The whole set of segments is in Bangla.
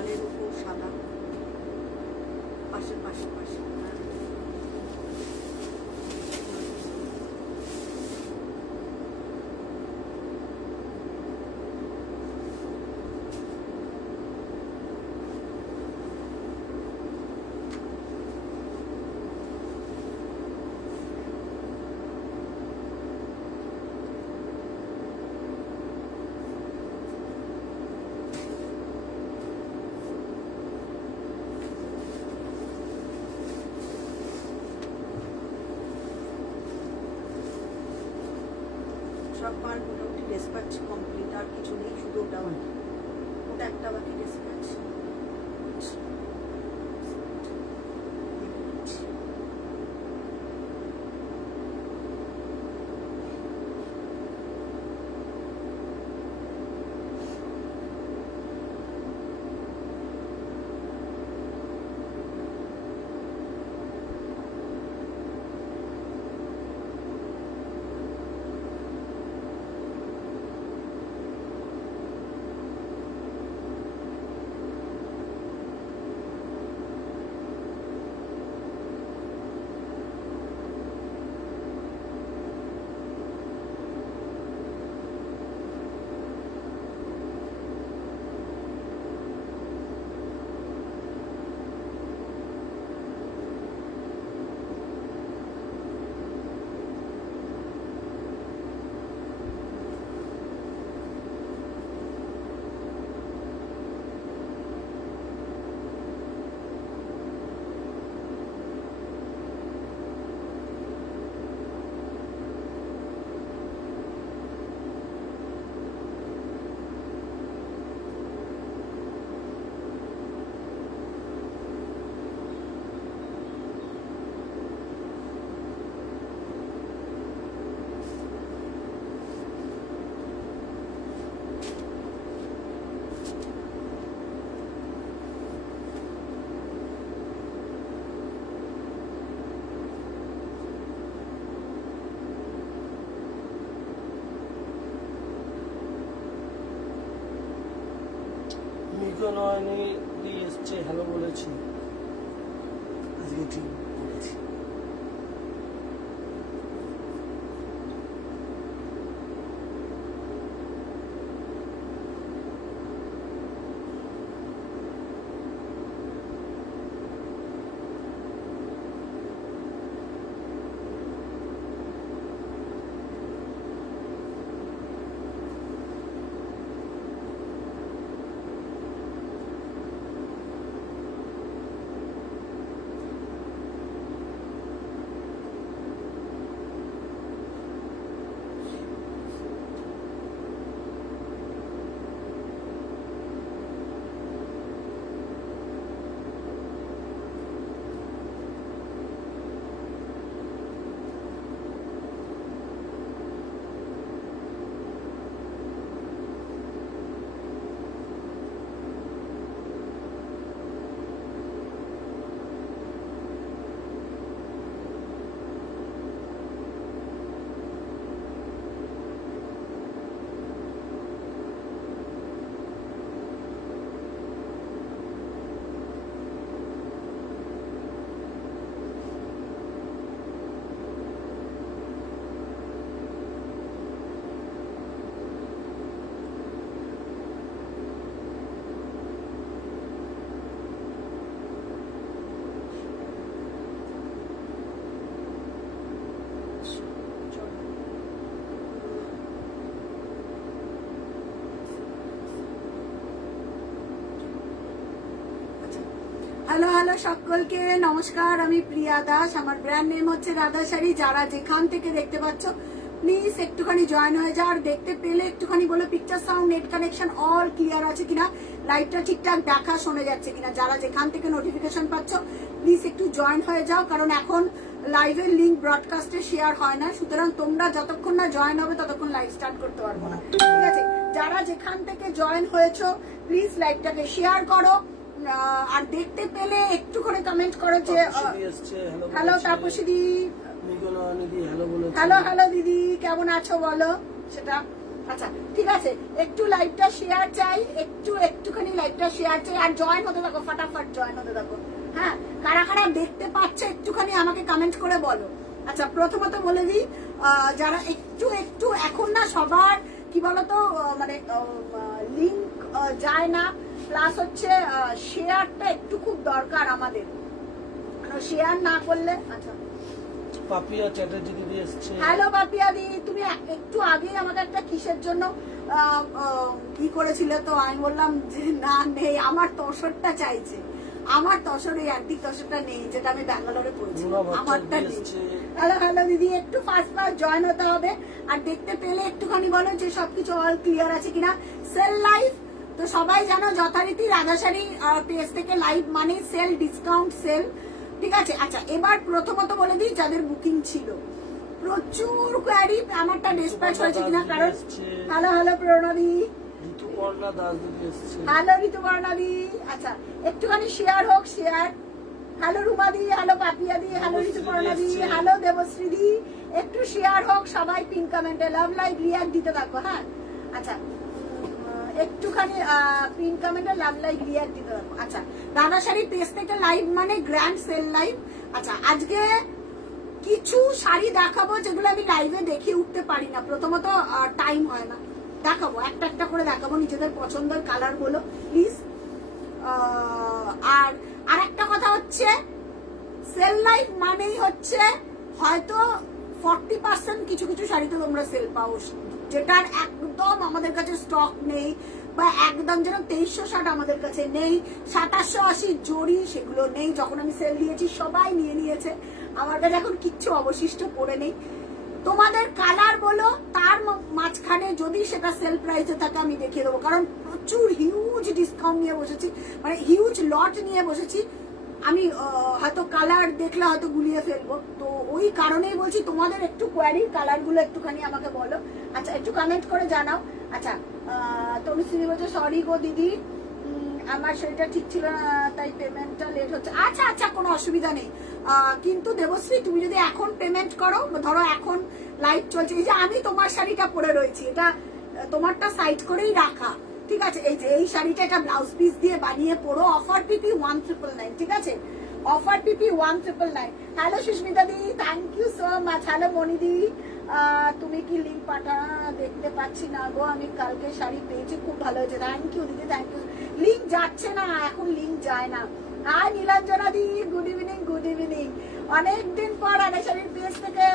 লালের উপর সাদা, পাশে পাশে পাশে। সব পার মোটামুটি ডেসপ্যাচ কমপ্লিট, আর কিছু নেই, শুধু ওটা বাকি, ওটা একটা বাকি ডেসপ্যাচ। নয়নি দিয়ে এসছে, হ্যালো বলেছি, আজকে ঠিক বলেছি। হ্যালো হ্যালো সকলকে নমস্কার, আমি প্রিয়া দাস, আমার ব্র্যান্ড নেম হচ্ছে রাধা শাড়ি। যারা যেখান থেকে দেখতে পাচ্ছ প্লিজ একটুখানি জয়েন হয়ে যাও, আর দেখতে পেলে একটুখানি বলো picture sound net connection all clear আছে কিনা, লাইটটা ঠিকঠাক দেখা শোনা যাচ্ছে কিনা। যারা যেখান থেকে নোটিফিকেশন পাচ্ছ প্লিজ একটু জয়েন হয়ে যাও, কারণ এখন লাইভের লিঙ্ক ব্রডকাস্টে শেয়ার হয় না, সুতরাং তোমরা যতক্ষণ না জয়েন হবে ততক্ষণ লাইভ স্টার্ট করতে পারবো না, ঠিক আছে? যারা যেখান থেকে জয়েন হয়েছো প্লিজ লাইভটাকে শেয়ার করো, আর দেখতে পেলে একটু করে কমেন্ট করো যে হ্যালো তাপসী দি, হ্যালো হ্যালো দিদি কেমন আছো বলো সেটা। আচ্ছা ঠিক আছে, একটু লাইভটা শেয়ার চাই, একটুখানি লাইভটা শেয়ার চাই, আর জয়েন হতে থাকো, ফটাফট জয়েন হতে থাকো। হ্যাঁ, কারা কারা দেখতে পাচ্ছে একটুখানি আমাকে কমেন্ট করে বলো। আচ্ছা প্রথমত বলে দিই, যারা একটু এখন না সবার কি বলতো মানে লিঙ্ক যায় না, প্লাস হচ্ছে শেয়ারটা একটু খুব দরকার আমাদের, শেয়ার না করলে। আচ্ছা পাপিয়া চ্যাটার্জি দিদি এসছে। হ্যালো পাপিয়া দি, তুমি একটু আগেই আমাকে একটা কিসের জন্য কি করেছিলে, তো আমি বললাম যে না নেই, আমার তসরটা চাইছে, আমার তসর এই অ্যান্টিক তসরটা নেই যেটা আমি ব্যাঙ্গালোরে পড়েছি, আমারটা নেই। হ্যালো হ্যালো দিদি, একটু ফার্স্ট জয়েন হতে হবে, আর দেখতে পেলে একটুখানি বলো যে সবকিছু অল ক্লিয়ার আছে কিনা। সেল লাইভ তো সবাই জানো যথারীতি রাধাশাড়ি পেজ থেকে লাইভ মানে সেল, ডিসকাউন্ট সেল, ঠিক আছে। আচ্ছা এবার প্রথমত বলে দিই যাদের বুকিং ছিল, প্রচুর কোয়ারি, আমারটা ডিসপ্যাচ হয়েছে কিনা, কারণ হ্যালো হ্যালো প্রণাদি, ঋতুপর্ণা দাস দিদি এসছে। হ্যালো ঋতুপর্ণা দি, আচ্ছা একটুখানি শেয়ার হোক, শেয়ার। হ্যালো রুমা দি, হ্যালো পাপিয়া দি, হ্যালো ঋতুপর্ণা দি, হ্যালো দেবশ্রী দি, একটু শেয়ার হোক সবাই, পিন কমেন্টে লাভ লাইক রিয়াক্ট দিতে থাকো। হ্যাঁ আচ্ছা একটুখানি পিন কমেন্টে লাভ লাইক রিয়াক্ট দিতে থাকো। আচ্ছা রাধাশাড়ি পেজ থেকে লাইভ মানে গ্র্যান্ড সেল লাইভ। আচ্ছা আজকে কিছু শাড়ি দেখাবো যেগুলো আমি লাইভে দেখিয়ে উঠতে পারি না, প্রথমত টাইম হয় না, দেখাবো একটা একটা করে দেখাবো, নিজেদের পছন্দের কালার গুলো প্লিজ। আর একটা কথা হচ্ছে সেল লাইভ মানেই হচ্ছে হয়তো 40% কিছু কিছু শাড়িতে তোমরা সেল পাও যেটার একদম আমাদের কাছে স্টক নেই, বা একদম যেন 2360 আমাদের কাছে নেই, 2780 জড়ি সেগুলো নেই। যখন আমি সেল দিয়েছি সবাই নিয়ে নিয়েছে, আমার কাছে এখন কিচ্ছু অবশিষ্ট পড়ে নেই। তোমাদের কালার বলো, তার মাঝখানে যদি সেটা সেল প্রাইসে থাকে আমি দেখিয়ে দেবো, কারণ প্রচুর হিউজ ডিসকাউন্ট নিয়ে বসেছি, মানে হিউজ লট নিয়ে বসেছি আমি, হয়তো কালার দেখলে হয়তো গুলিয়ে ফেলবো, তো ওই কারণেই বলছি তোমাদের একটু কোয়ারির কালার গুলো একটুখানি আমাকে বলো। আচ্ছা একটু কমেন্ট করে জানাও। আচ্ছা তনুশ্রী বলছে সরি গো দিদি, আমার শরীরটা ঠিক ছিল না তাই পেমেন্টটা লেট হচ্ছে। আচ্ছা আচ্ছা কোনো অসুবিধা নেই, কিন্তু দেবশ্রী তুমি যদি এখন পেমেন্ট করো, ধরো এখন লাইভ চলছে, এই যে আমি তোমার শাড়িটা পরে রয়েছি, এটা তোমারটা সাইড করেই রাখা, ঠিক আছে। এই যে এই শাড়িটা, এটা ব্লাউজ পিস দিয়ে বানিয়ে পরো, অফার পিপি 1999, ঠিক আছে, offer PP 1999। Hello Susmita di, thank you so much. Hello মনিদি, তুমি কি লিঙ্ক পাঠা, দেখতে পাচ্ছি না গো, আমি কালকে শাড়ি পেয়েছি, খুব ভালো হয়েছে, থ্যাংক ইউ দিদি, থ্যাংক ইউ। লিঙ্ক যাচ্ছে না এখন, লিঙ্ক যায় না। হাই নীলাঞ্জনা দি, গুড ইভিনিং, গুড ইভিনিং। অনেকদিন পর রাধাশাড়ির পেজ থেকে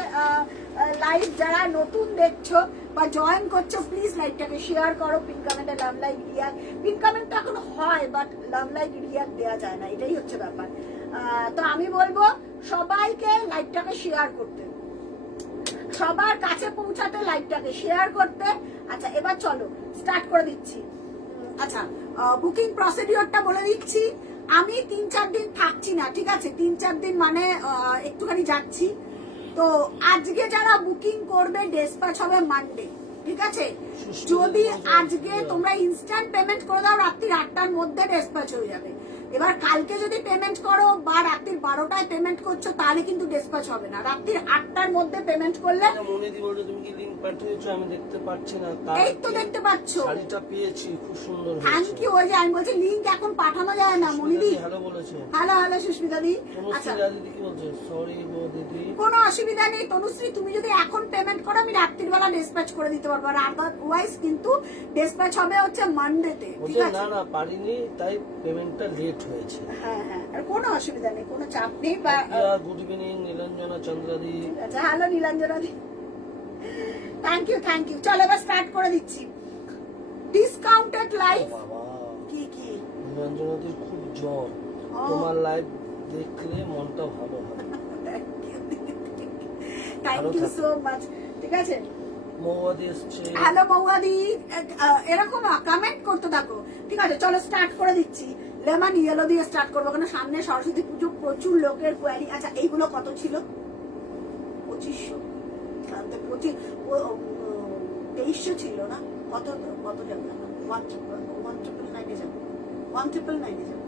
লাইভ যারা নতুন দেখছো বা জয়েন করছো, প্লিজ লাইভটাকে শেয়ার করো, পিন কমেন্টে love like react, pin comment তো এখন হয় বাট লাভ লাইক রিয়াক্ট দেওয়া যায় না, এটাই হচ্ছে ব্যাপার। তো আমি বলবো সবাইকে লাইভটাকে শেয়ার করতে, সবার কাছে পৌঁছাতে, লাইভটাকে শেয়ার করতে। আচ্ছা এবার চলো স্টার্ট করে দিচ্ছি। আচ্ছা বুকিং প্রসিডিওরটা বলে দিচ্ছি, আমি 3-4 দিন থাকছি না, ঠিক আছে, 3-4 দিন মানে একটুখানি যাচ্ছি। তো আজকে যারা বুকিং করবে ডেসপ্যাচ হবে মানডে, ঠিক আছে। যদি আজকে তোমরা ইনস্ট্যান্ট পেমেন্ট করে দাও, রাত্রি 8টার মধ্যে ডেসপ্যাচ হয়ে যাবে। এবার কালকে যদি পেমেন্ট করো বা রাত্রি 12টায় পেমেন্ট করছো, তাহলে কিন্তু ডেসপ্যাচ হবে না, রাত্রি 8টার মধ্যে পেমেন্ট করলে। মনিদি বলছো তুমি কি লিংক পাঠিয়েছো, আমি দেখতে পাচ্ছি না। এই তো দেখতে পাচ্ছো, শাড়িটা পেয়েছি, খুব সুন্দর হয়েছে, থ্যাংক ইউ। ওই যে আমি বলছি লিংক এখন পাঠানো যায় না মনিদি। হ্যালো বলেছে, হ্যালো হ্যালো সুস্মিতা দি। আচ্ছা দিদি কি বলছে, সরি গো দিদি, কোনো অসুবিধা নেই তনুশ্রী, তুমি যদি এখন পেমেন্ট করো আমি রাত্রির বেলা ডিসপ্যাচ করে দিতে পারবো, আর আদারওয়াইজ কিন্তু ডিসপ্যাচ হবে হচ্ছে মানডেতে, ঠিক আছে। না না পারিনি, তাই পেমেন্টটা লেট হয়েছে। হ্যাঁ হ্যাঁ, আর কোনো অসুবিধা নেই, কোনো চাপ নেই। গুড ইভিনিং নীলাঞ্জনা চন্দ্রাদি। আচ্ছা hello Nilanjana di, thank you thank you. চলো এবার স্টার্ট করে দিচ্ছি ডিসকাউন্টেড লাইভ। কি কি নীলাঞ্জনাদির খুব জ্বর, তোমার লাইভ দেখলে মনটা ভালো হবে। থ্যাংক ইউ সো মাচ, ঠিক আছে। মৌয়াদি এসছে, হ্যালো মৌয়াদি, এরকম কমেন্ট করতে থাকো, ঠিক আছে। চলো স্টার্ট করে দিচ্ছি, লেমন ইয়েলো দিয়ে স্টার্ট করবো, কারণ সামনে সরস্বতী পুজো, প্রচুর লোকের কোয়ারি। আচ্ছা এইগুলো কত ছিল, 2500, 2300 ছিল না, কত কত যাবে, 1999 যাবে, 1999 যাবে।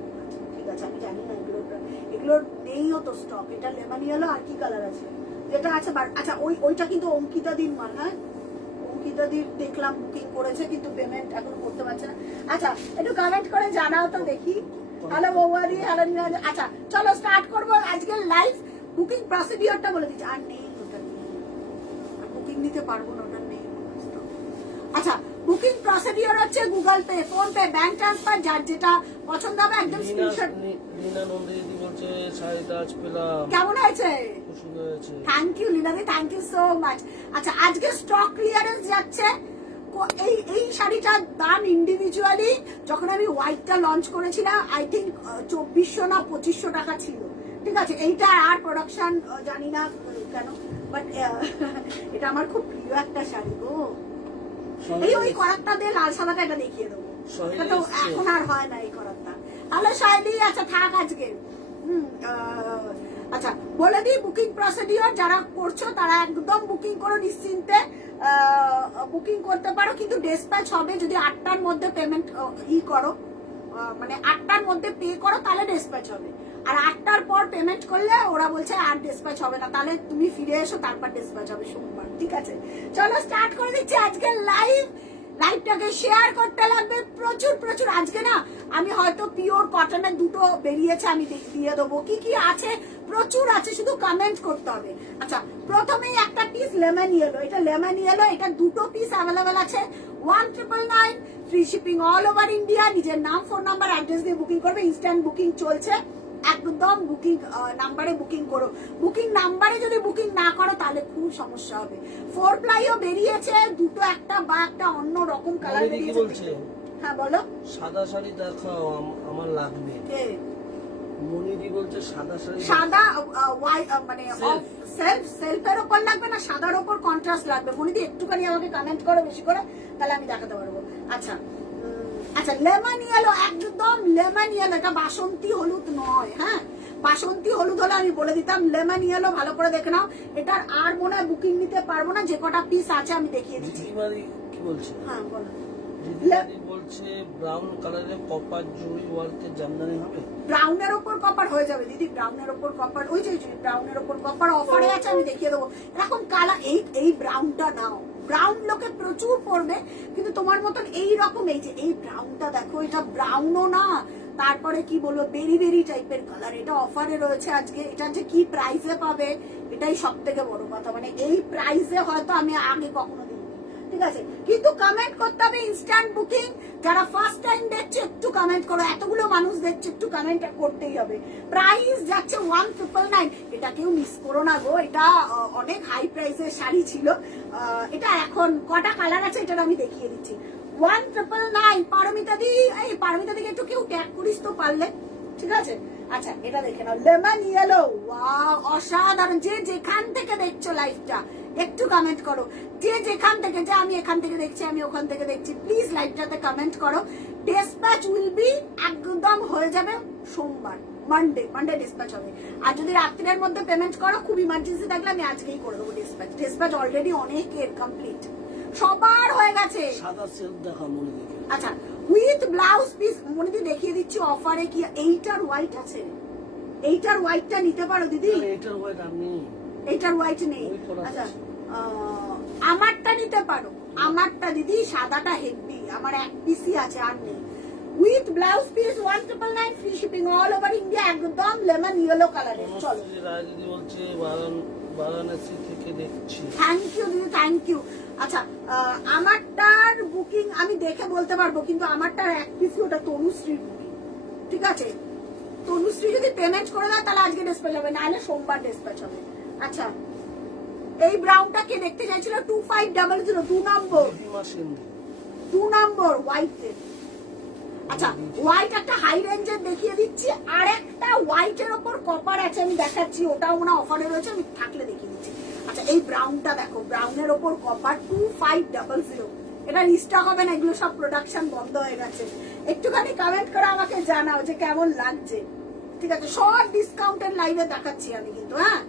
ঠিক আছে আমি জানি না, এগুলোর নেইও তো স্টক। এটা লেমন ইয়েলো, আর কি কালার আছে যেটা আছে। আচ্ছা ওইটা কিন্তু অঙ্কিতা দিন মাল, হ্যাঁ অঙ্কিতা দি দেখলাম বুকিং করেছে কিন্তু পেমেন্ট এখনো করতে পারছে না। আচ্ছা একটু কমেন্ট করে জানাও তো দেখি। হ্যালো বৌদি, হ্যালো নীলা। আচ্ছা চলো স্টার্ট করবো আজকের লাইভ। বুকিং প্রসিডিওরটা বলে দিচ্ছি। আর নেই ওটা, বুকিং নিতে পারবো না, ওটা নেই। আচ্ছা বুকিং প্রসিডিওর হচ্ছে Google pay, phone pay, bank transfer, যার যেটা পছন্দ হবে একদম স্ক্রিনশট। লীনা নন্দিনী বলছে শাড়িটা আজ পেলাম, কেমন হয়েছে? খুব সুন্দর হয়েছে। থ্যাংক ইউ লীলাদি, থ্যাংক ইউ সো মাচ। আচ্ছা আজকে স্টক ক্লিয়ারেন্স যাচ্ছে। এই শাড়িটার দাম ইন্ডিভিজুয়ালি যখন আমি হোয়াইটটা লঞ্চ করেছিলাম আই থিঙ্ক 2400 না 2500 টাকা ছিল। ঠিক আছে, এইটা আর প্রোডাকশন জানি না কেন, বাট এটা আমার খুব প্রিয় একটা শাড়ি গো। এই ওই করাতটা দিয়ে লাল সাদাটা এটা দেখিয়ে দেবো, এটা তো এখন আর হয় না এই করাতটা। হ্যালো শাইলি, আচ্ছা থাক আজকে। আচ্ছা বলে দিই বুকিং প্রসিডিওর যারা করছো তারা একদম বুকিং করো নিশ্চিন্তে, বুকিং করতে পারো, কিন্তু ডিসপ্যাচ হবে যদি 8টার মধ্যে পেমেন্ট করো, মানে 8টার মধ্যে পে করো তাহলে ডিসপ্যাচ হবে। আর 8টার পর পেমেন্ট করলে ওরা বলছে আর ডিসপ্যাচ হবে না, তাহলে তুমি ফিরে এসো তারপর ডিসপ্যাচ হবে সোমবার। ঠিক আছে চলো স্টার্ট করে দিচ্ছি আজকে লাইভ। লাইভটাকে শেয়ার করতে লাগবে প্রচুর প্রচুর। আজকে না আমি হয়তো পিওর কটনের দুটো বেরিয়েছে, আমি দিয়ে দেবো। কি কি আছে প্রচুর আছে, শুধু কমেন্ট করতে হবে। আচ্ছা প্রথমেই একটা পিস লেমন ইয়েলো, এটা লেমন ইয়েলো, এটা দুটো পিস অ্যাভেলেবেল আছে। 1999 free shipping all over India. নিজের নাম, ফোন নাম্বার, অ্যাড্রেস দিয়ে বুকিং করবে। ইনস্ট্যান্ট বুকিং চলছে, একদম বুকিং নাম্বারে বুকিং করো। বুকিং নাম্বারে যদি বুকিং না করো তাহলে খুব সমস্যা হবে। 4 প্লাইও বেরিয়েছে, দুটো একটা বা একটা অন্য রকম কালার বেরিয়েছে। হ্যাঁ বলো। সাদা শাড়ি দেখাও, আমার লাগবে। মনিদি বলছে সাদা শাড়ি, সাদা মানে সেলফের উপর লাগবে না, সাদার উপর কন্ট্রাস্ট লাগবে। মনিদি একটুখানি আমাকে কমেন্ট করো বেশি করে, তাহলে আমি দেখাতে পারবো। আচ্ছা আচ্ছা লেমন ইয়েলো, একদম লেমন ইয়েলো, এটা বাসন্তী হলুদ নয়। হ্যাঁ বাসন্তী হলুদ হলে আমি বলে দিতাম। লেমন ইয়েলো ভালো করে দেখে নাও। এটার আর মনে হয় বুকিং নিতে পারবো না, যে কটা পিস আছে আমি দেখিয়ে দিচ্ছি। কি বলছে? হ্যাঁ বলো। দিদিমাদি বলছে ব্রাউন কালারের কপার জুড়ি ওয়ার্কের জামদানি হবে। ব্রাউনের ওপর কপার হয়ে যাবে দিদি, ব্রাউনের ওপর কপার, ওই যে ব্রাউনের ওপর কপার অফারে আছে, আমি দেখিয়ে দেবো। এরকম কালার, এই ব্রাউনটা নাও। ব্রাউন লোকে প্রচুর পড়বে, কিন্তু তোমার মতন এই রকম এই যে এই ব্রাউনটা দেখো, এটা ব্রাউনও না, তারপরে কি বলবো বেরি বেরি টাইপের কালার। এটা অফারে রয়েছে আজকে। এটা যে কি প্রাইসে পাবে এটাই সব থেকে বড় কথা, মানে এই প্রাইসে হয়তো আমি আগে কখনো দিইনি। ঠিক আছে, কিন্তু কমেন্ট করতে হবে ইনস্ট্যান্ট বুকিং। যারা ফার্স্ট টাইম দেখছে একটু কমেন্ট করো, এতগুলো মানুষ দেখছে একটু কমেন্ট করতেই হবে। প্রাইস যাচ্ছে 1999, এটা কেউ মিস করো না গো। এটা অনেক হাই প্রাইসের শাড়ি ছিল। এটা এখন কটা কালার আছে এটা আমি দেখিয়ে দিচ্ছি। 1999 পারমিতা দি, এই পারমিতা দিকে একটু কেউ ট্যাগ করিস তো পারলে। ঠিক আছে আচ্ছা এটা দেখে নাও, লেমন ইয়েলো, ওয়াও অসাধারণ। যে যেখান থেকে দেখছো লাইভটা একটু কমেন্ট করো, যে যেখান থেকে, যে আমি এখান থেকে দেখছি, আমি ওখান থেকে দেখছি, প্লিজ লাইভটাতে কমেন্ট করো। ডিসপ্যাচ উইল বি একদম হয়ে যাবে সোমবার, মানডে ডিসপ্যাচ হবে। আর যদি রাত্রের মধ্যে পেমেন্ট করো, খুব ইমার্জেন্সি থাকলে আমি আজকেই করে দেবো ডিসপ্যাচ। ডিসপ্যাচ অলরেডি অনেকের কমপ্লিট, সবার হয়ে গেছে। সাদা সিল্ক দেখা মনে দেখে। আচ্ছা উইথ ব্লাউজ পিস মনে দিয়ে দেখিয়ে দিচ্ছি অফারে কি। এইটার হোয়াইট আছে, এইটার হোয়াইটটা নিতে পারো দিদি। এইটার হোয়াইট আমি, এইটার হোয়াইট নেই। আচ্ছা আমারটা নিতে পারো, আমারটা দিদি সাদাটা হেভি, আমার এক পিসই আছে আর নেই। With blouse piece 1999 free shipping all over India, একদম লেমন ইয়েলো কালারের। চলো রাজদি বলছে বারাণসী থেকে দেখছি। থ্যাংক ইউ দিদি, থ্যাংক ইউ। আচ্ছা আমারটার বুকিং আমি দেখে বলতে পারবো, কিন্তু আমারটার এক পিসই ওটা তনুশ্রীর বুকিং। ঠিক আছে, তনুশ্রী যদি পেমেন্ট করে দেয় তাহলে আজকে ডিসপ্যাচ হবে, নাহলে সোমবার ডিসপ্যাচ হবে। আচ্ছা এই ব্রাউনটা কে দেখতে চাইছিল? 2500 2 নম্বর হোয়াইটের। আচ্ছা হোয়াইট একটা হাই রেঞ্জের দেখিয়ে দিচ্ছি, আর একটা হোয়াইটের ওপর কপার আছে আমি দেখাচ্ছি, ওটাও মনে অফারে রয়েছে, আমি থাকলে দেখিয়ে দিচ্ছি। আচ্ছা এই ব্রাউনটা দেখো, ব্রাউনের ওপর কপার 2500। এটা রিস্টক হবে না, এগুলো সব প্রোডাকশন বন্ধ হয়ে গেছে। একটুখানি কমেন্ট করে আমাকে জানাও যে কেমন লাগছে। ঠিক আছে, সব ডিসকাউন্টের লাইভে দেখাচ্ছি আমি কিন্তু। হ্যাঁ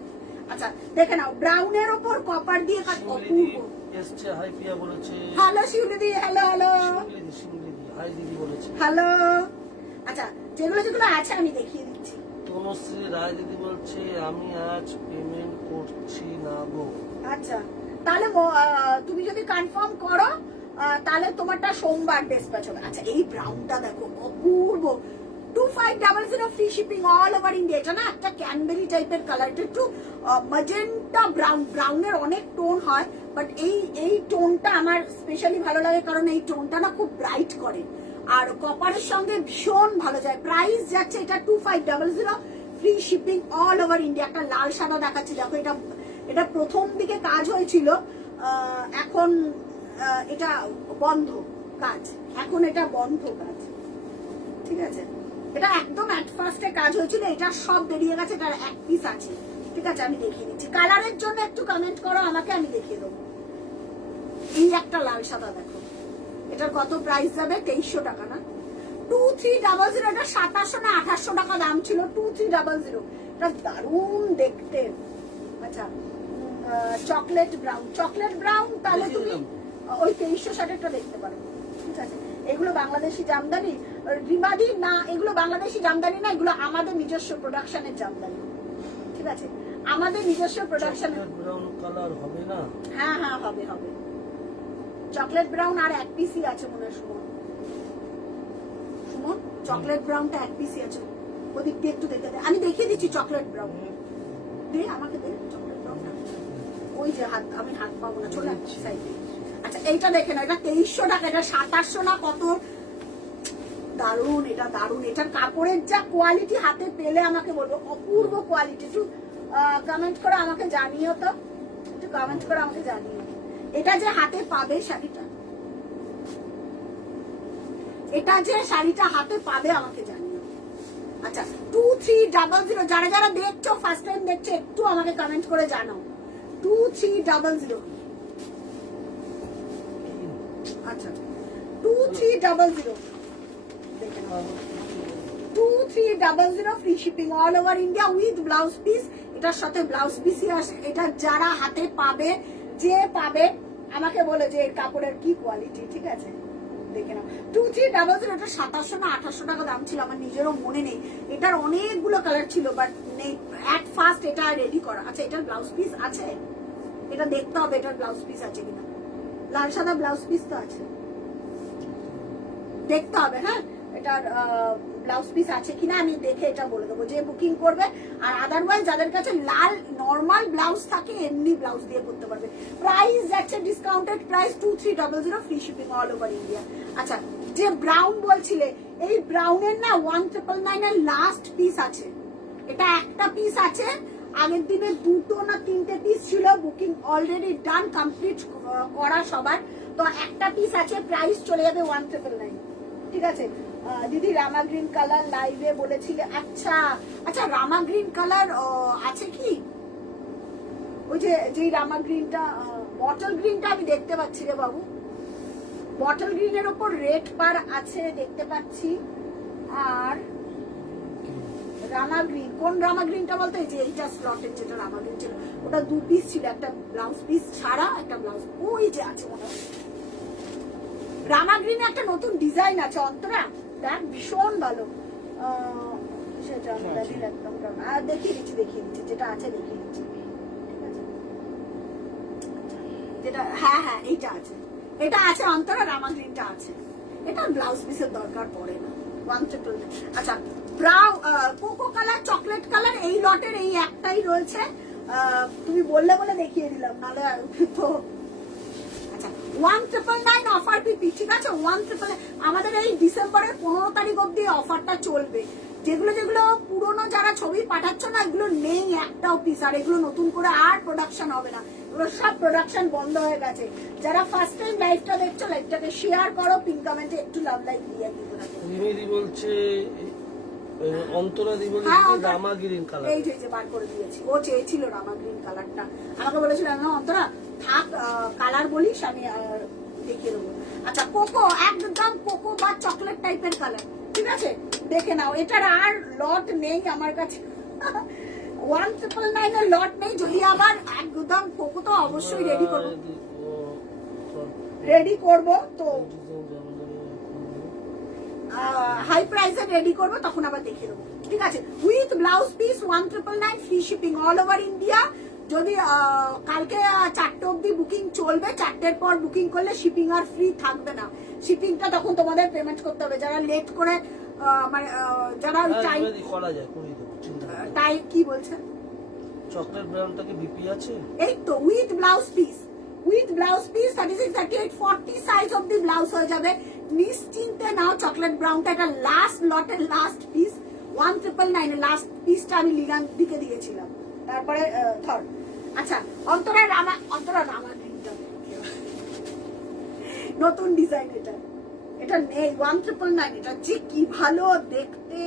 আচ্ছা দেখে নাও, ব্রাউনের ওপর কপার দিয়ে কাজ অপূর্ব। এসছে হাই পিয়া বলেছে। হ্যালো শিউলিদি, হ্যালো হ্যালো হাই দিদি বলেছে। হ্যালো। আচ্ছা যেগুলো যেগুলো আছে আমি দেখিয়ে দিচ্ছি। তনুশ্রী রায় দিদি বলছে আমি আজ পেমেন্ট করছি না গো। আচ্ছা তাহলে তুমি যদি কনফার্ম করো তাহলে তোমারটা সোমবার ডিসপ্যাচ হবে। আচ্ছা এই ব্রাউনটা দেখো অপূর্ব, 2500 free shipping all over India. এটা না একটা ক্যানবেরি টাইপের কালার, এটা একটু ম্যাজেন্টা ব্রাউন, ব্রাউনের অনেক টোন হয় বাট এই টোনটা আমার স্পেশালি ভালো লাগে কারণ এই টোনটা না খুব ব্রাইট করে আর কপারের সঙ্গে ভীষণ ভালো যায়। প্রাইস যাচ্ছে এটা 2500 free shipping all over India. একটা লাল সাদা দেখাচ্ছি দেখো, এটা প্রথম দিকে কাজ হয়েছিল, এখন এটা বন্ধ কাজ, এখন এটা বন্ধ কাজ, ঠিক আছে। এটা একদম অ্যাট ফার্স্টে কাজ হয়েছিল, এটা সব বেরিয়ে গেছে, এটার এক পিস আছে, ঠিক আছে। আমি দেখিয়ে দিচ্ছি, কালারের জন্য একটু কমেন্ট করো আমাকে, আমি দেখিয়ে দেবো। এই একটা লাল সাদা দেখো, এটার কত প্রাইস যাবে? 2300 টাকা না? 2300, এটা 2700 না 2800 টাকা দাম ছিল। 2300, এটা দারুণ দেখতে। আচ্ছা চকলেট ব্রাউন, তাহলে তুমি ওই 2360 দেখতে পারো, ঠিক আছে। এগুলো বাংলাদেশি জামদানি রিমাদি না, এগুলো বাংলাদেশি জামদানি না, এগুলো আমাদের নিজস্ব প্রোডাকশনের জামদানি, ঠিক আছে, আমাদের নিজস্ব প্রোডাকশনের। ব্রাউন কালার হবে না? হ্যাঁ হ্যাঁ হবে হবে, চকলেট ব্রাউন আর এক পিসই আছে মনে হয়। সুমন চকলেট ব্রাউনটা এক পিসই আছে, ওদিক দিয়ে একটু দেখে দে, আমি দেখিয়ে দিচ্ছি। চকলেট ব্রাউন দে আমাকে, দে চকলেট ব্রাউনটা, ওই যে আমি হাত পাবো না, চলে সাইডে। আচ্ছা এইটা দেখে না, এটা 2300 টাকা, এটা 2700 না কত। দারুন, এটা দারুন, এটার কাপড়ের যা কোয়ালিটি, হাতে পেলে আমাকে বলবো অপূর্ব কোয়ালিটি। একটু কমেন্ট করে আমাকে জানিও তো, একটু কমেন্ট করে আমাকে জানিও। এটা যে হাতে পাবে শাড়িটা, এটা যে শাড়িটা হাতে পাবে আমাকে জানিও। আচ্ছা 2300, যারা যারা দেখছো ফার্স্ট টাইম দেখছো একটু আমাকে কমেন্ট করে জানাও। 2300, আচ্ছা 2300 দেখে নাও, 2300 free shipping all over India with blouse piece. এটার সাথে ব্লাউজ পিসই আসে। এটা যারা হাতে পাবে, যে পাবে আমাকে বলে যে এর কাপড়ের কি কোয়ালিটি, ঠিক আছে, দেখে নাও। 2300, এটা 2700 না 2800 টাকা দাম ছিল, আমার নিজেরও মনে নেই। এটার অনেকগুলো কালার ছিল বাট নেই এট ফার্স্ট এটা রেডি করা। আচ্ছা এটার ব্লাউজ পিস আছে, এটা দেখতে হবে এটার ব্লাউজ পিস আছে কিনা। লাল সাদা ব্লাউজ পিস তো আছে, দেখতে হবে। হ্যাঁ এটার ব্লাউজ পিস আছে কিনা আমি দেখে এটা বলে দেবো যে বুকিং করবে। আর আদারওয়াইজ যাদের কাছে লাল নর্মাল ব্লাউজ থাকে এমনি ব্লাউজ দিয়ে করতে পারবে। প্রাইস যাচ্ছে discounted price 2300 free shipping all over India. আচ্ছা যে ব্রাউন বলছিলে, এই ব্রাউনের না 1999 এর লাস্ট পিস আছে, এটা একটা পিস আছে। আগের দিনে 2 না 3টে পিস ছিল, বুকিং অলরেডি ডান, কমপ্লিট করা সবার। তো একটা পিস আছে, প্রাইস চলে যাবে 1999, ঠিক আছে। দিদি রামা গ্রিন কালার লাইভে বলেছিলে, আচ্ছা আচ্ছা রামা গ্রিন কালার আছে কি? ওই যে রামা গ্রিনটা, বটল গ্রিনটা আমি দেখতে পাচ্ছি রে বাবু, বটল গ্রিনের ওপর রেড পার আছে দেখতে পাচ্ছি। আর রামা গ্রিন, কোন রামা গ্রিনটা বলতে, এই যে এইটা স্লটের যেটা রামা গ্রিন ছিল, ওটা 2 পিস ছিল, একটা ব্লাউজ পিস ছাড়া একটা ব্লাউজ, ওই যে আছে মনে হয়। রামা গ্রিনে একটা নতুন ডিজাইন আছে অন্তরা, দেখ ভীষণ ভালো। সেটা একদম দেখিয়ে দিচ্ছি যেটা আছে, দেখিয়ে দিচ্ছি, ঠিক আছে। যেটা হ্যাঁ হ্যাঁ এইটা আছে, এটা আছে অন্তরা, রামা গ্রিনটা আছে। এটা ব্লাউজ পিসের দরকার পড়ে না, 199। আচ্ছা brown, cocoa colour, chocolate colour, এই লটের এই একটাই রয়েছে। তুমি বললে বলে দেখিয়ে দিলাম, নাহলে তো। আচ্ছা 1999 অফার পিপি, ঠিক আছে। 1999 আমাদের এই ডিসেম্বরের 15 তারিখ অব্দি অফারটা চলবে। যেগুলো যেগুলো পুরনো যারা ছবি পাঠাচ্ছ না, এগুলো নেই একটাও পিস, আর এগুলো নতুন করে আর প্রোডাকশন হবে না, এগুলো সব প্রোডাকশন বন্ধ হয়ে গেছে। যারা ফার্স্ট টাইম লাইভটা দেখছো, লাইভটাকে শেয়ার করো, পিন কমেন্টে একটু লাভ লাইক দিয়ে দিতে থাকো। রিমিদি বলছে, অন্তরা দি বলছে রামা গ্রিন কালার, এই যে বার করে দিয়েছি, ও চেয়েছিল রামা গ্রিন কালারটা, আমাকে বলেছিল না অন্তরা থাক কালার বলিস, আমি দেখিয়ে দেবো। আচ্ছা কোকো, একদম কোকো বা চকলেট টাইপের কালার, ঠিক আছে, দেখে নাও। এটার আর লট নেই আমার কাছে, 1999 এর লট নেই। যদি আবার একদম কোকো তো অবশ্যই রেডি করবো তো হাই প্রাইসে রেডি করবো, তখন আবার দেখে দেবো, ঠিক আছে। With blouse piece 1999 free shipping all over India যদি কালকে 4টে অবধি বুকিং চলবে, 4টের পর বুকিং করলে শিপিং আর ফ্রি থাকবে না। শিপিংটা তখন তোমাদের পেমেন্ট করতে হবে। যারা লেট করে মানে যারা টাইম করা যায় করে দেবো, চিন্তা নেই। টাইম কি বলছে? চকলেট ব্রাউনটাকে বিপি আছে? এই তো with blouse piece, with blouse piece 36, 38, 40 size of the blouse হয়ে যাবে। নিশ্চিন্তে নাও। চকলেট ব্রাউনটা এটা লাস্ট লটের লাস্ট পিস, 1999 এর লাস্ট পিসটা আমি লিগান দিকে দিয়েছিলাম। তারপরে থার্ড। আচ্ছা, অন্তরা রামা গ্রিনটা নতুন ডিজাইন। এটা নেই 1999। এটা যে কি ভালো দেখতে।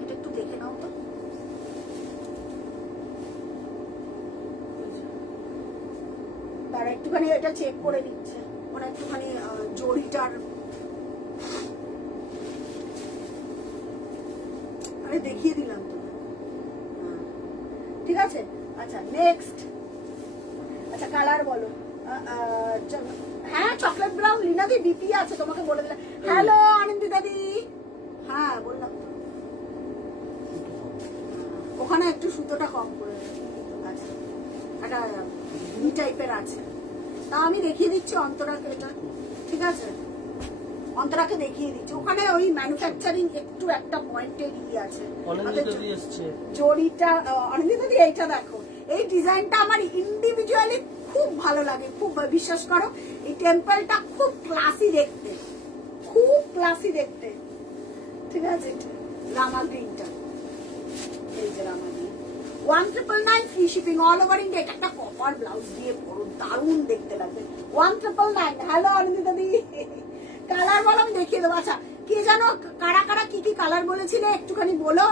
এটা একটু দেখে নাও তো। তারা একটুখানি এটা চেক করে নিচ্ছে, ওরা একটুখানি জড়িটার আমি দেখিয়ে দিলাম তো। ঠিক আছে। আচ্ছা নেক্সট। আচ্ছা কালার বলো। হ্যাঁ চকলেট ব্রাউন লিনাদি ডিপি আছে, তোমাকে বলে দিলাম। হ্যালো আনন্দিতা দি। হ্যাঁ বললাম তো, ওখানে একটু সুতোটা কম করে। আচ্ছা একটা ই টাইপের আছে, তা আমি দেখিয়ে দিচ্ছি অন্তরাকে এটা। ঠিক আছে, অন্তরাকে দেখিয়ে দিচ্ছি। ওখানে ওই ম্যানুফ্যাকচারিং একটু একটা পয়েন্টের ই আছে। জড়িটা অনিন্দিতা দি এইটা দেখো, এই ডিজাইনটা আমার ইন্ডিভিজুয়ালি খুব ভালো লাগে, খুব। বিশ্বাস করো এই টেম্পলটা খুব ক্লাসি দেখতে, খুব ক্লাসি দেখতে। ঠিক আছে, রামা গ্রিনটা, এই যে Rama green 1999 free shipping all over India. এটা একটা কপার ব্লাউজ দিয়ে পরো, দারুণ দেখতে লাগবে। 1999। হ্যালো অনিন্দিতা দি, কালার বলো আমি দেখিয়ে দেবো। আচ্ছা কে জানো কারা কারা কি কি কালার বলেছিলে একটুখানি বলো,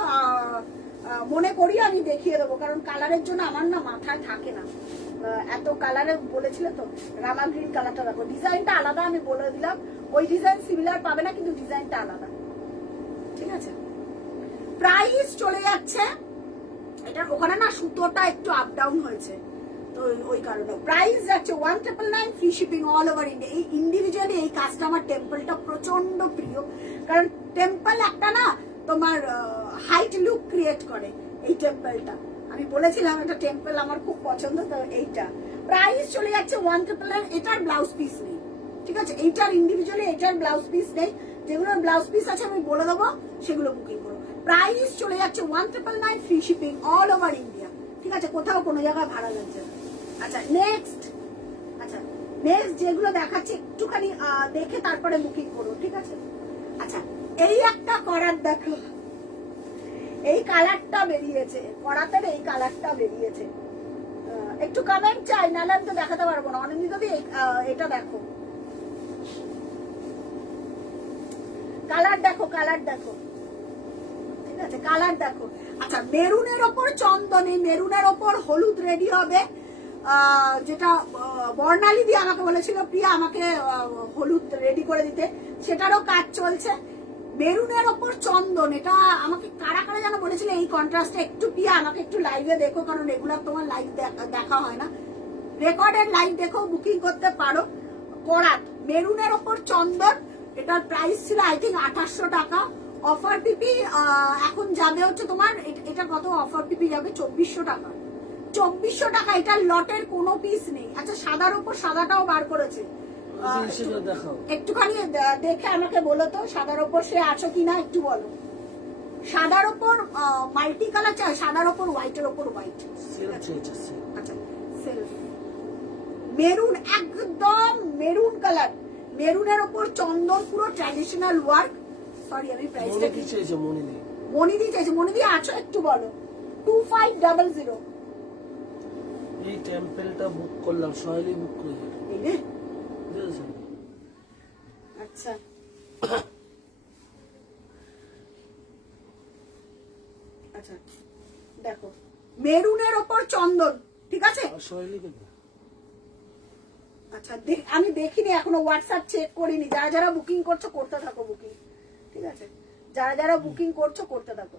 মনে করি আমি দেখিয়ে দেবো। কারণ কালারের জন্য আমার না মাথায় থাকে না, এত কালারে বলেছিল তো। রামা গ্রিন কালারটা দেখো, ডিজাইনটা আলাদা, আমি বলে দিলাম। ওই ডিজাইন সিমিলার পাবে না, কিন্তু ডিজাইনটা আলাদা। ঠিক আছে, প্রাইস চলে যাচ্ছে এটা। ওখানে না সুতোটা একটু আপ ডাউন হয়েছে, তো ওই কারণে প্রাইস যাচ্ছে 1999 free shipping all over India. এই ইন্ডিভিজুয়ালি এই কাজটা আমার টেম্পলটা প্রচন্ড প্রিয়, কারণ টেম্পল একটা না তোমার হাইট লুক ক্রিয়েট করে। এই টেম্পলটা আমি বলেছিলাম একটা টেম্পল আমার খুব পছন্দ, তো এইটা প্রাইস চলে যাচ্ছে 1999। এটার ব্লাউজ পিস নেই, ঠিক আছে, এইটার ইন্ডিভিজুয়ালি এটার ব্লাউজ পিস নেই। যেগুলোর ব্লাউজ পিস আছে আমি বলে দেবো, সেগুলো বুকিং করো। প্রাইস চলে যাচ্ছে 1999 free shipping all over India. ঠিক আছে, কোথাও কোনো জায়গায় ভাড়া লাগছে না। আচ্ছা নেক্সট। আচ্ছা নেক্সট যেগুলো দেখাচ্ছি একটুখানি দেখে তারপরে বুকিং করো। ঠিক আছে। আচ্ছা এই একটা করার দেখো, এই কালারটা বেরিয়েছে, করাতের এই কালারটা বেরিয়েছে। একটু কমেন্ট চাই, নাহলে আমি তো দেখাতে পারবো না। অনিন্দিতা দি এটা দেখো, কালার দেখো, কালার দেখো। ঠিক আছে, কালার দেখো। আচ্ছা মেরুনের ওপর চন্দন, এই মেরুনের ওপর হলুদ রেডি হবে, যেটা বর্ণালী দিয়ে আমাকে বলেছিল প্রিয়া আমাকে হলুদ রেডি করে দিতে, সেটারও কাজ চলছে। মেরুনের ওপর চন্দন, এটা আমাকে কারা কারা যেন বলেছিল এই কন্ট্রাস্টে। একটু প্রিয়া আমাকে একটু লাইভে দেখো, কারণ রেগুলার তোমার লাইভ দেখা হয় না, রেকর্ডেড লাইভ দেখো, বুকিং করতে পারো। করাত মেরুনের ওপর চন্দন, এটার প্রাইস ছিল আই থিঙ্ক 2800 টাকা। অফার পিপি এখন যাবে হচ্ছে তোমার, এটা কত অফার পিপি যাবে 2400 টাকা। 2400 টাকা, এটার লটের কোনো পিস নেই। আচ্ছা সাদার উপর সাদাটাও বার করেছে, একটুখানি দেখে আমাকে বলো তো সাদার উপর সে আছো কিনা একটু বলো। সাদার উপর মাল্টি কালার চাই, সাদার উপর হোয়াইটের উপর হোয়াইট। আচ্ছা সেলফ মেরুন, একদম মেরুন কালার, মেরুনের উপর চন্দন, পুরো ট্র্যাডিশনাল ওয়ার্ক। সরি আমি প্রাইসটা কি চাইছো? মনিদি চাইছে, মনিদি আছো একটু বলো। 2500। এই টেম্পলটা বুক করলাম, সহেলি বুক করে দিল। আচ্ছা আচ্ছা দেখো মেরুনের ওপর চন্দন, ঠিক আছে। আচ্ছা আমি দেখিনি এখনো, হোয়াটসঅ্যাপ চেক করিনি। যারা যারা বুকিং করছো করতে থাকো বুকিং, ঠিক আছে, যারা যারা বুকিং করছো করতে থাকো।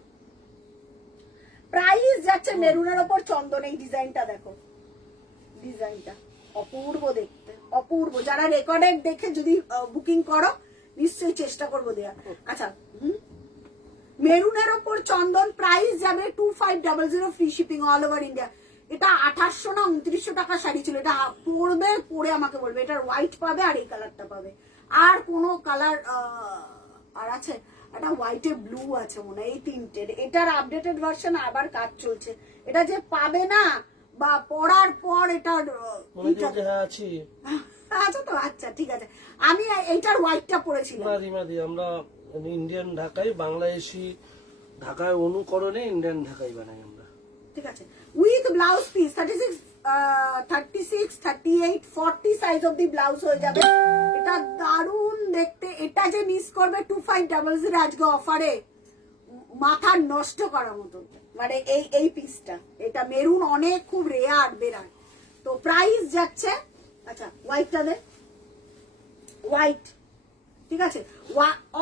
প্রাইস যাচ্ছে মেরুনের ওপর চন্দন। এই ডিজাইনটা দেখো, ডিজাইনটা অপূর্ব দেখতে, অপূর্ব। যারা রেকর্ডেড দেখে যদি বুকিং করো নিশ্চয়ই চেষ্টা করবো দেওয়ার। আচ্ছা, মেরুনের ওপর চন্দন, প্রাইস যাবে 2500, free shipping all over India. এটা 2800 না 2900 টাকা শাড়ি ছিল। এটা পরবে, পরে আমাকে বলবে। এটার হোয়াইট পাবে আর এই কালারটা পাবে, আর কোনো কালার আর আছে? এটা হোয়াইটে ব্লু আছে মনে হয়, এই তিনটে। এটার আপডেটেড ভার্সন আবার কাজ চলছে। এটা যে পাবে না বা পড়ার পর এটার আচ্ছা তো, আচ্ছা ঠিক আছে। আমি এইটার হোয়াইটটা পরেছিলাম। আমরা ইন্ডিয়ান ঢাকাই, বাংলাদেশি ঢাকায় অনুকরণে ইন্ডিয়ান ঢাকাই বানাই আমরা। ঠিক আছে, with blouse piece 36, 38, 40 size of the blouse হয়ে যাবে। এটা দারুণ দেখতে। এটা যে মিস করবে 2500 আজকে অফারে, মাথা নষ্ট করার মতো। মানে এই পিসটা, এটা মেরুন অনেক খুব রেয়ার বেরার। তো প্রাইস যাচ্ছে, আচ্ছা হোয়াইটটা দে, হোয়াইট, ঠিক আছে,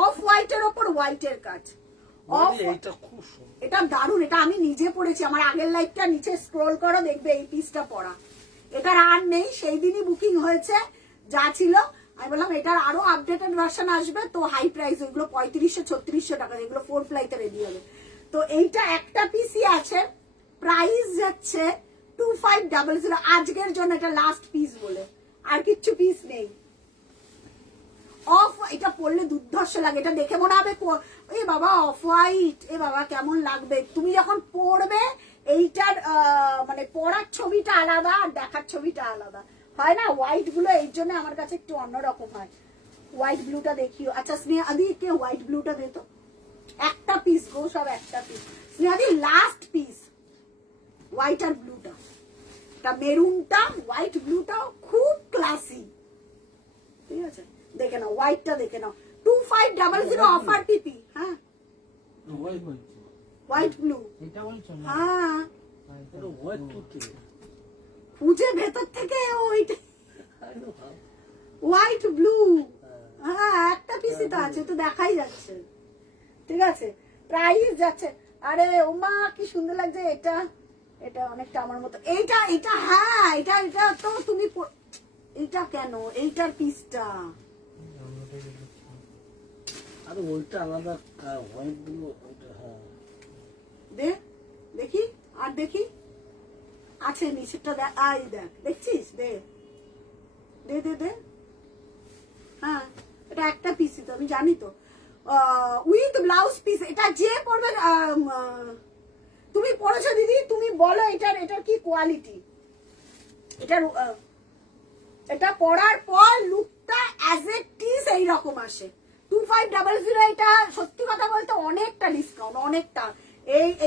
অফ হোয়াইটের ওপর হোয়াইটের কাজ। এটা দারুণ, এটা আমি নিজে পড়েছি। আমার আগের লাইফটা নিচে স্ক্রল করো, দেখবে এই পিসটা পড়া। এটার আর নেই, সেই দিনই বুকিং হয়েছে যা ছিল। আমি বললাম এটার আরো আপডেটেড ভার্সন আসবে, তো হাই প্রাইস, ওইগুলো 3500-3600 টাকা, এগুলো 4 ফ্লাইতে রেডি হবে। তো এইটা একটা পিসই আছে, প্রাইস যাচ্ছে 2500 আজকের জন্য। এটা লাস্ট পিস বলে, আর কিচ্ছু পিস নেই। অফ, এটা পরলে দুর্ধর্ষ লাগে। এটা দেখে মনে হবে এ বাবা অফ হোয়াইট, এ বাবা কেমন লাগবে। তুমি যখন পরবে এইটার মানে পরার ছবিটা আলাদা আর দেখার ছবিটা আলাদা হয় না। হোয়াইট গুলো এই জন্য আমার কাছে একটু অন্যরকম হয়। হোয়াইট ব্লুটা দেখিও। আচ্ছা স্নেহাদি, কে হোয়াইট ব্লুটা দে তো, একটা পিস গো, সব একটা piece. Snehadi last piece, white আর ব্লুটা। এটা মেরুনটা, হোয়াইট ব্লুটা খুব ক্লাসি, ঠিক আছে। দেখে নাও হোয়াইটটা, দেখে নাও 2500 অফার টিপি। হ্যাঁ হোয়াইট ব্লু, হ্যাঁ খুঁজে ভেতর থেকে ওইটা হোয়াইট ব্লু। হ্যাঁ একটা পিসি তো আছে, তো দেখাই যাচ্ছে, ঠিক আছে। প্রাইস যাচ্ছে, আরে ওমা কি সুন্দর লাগছে এটা। এটা অনেকটা আমার মতো। এইটা এটা হ্যাঁ, এটা এটা তো তুমি এইটা কেন, এইটার পিসটা আর ওইটা আলাদা, হোয়াইট ব্লু ওইটা। হ্যাঁ দে দেখি, আর দেখি আছে নিচেরটা দেখ, আই দেখ, দেখছিস? দে দে দে দে। হ্যাঁ এটা একটা পিসই তো, আমি জানি তো। With blouse piece. এটা যে পরবে, তুমি পরেছো দিদি, তুমি বলো এটার এটার কি কোয়ালিটি। এটার এটা পরার পর লুকটা অ্যাজ ইট ইজ এইরকম আসে। 2500 এটা সত্যি কথা বলতে অনেকটা ডিসকাউন্ট, অনেকটা।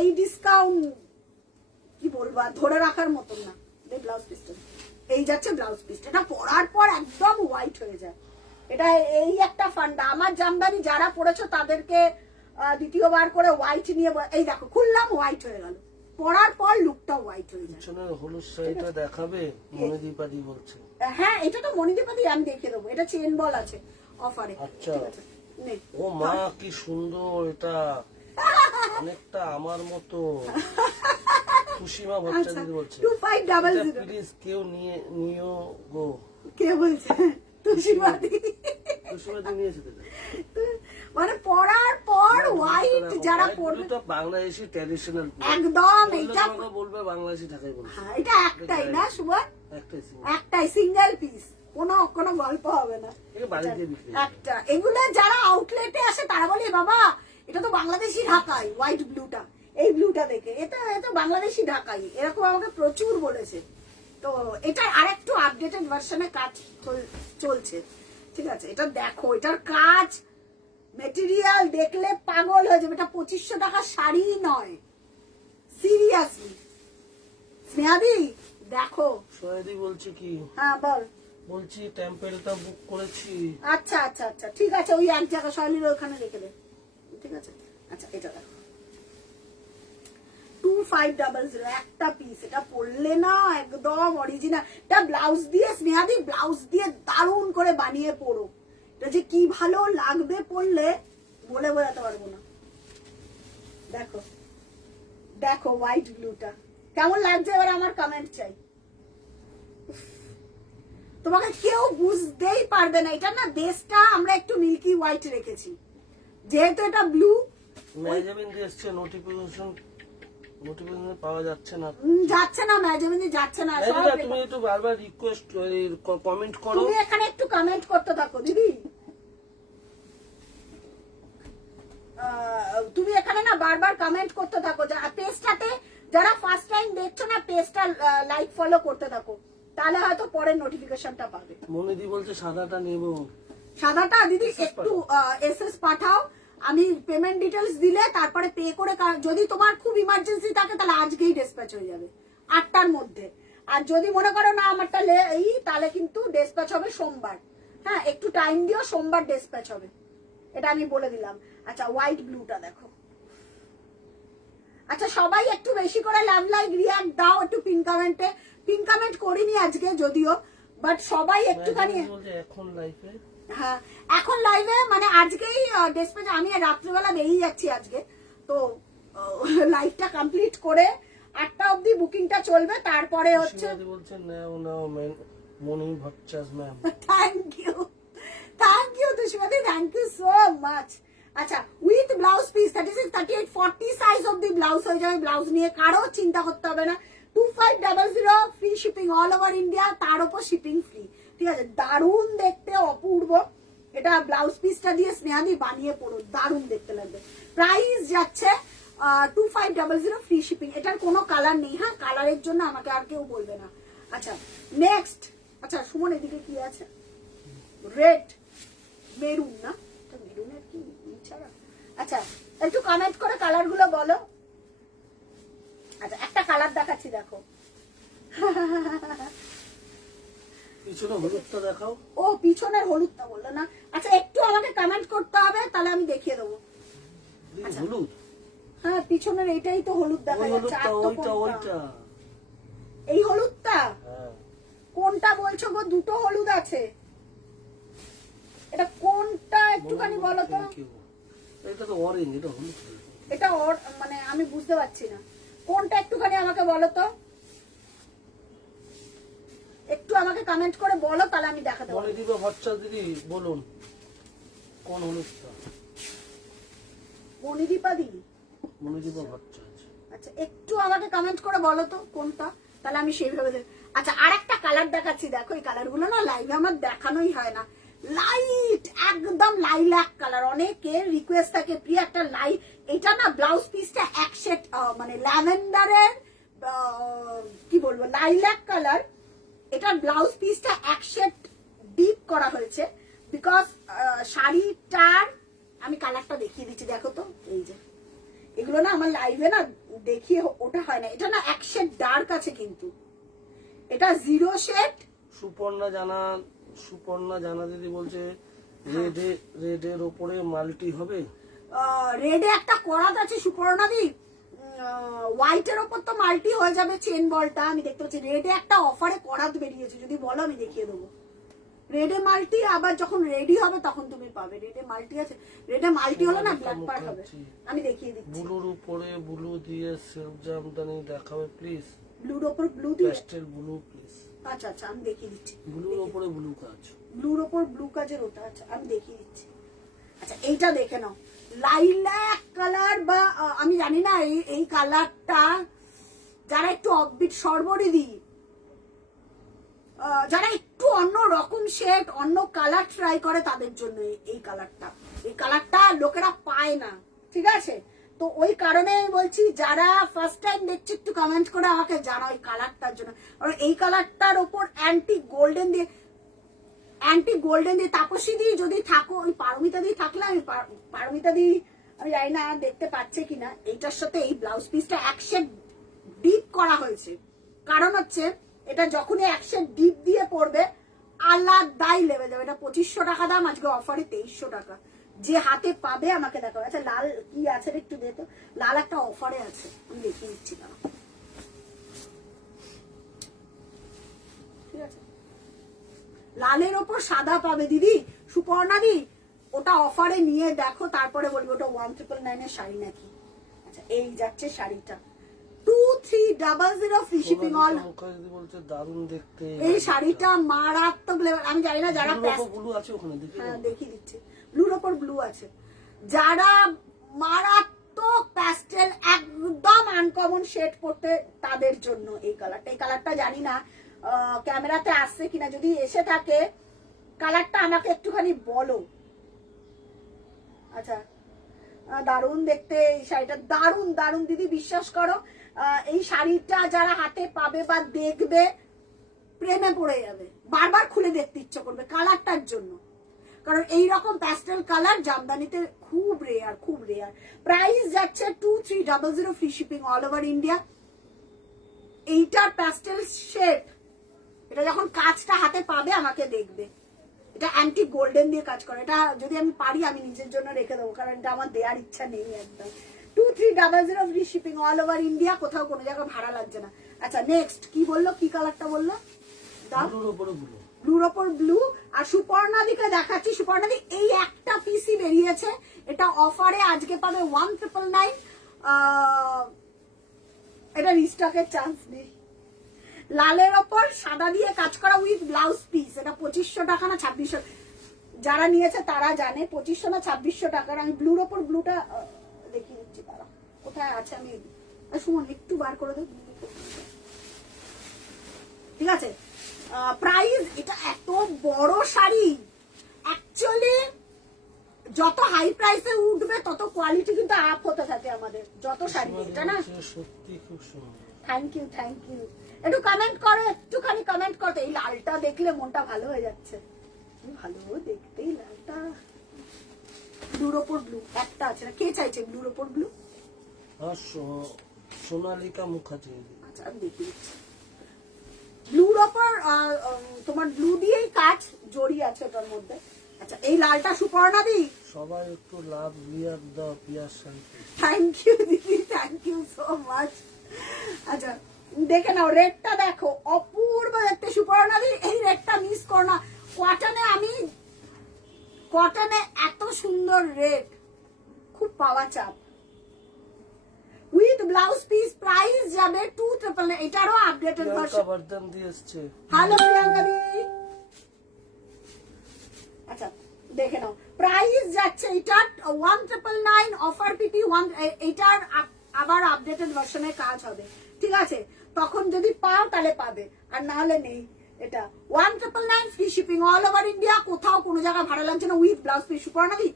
এই ডিসকাউন্ট কি বলবো, ধরে রাখার মতন না। ব্লাউজ পিসটা এই যাচ্ছে, ব্লাউজ পিসটা এটা পরার পর একদম হোয়াইট হয়ে যায়। এটা এই একটা ফান্ডা। আমার জামদানি যারা পড়েছো তাদেরকে দ্বিতীয়বার করে হোয়াইট নিয়ে, এই দেখো খুললাম, হোয়াইট হয়ে গেল। পরার পর লুকটা হোয়াইট হয়ে যায়। হলুদ শাড়িটা দেখাবে, মনিদীপাদি বলছে। হ্যাঁ এটা তো মনিদীপাদি, আমি দেখিয়ে দেবো। এটা চেন বল আছে অফারে। আচ্ছা ও মা কি সুন্দর, এটা অনেকটা আমার মতো। খুশিমা ভট্টাচার্য বলছে 2500 প্লিজ কেউ নিও গো। কে বলছে? তুষিমাদি। তুষিমাদি নিয়েছে তো, মানে পরার পর হোয়াইট যারা পরবে, এটা বাংলাদেশি ট্র্যাডিশনাল একদম। এটা বলবে বাংলাদেশি ঢাকাই বলবে। হ্যাঁ এটা একটাই না সুবল, একটাই একটাই সিঙ্গেল পিস, কোনো গল্প হবে না। একটা এগুলো যারা আউটলেটে আসে তারা বলে বাবা এটা তো বাংলাদেশি ঢাকাই, হোয়াইট ব্লুটা, এই ব্লুটা দেখে এটা বাংলাদেশি ঢাকাই, এরকম আমাকে প্রচুর বলেছে। তো এটা আরেকটু আপডেটেড ভার্সনে কাজ চলছে, ঠিক আছে। এটা দেখো, এটার কাজ মেটেরিয়াল দেখলে পাগল হয়ে যাবে। এটা 2500 টাকা শাড়ি নয়, সিরিয়াসলি। স্নেহাদি দেখো। সোয়াদি বলছি কি, হ্যাঁ বল। বলছি টেম্পেলটা বুক করেছি। আচ্ছা আচ্ছা আচ্ছা ঠিক আছে, ওই এক জায়গা শৈলীর ওখানে রেখে দে, ঠিক আছে। আচ্ছা এটা দেখো 2500 একটা পিস। এটা পরলে না একদম অরিজিনাল। এটা ব্লাউজ দিয়ে, স্নেহাদি ব্লাউজ দিয়ে দারুণ করে বানিয়ে পরো। এটা যে কি ভালো লাগবে পরলে বলে বোঝাতে পারবো না। দেখো দেখো হোয়াইট ব্লুটা কেমন লাগছে, এবার আমার কমেন্ট চাই। তোমাকে কেউ বুঝতেই পারবে না। এটা না বেসটা আমরা একটু মিল্কি হোয়াইট রেখেছি, যেহেতু এটা ব্লু। ম্যাজেমেন্ট এসছে, নোটিফিকেশন পাওয়া যাচ্ছে না, যাচ্ছে না ম্যাজেমেন্ট যাচ্ছে না। তুমি একটু বারবার রিকোয়েস্ট কমেন্ট করো, তুমি এখানে একটু কমেন্ট করতে থাকো দিদি। তুমি এখানে না বারবার কমেন্ট করতে থাকো। পেজটাতে যারা ফার্স্ট টাইম দেখছো না, পেজটা লাইক ফলো করতে থাকো, তাহলে হয়তো পরের নোটিফিকেশনটা পাবে। মনিদি বলছে সাদাটা নেব। সাদাটা দিদি একটু এসএস পাঠাও, আমি পেমেন্ট ডিটেলস দিলে তারপরে পে করে, যদি তোমার খুব ইমার্জেন্সি থাকে তাহলে আজকেই ডিসপ্যাচ হয়ে যাবে 8টার মধ্যে। আর যদি মনে করো না আমারটা তাহলে কিন্তু ডিসপ্যাচ হবে সোমবার। হ্যাঁ, একটু টাইম দিও, সোমবার ডিসপ্যাচ হবে, এটা আমি বলে দিলাম। আচ্ছা, হোয়াইট ব্লুটা দেখো। আচ্ছা, সবাই একটু বেশি করে লাভ লাইক রিয়াক্ট দাও একটু পিন কমেন্টে। পিন কমেন্ট করিনি আজকে যদিও, বাট সবাই একটুখানি এখন লাইভে। হ্যাঁ, এখন লাইভে মানে আজকেই ডিসপ্যাচ। আমি রাত্রিবেলা বেরিয়ে যাচ্ছি আজকে, তো লাইভটা কমপ্লিট করে 8টা অবধি বুকিংটা চলবে, তারপরে হচ্ছে বলছেন নাও মনি ভট্টাচ ম্যাম। থ্যাংক ইউ তুষ্মাদি, থ্যাংক ইউ সো মাচ। আচ্ছা, উইথ ব্লাউজ পিস 36, 38, 40 সাইজ অবধি ব্লাউজ হয়ে যাবে। ব্লাউজ নিয়ে কারো চিন্তা করতে হবে না। 2500 free shipping all over India, তার উপর শিপিং ফ্রি। ঠিক আছে, দারুণ দেখতে, অপূর্ব। এটা ব্লাউজ পিসটা দিয়ে স্নেহাদি বানিয়ে পড়ো, দারুণ দেখতে লাগবে। প্রাইস যাচ্ছে 2500 ফ্রি শিপিং। এটার কোনো কালার নেই। হ্যাঁ, কালারের জন্য আমাকে আর কেউ বলবে না। আচ্ছা, নেক্সট। আচ্ছা সুমন, এদিকে কি আছে? রেড, মেরুন না, মেরুনের কি ছাড়া। আচ্ছা, একটু কমেন্ট করে কালার গুলো বলো। আচ্ছা, একটা কালার দেখাচ্ছি, দেখো। পিছনে হলুদটা দেখাও। ও, পিছনের হলুদটা বললো না। আচ্ছা, একটু আমাকে কমেন্ট করতে হবে, তাহলে আমি দেখিয়ে দেবো। হলুদ, হ্যাঁ, পিছনের এইটাই তো হলুদ দেখা যাচ্ছে। এই হলুদটা কোনটা বলছো গো? দুটো হলুদ আছে, এটা কোনটা একটুখানি বলো তো। এটা তো অরেঞ্জ, এটা হলুদ। এটা মানে আমি বুঝতে পারছি না কোনটা, একটুখানি আমাকে বলো তো। একটু আমাকে কমেন্ট করে বলো, তাহলে আমি দেখাতে পারবো। মনিদীপা ভট্টাচ দিদি বলুন কোন হলুদটা। মনিদীপা দি, মনিদীপা ভট্টাচ। আচ্ছা, একটু আমাকে কমেন্ট করে বলো তো কোনটা, তাহলে আমি সেইভাবে। আচ্ছা, আরেকটা কালার দেখাচ্ছি, দেখো। এই কালার গুলো না লাইভে আমার দেখানোই হয় না। লাইট একদম লাইল্যাক কালার, অনেকের রিকোয়েস্ট থাকে প্রিয়া একটা লাইট। এটা না ব্লাউজ পিসটা এক সেট, মানে ল্যাভেন্ডারের কি বলবো, লাইল্যাক কালার। এটার ব্লাউজ পিসটা এক সেট ডিপ করা হয়েছে, বিকজ শাড়িটার আমি কালারটা দেখিয়ে দিচ্ছি, দেখো তো। এই যে এগুলো না আমার লাইভে না দেখিয়ে ওটা হয় না। এটা না এক শেড ডার্ক আছে, কিন্তু এটা 0 শেড। সুপর্ণা জানা দিদি বলছে রেডের ওপরে মাল্টি হবে। রেডে একটা করাত আছে সুপর্ণা দি, হোয়াইটের ওপর তো মাল্টি হয়ে যাবে চেন বলটা। আমি দেখতে পাচ্ছি রেডে একটা অফারে করাত বেরিয়েছে, যদি বলো আমি দেখিয়ে দেবো। রেডে মাল্টি আবার যখন রেডি হবে তখন তুমি পাবে। রেডে মাল্টি আছে, রেডে মাল্টি হলো না ব্ল্যাক পার হবে। আমি দেখিয়ে দিচ্ছি। ব্লুর উপরে ব্লু দিয়ে সিল্ক জামদানি দেখাবে প্লিজ। ব্লুর উপর ব্লু দিয়ে প্যাস্টেল ব্লু প্লিজ। আচ্ছা আচ্ছা, আমি দেখিয়ে দিচ্ছি। ব্লুর উপরে ব্লু কাজ, ব্লুর উপর ব্লু কাজের ওটা। আচ্ছা, আমি দেখিয়ে দিচ্ছি। আচ্ছা, এইটা দেখে নাও, লাইল্যাক কালার। বা আমি জানি না এই কালারটা যারা একটু অফবিট সর্বরিদি, যারা একটু অন্য রকম শেড, অন্য কালার ট্রাই করে, তাদের জন্য এই কালারটা। এই কালারটা লোকেরা পায় না, ঠিক আছে? তো ওই কারণে আমি বলছি, যারা ফার্স্ট টাইম দেখছে একটু কমেন্ট করে আমাকে জানাও এই কালারটার জন্য। এই কালারটার ওপর অ্যান্টিক গোল্ডেন দিয়ে তাপসী দি যদি থাকো, ওই পারমিতা দি থাকলে, আমি পারমিতা দি আমি জানি না দেখতে পাচ্ছে কিনা, এইটার সাথে এই ব্লাউজ পিসটা এক শেড ডিপ করা হয়েছে। কারণ হচ্ছে এটা যখনই এক শেড ডিপ দিয়ে পড়বে আলাদাই লেভেল যাবে। এটা 2500 টাকা দাম, আজকে অফারে 2300 টাকা। যে হাতে পাবে আমাকে দেখো। আচ্ছা, লাল কি আছে একটু দে তো। লাল একটা অফারে আছে, আমি দেখিয়ে দিচ্ছি না, ঠিক আছে? লালের ওপর সাদা পাবে দিদি, সুপর্ণা দি। ওটা অফারে নিয়ে দেখো, তারপরে বলবো ওটা 1999 এর শাড়ি নাকি। আচ্ছা, এই যাচ্ছে শাড়িটা 2300 ফ্রি শিপিং অল। মুখার্জি বলছে দারুণ দেখতে এই শাড়িটা মারাত্মক level। আমি জানি না যারা ব্লু আছে ওখানে দেখি। হ্যাঁ দেখিয়ে দিচ্ছি, ব্লুর ওপর ব্লু আছে। যারা মারাত্মক প্যাস্টেল একদম আনকমন শেড পড়তে তাদের জন্য এই কালারটা। এই কালারটা জানি না ক্যামেরাতে আসছে কিনা, যদি এসে থাকে কালারটা আমাকে একটুখানি বলো। আচ্ছা দারুণ দেখতে এই শাড়িটা, দারুণ দারুণ দিদি, বিশ্বাস করো এই শাড়িটা যারা হাতে পাবে বা দেখবে প্রেমে পড়ে যাবে, বারবার খুলে দেখতে ইচ্ছে করবে কালারটার জন্য। কারণ এইরকম প্যাস্টেল কালার জামদানিতে খুব রেয়ার, খুব রেয়ার। প্রাইস যাচ্ছে 2300 free shipping all over India. এইটার প্যাস্টেল শেড, এটা যখন কাজটা হাতে পাবে আমাকে দেখবে। এটা অ্যান্টি গোল্ডেন দিয়ে কাজ করে। এটা যদি আমি পারি আমি নিজের জন্য রেখে দেবো, কারণ এটা আমার দেওয়ার ইচ্ছা নেই একদম। 2300 free shipping all over India, কোথাও কোনো জায়গায় ভাড়া লাগছে না। আচ্ছা নেক্সট কি বললো, কি কালারটা বললো? ব্লুর ওপর ব্লু। আর সুপর্ণাদিকে দেখাচ্ছি। সুপর্ণাদি এই একটা পিসই বেরিয়েছে, এটা অফারে আজকে পাবে 1999। এটা রিস্টকের চান্স নেই। লালের ওপর সাদা দিয়ে কাজ করা উইথ ব্লাউজ পিস। এটা 2500 টাকা না 2600, যারা নিয়েছে তারা জানে 2500 না 2600 টাকার। আমি ব্লুর ওপর ব্লুটা দেখিয়ে দিচ্ছি, তারা কোথায় আছে আমি শুনুন একটু বার করে দেব। ঠিক আছে, প্রাইস এটা এত বড় শাড়ি, অ্যাকচুয়ালি যত হাই প্রাইসে উঠবে তত কোয়ালিটি কিন্তু আপ হতে থাকে আমাদের যত শাড়ি। এটা না সত্যি খুব সুন্দর। Thank you, thank you. একটু কমেন্ট করো, একটুখানি কমেন্ট করো। এই লালটা দেখলে মনটা ভালো হয়ে যাচ্ছে, ভালো দেখতে এই লালটা। ব্লুর ওপর ব্লু একটা আছে না, কে চাইছে ব্লুর ওপর ব্লু? সোনালিকা মুখার্জি। আচ্ছা আমি দেখিয়ে দিচ্ছি। ব্লুর ওপর তোমার ব্লু দিয়েই কাজ জড়িয়ে আছে ওটার মধ্যে। আচ্ছা এই লালটা সুপর্ণাদি, সবাই একটু লাভ রিয়ার দাও পিয়ার শাড়ি। থ্যাংক ইউ দিদি, থ্যাংক ইউ সো মাচ। আচ্ছা দেখে নাও, রেডটা দেখো অপূর্ব দেখতে সুপর্ণাদি। এই রেডটা মিস করো না। কটনে এত সুন্দর রেড খুব পাওয়া চাপ। উইথ ব্লাউজ পিস প্রাইস যাবে 299। এটারও আপডেটেড ভার্সন দিয়ে এসেছে। হ্যালো প্রিয়াঙ্কা দি। আচ্ছা দেখে নাও, প্রাইস যাচ্ছে এটা 1999 অফার পিপি 1। এটার আবার আপডেটেড ভার্সনে কাজ হবে, ঠিক আছে? তখন যদি পাও তাহলে পাবে, আর না হলে নেই। এটা 1999 free shipping all over India, কোথাও কোনো জায়গায় ভাড়া লাগছে না, উইথ ব্লাউজ পিস। সুপর্ণাদি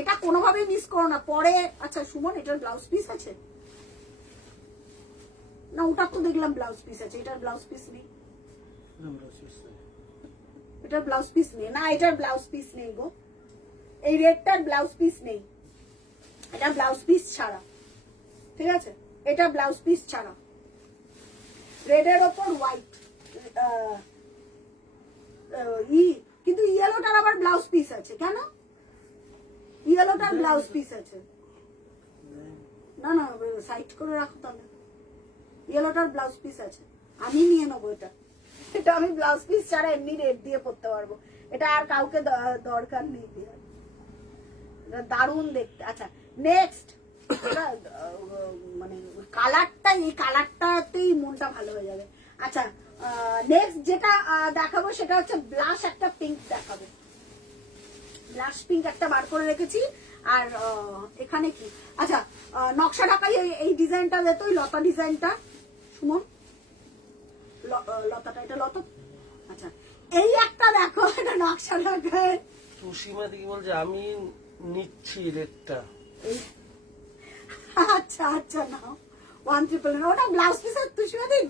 এটা কোনোভাবেই মিস করো না পরে। আচ্ছা সুমন এটার ব্লাউজ পিস আছে না? ওটা তো দেখলাম ব্লাউজ পিস আছে, এটার ব্লাউজ পিস নেই। এটার ব্লাউজ পিস নেই না, এটার ব্লাউজ পিস নেই গো। এই রেডটার ব্লাউজ পিস নেই, এটা ব্লাউজ পিস ছাড়া, ঠিক আছে? এটা ব্লাউজ পিস ছাড়া। রেডের ওপর হোয়াইট কিন্তু ইয়েলোটার আবার ব্লাউজ পিস আছে। কেন ইয়েলোটার ব্লাউজ পিস আছে? না না সাইড করে রাখো তাহলে। ইয়েলোটার ব্লাউজ পিস আছে, আমি নিয়ে নেবো এটা। এটা আমি ব্লাউজ পিস ছাড়া এমনি রেড দিয়ে পরতে পারবো, এটা আর কাউকে দরকার নেই। দারুণ দেখতে। আচ্ছা নেক্সট মানে কালারটা, এই কালারটাতেই মনটা ভালো হয়ে যাবে। আচ্ছা নেক্সট যেটা দেখাবো সেটা হচ্ছে ব্লাশ একটা পিঙ্ক দেখাবো। ব্লাশ পিঙ্ক একটা বার করে রেখেছি। আর এখানে কি, আচ্ছা নকশা ঢাকাই এই ডিজাইনটা যেত, লতা ডিজাইনটা। সুমন লতাটা, এটা লতা। আচ্ছা এই একটা দেখো, এটা নকশা ঢাকায়। সুসীমা দিকে বলছে আমি নিচ্ছি রেটটা। আচ্ছা আচ্ছা নাও 1999। ওটা ব্লাউজ পিস। সুসীমা দি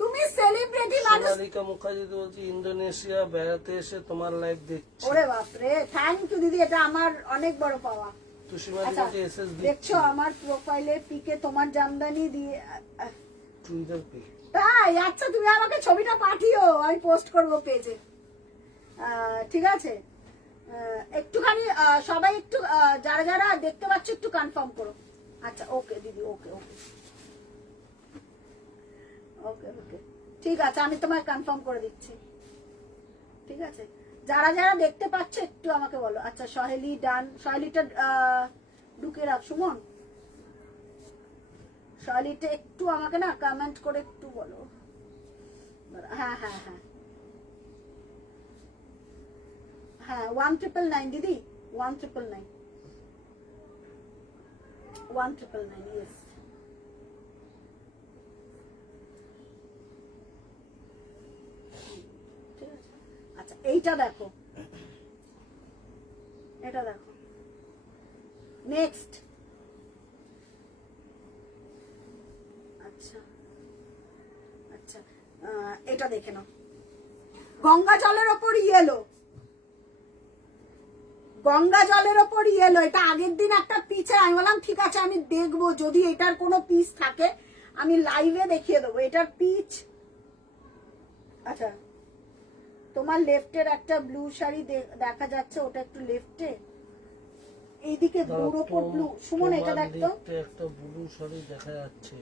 তুমি সেলিব্রিটি মানুষ। সোনালিকা মুখার্জি বলছি ইন্দোনেশিয়া বেড়াতে এসে তোমার লাইভ দেখছি। ওরে বাপ রে, থ্যাংক ইউ দিদি, এটা আমার অনেক বড় পাওয়া। সুসীমা দি বলছে এসএস দেখছো আমার প্রোফাইলে পিকে তোমার জামদানি দিয়ে টুইটার পিক। তাই? আচ্ছা তুমি আমাকে ছবিটা পাঠিও, আমি পোস্ট করব পেজে, ঠিক আছে? একটুখানি সবাই একটু যারা যারা দেখতে পাচ্ছ একটু কনফার্ম করো। আচ্ছা ওকে দিদি, ওকে ওকে ওকে ওকে ঠিক আছে, আমি তোমায় কনফার্ম করে দিচ্ছি, ঠিক আছে? যারা যারা দেখতে পাচ্ছ একটু আমাকে বলো। আচ্ছা সহেলি ডান, সহেলিটা ঢুকে রাখ সুমন। শাড়িটা একটু আমাকে না কমেন্ট করে একটু বলো। হ্যাঁ হ্যাঁ হ্যাঁ হ্যাঁ 1999 দিদি, 1999, 1999, ইয়েস। ঠিক আছে, আচ্ছা এইটা দেখো, এটা দেখো, নেক্সট। আচ্ছা আচ্ছা, এটা দেখে নাও, গঙ্গা জলের ওপর ইয়েলো, গঙ্গা জলের ওপর ইয়েলো। এটা আগের দিন একটা পিছে আমি বললাম ঠিক আছে আমি দেখবো, যদি এটার কোনো পিস থাকে আমি লাইভে দেখিয়ে দেবো এটার পিচ। আচ্ছা, তোমার লেফটের একটা ব্লু শাড়ি দেখা যাচ্ছে, ওটা একটু লেফটে, এইদিকে ব্লুর ওপর ব্লু। সুমন এটা দেখতো, একটা ব্লু শাড়ি দেখা যাচ্ছে,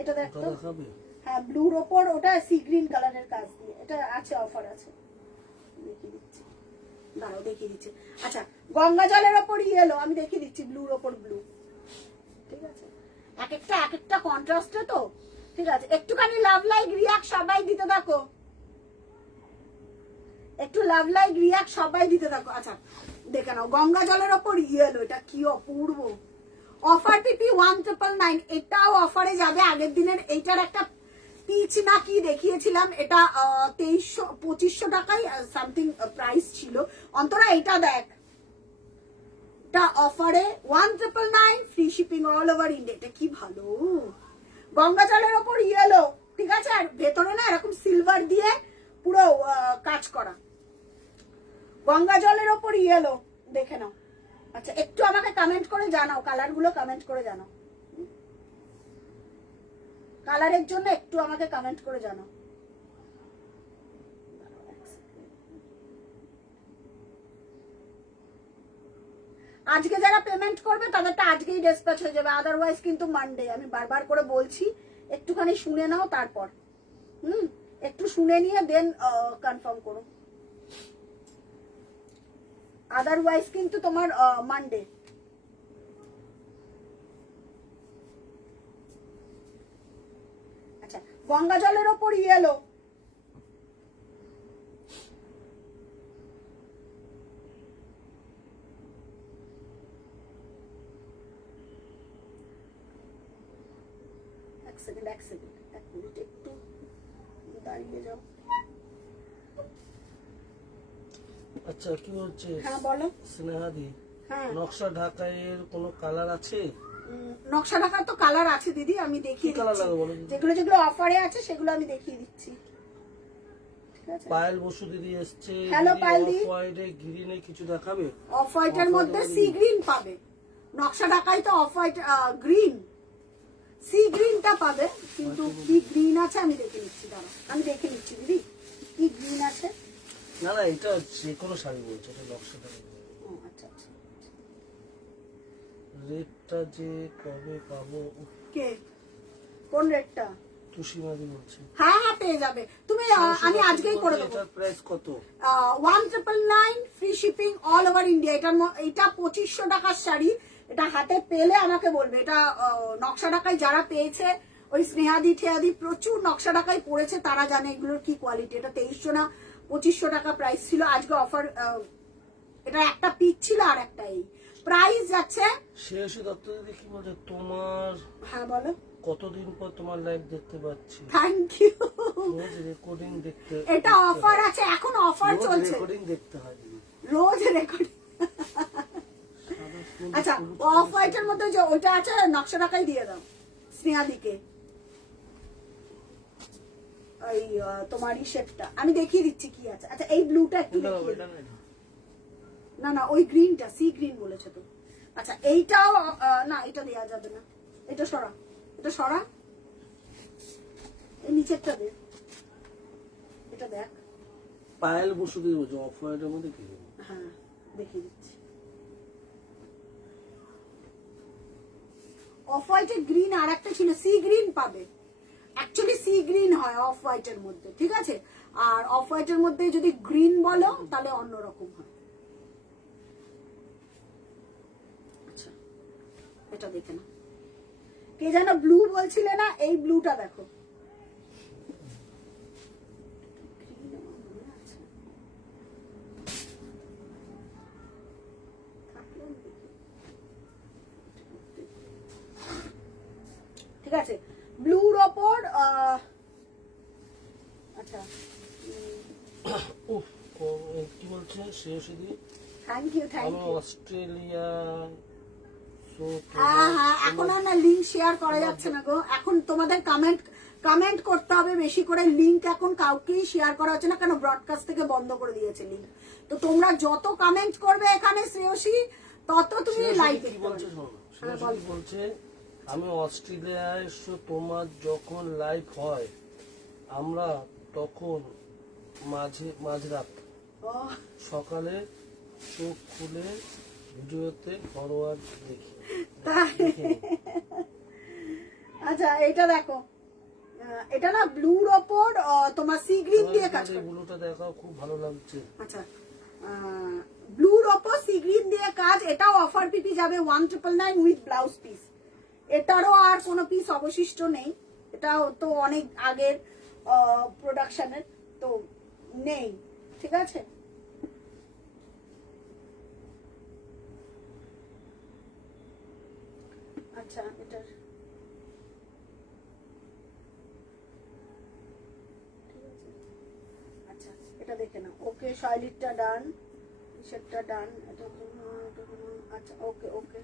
এটা দেখতো। দেখাবে? হ্যাঁ ব্লুর ওপর, ওটা সি গ্রিন কালারের কাজ দিয়ে, এটা আছে, অফার আছে, দেখিয়ে দিচ্ছি, দাঁড়াও দেখিয়ে দিচ্ছি। আচ্ছা, গঙ্গা জলের ওপর ইয়েলো, আমি দেখিয়ে দিচ্ছি ব্লুর ওপর ব্লু। ঠিক আছে, এক একটা কন্ট্রাস্টে তো। ঠিক আছে, একটুখানি লাভ লাইক রিয়াক্ট সবাই দিতে থাকো, একটু লাভ লাইক রিয়াক্ট সবাই দিতে থাকো। আচ্ছা দেখে নাও, গঙ্গা জলের ওপর ইয়েলো, এটা কি অপূর্ব। অফার পিপি 1999, এটাও অফারে যাবে। আগের দিনের এইটার একটা পিচ না কি দেখিয়েছিলাম, এটা 2300-2500 টাকায় সামথিং প্রাইস ছিল। অন্তরা এটা দেখ, এটা অফারে 1999, free shipping all over India. এটা কি ভালো, গঙ্গা জলের ওপর ইয়েলো। ঠিক আছে, আর ভেতরে না এরকম সিলভার দিয়ে পুরো কাজ করা, গঙ্গা জলের ওপর ইয়েলো, দেখে নাও। আচ্ছা একটু আমাকে কমেন্ট করে জানাও, কালার গুলো কমেন্ট করে জানাও, কালারের জন্য একটু আমাকে কমেন্ট করে জানাও। আজকে যারা পেমেন্ট করবে তাদেরটা আজকেই ডিসপ্যাচ হয়ে যাবে, আদারওয়াইজ কিন্তু মানডে। আমি বারবার করে বলছি, একটুখানি শুনে নাও তারপর, একটু শুনে নিয়ে দেন কনফার্ম করো, আদারওয়াইজ কিন্তু তোমার মানডে। আচ্ছা, গঙ্গা জলের ওপর ইয়েলো, এক মিনিট একটু দাঁড়িয়ে যাও। আচ্ছা কি হচ্ছে? হ্যাঁ বলো স্নেহাদি, হ্যাঁ, নকশা ঢাকাইয়ের কোনো কালার আছে? নকশা ঢাকার তো কালার আছে দিদি, আমি দেখিয়ে কালার দিচ্ছি, লাগবে বলো? যেগুলো যেগুলো অফারে আছে সেগুলো আমি দেখিয়ে দিচ্ছি। ঠিক আছে, পায়েল বসু দিদি এসছে। হ্যালো পায়েল দি, অফ হোয়াইটে গ্রিনে কিছু দেখাবে? অফ হোয়াইটের মধ্যে সি গ্রিন পাবে, নকশা ঢাকাই তো অফ হোয়াইট গ্রিন, সি গ্রিনটা পাবে, কিন্তু কি গ্রিন আছে আমি দেখে নিচ্ছি, দাঁড়াও আমি দেখে নিচ্ছি দিদি কি গ্রিন আছে। না না, এটা যে কোনো শাড়ি বলছে, এটা নকশা ঢাকাই। ও আচ্ছা আচ্ছা, রেটটা যে কবে পাবো? কে কোন রেটটা? তুষিমাদি বলছে। হ্যাঁ হ্যাঁ পেয়ে যাবে তুমি, আমি আজকেই করে দেবো। এটার প্রাইস কত? 1999, free shipping all over India. এটা 2500 টাকার শাড়ি, এটা হাতে পেলে আমাকে বলবে। এটা নকশা ঢাকায় যারা পেয়েছে, ওই স্নেহাদি ঠেয়াদি প্রচুর নকশা ঢাকায় পড়েছে, তারা জানে এগুলোর কি কোয়ালিটি। এটা 2300 না 2500 টাকা প্রাইস ছিল, আজকে অফার। এটা একটা পিচ ছিল আর একটা এই প্রাইস যাচ্ছে। শ্রেয়সী দত্ত দিদি কি বলছে তোমার? হ্যাঁ বলো, কতদিন পর তোমার লাইভ দেখতে পাচ্ছি। Thank you. রোজ রেকর্ডিং দেখতে, এটা অফার আছে, এখন অফার চলছে, রেকর্ডিং দেখতে হয় দিদি, রোজ রেকর্ডিং। আচ্ছা, অফ হোয়াইটের মধ্যে যে ওইটা আছে, নকশা ঢাকাই দিয়ে দাও স্নেহাদিকে। ওই তোমার শেপটা আমি দেখিয়ে দিচ্ছি কি আছে। আচ্ছা এই ব্লুটা একটু দেখিয়ে দাও। না না, ওই গ্রিনটা সি গ্রিন বলেছে তো। আচ্ছা এইটাও না, এটা দেওয়া যাবে না, এটা সরা, এটা সরা, এই নিচেরটা দে, এটা দেখ। পায়েল বসু দিদি বলছে অফ হোয়াইটের মধ্যে কি? হ্যাঁ দেখিয়ে দিচ্ছি, অফ হোয়াইটের গ্রিন আর একটা ছিল, সি গ্রিন পাবে। অ্যাকচুয়ালি সি গ্রিন হয় অফ হোয়াইটের মধ্যে, ঠিক আছে। আর অফ হোয়াইটের মধ্যে যদি গ্রিন বলো তাহলে অন্যরকম হয়। আচ্ছা এটা দেখে না, কে যেন ব্লু বলছিলে না, এই ব্লুটা দেখো, ঠিক আছে, ব্লুর ওপর আচ্ছা উফ, কি বলছে শ্রেয়সীদি? থ্যাংক ইউ আমি অস্ট্রেলিয়া হ্যাঁ হ্যাঁ, এখন আর না লিংক শেয়ার করা যাচ্ছে না গো, এখন তোমাদের কমেন্ট করতে হবে বেশি করে, লিংক এখন কাউকেই শেয়ার করা হচ্ছে না, কেন ব্রডকাস্ট থেকে বন্ধ করে দিয়েছে লিংক। তো তোমরা যত কমেন্ট করবে এখানে শ্রেয়সী, তত তুমি লাইভ কি বলছে শোনো, শ্রেয়সী বলছে আমি অস্ট্রেলিয়ায় এসো, তোমার যখন লাইভ হয় আমরা তখন মাঝরাত সকালে চোখ খুলে ভিডিওতে ফরওয়ার্ড দেখি। আচ্ছা এটা দেখো, এটা না ব্লুর ওপর তোমার সি গ্রিন দিয়ে কাজ করে, ব্লুটা দেখাও, খুব ভালো লাগছে। আচ্ছা ব্লুর ওপর সি গ্রিন দিয়ে কাজ, এটাও অফার পিপি যাবে 1999 উইথ ব্লাউজ পিস। এটারও আর কোনো পিস অবশিষ্ট নেই, এটাও তো অনেক আগের প্রোডাকশনের, তো নেই, ঠিক আছে। আচ্ছা এটার আচ্ছা এটা দেখে নাও, ওকে শৈলীরটা ডান, সেটটা ডান, আচ্ছা ওকে ওকে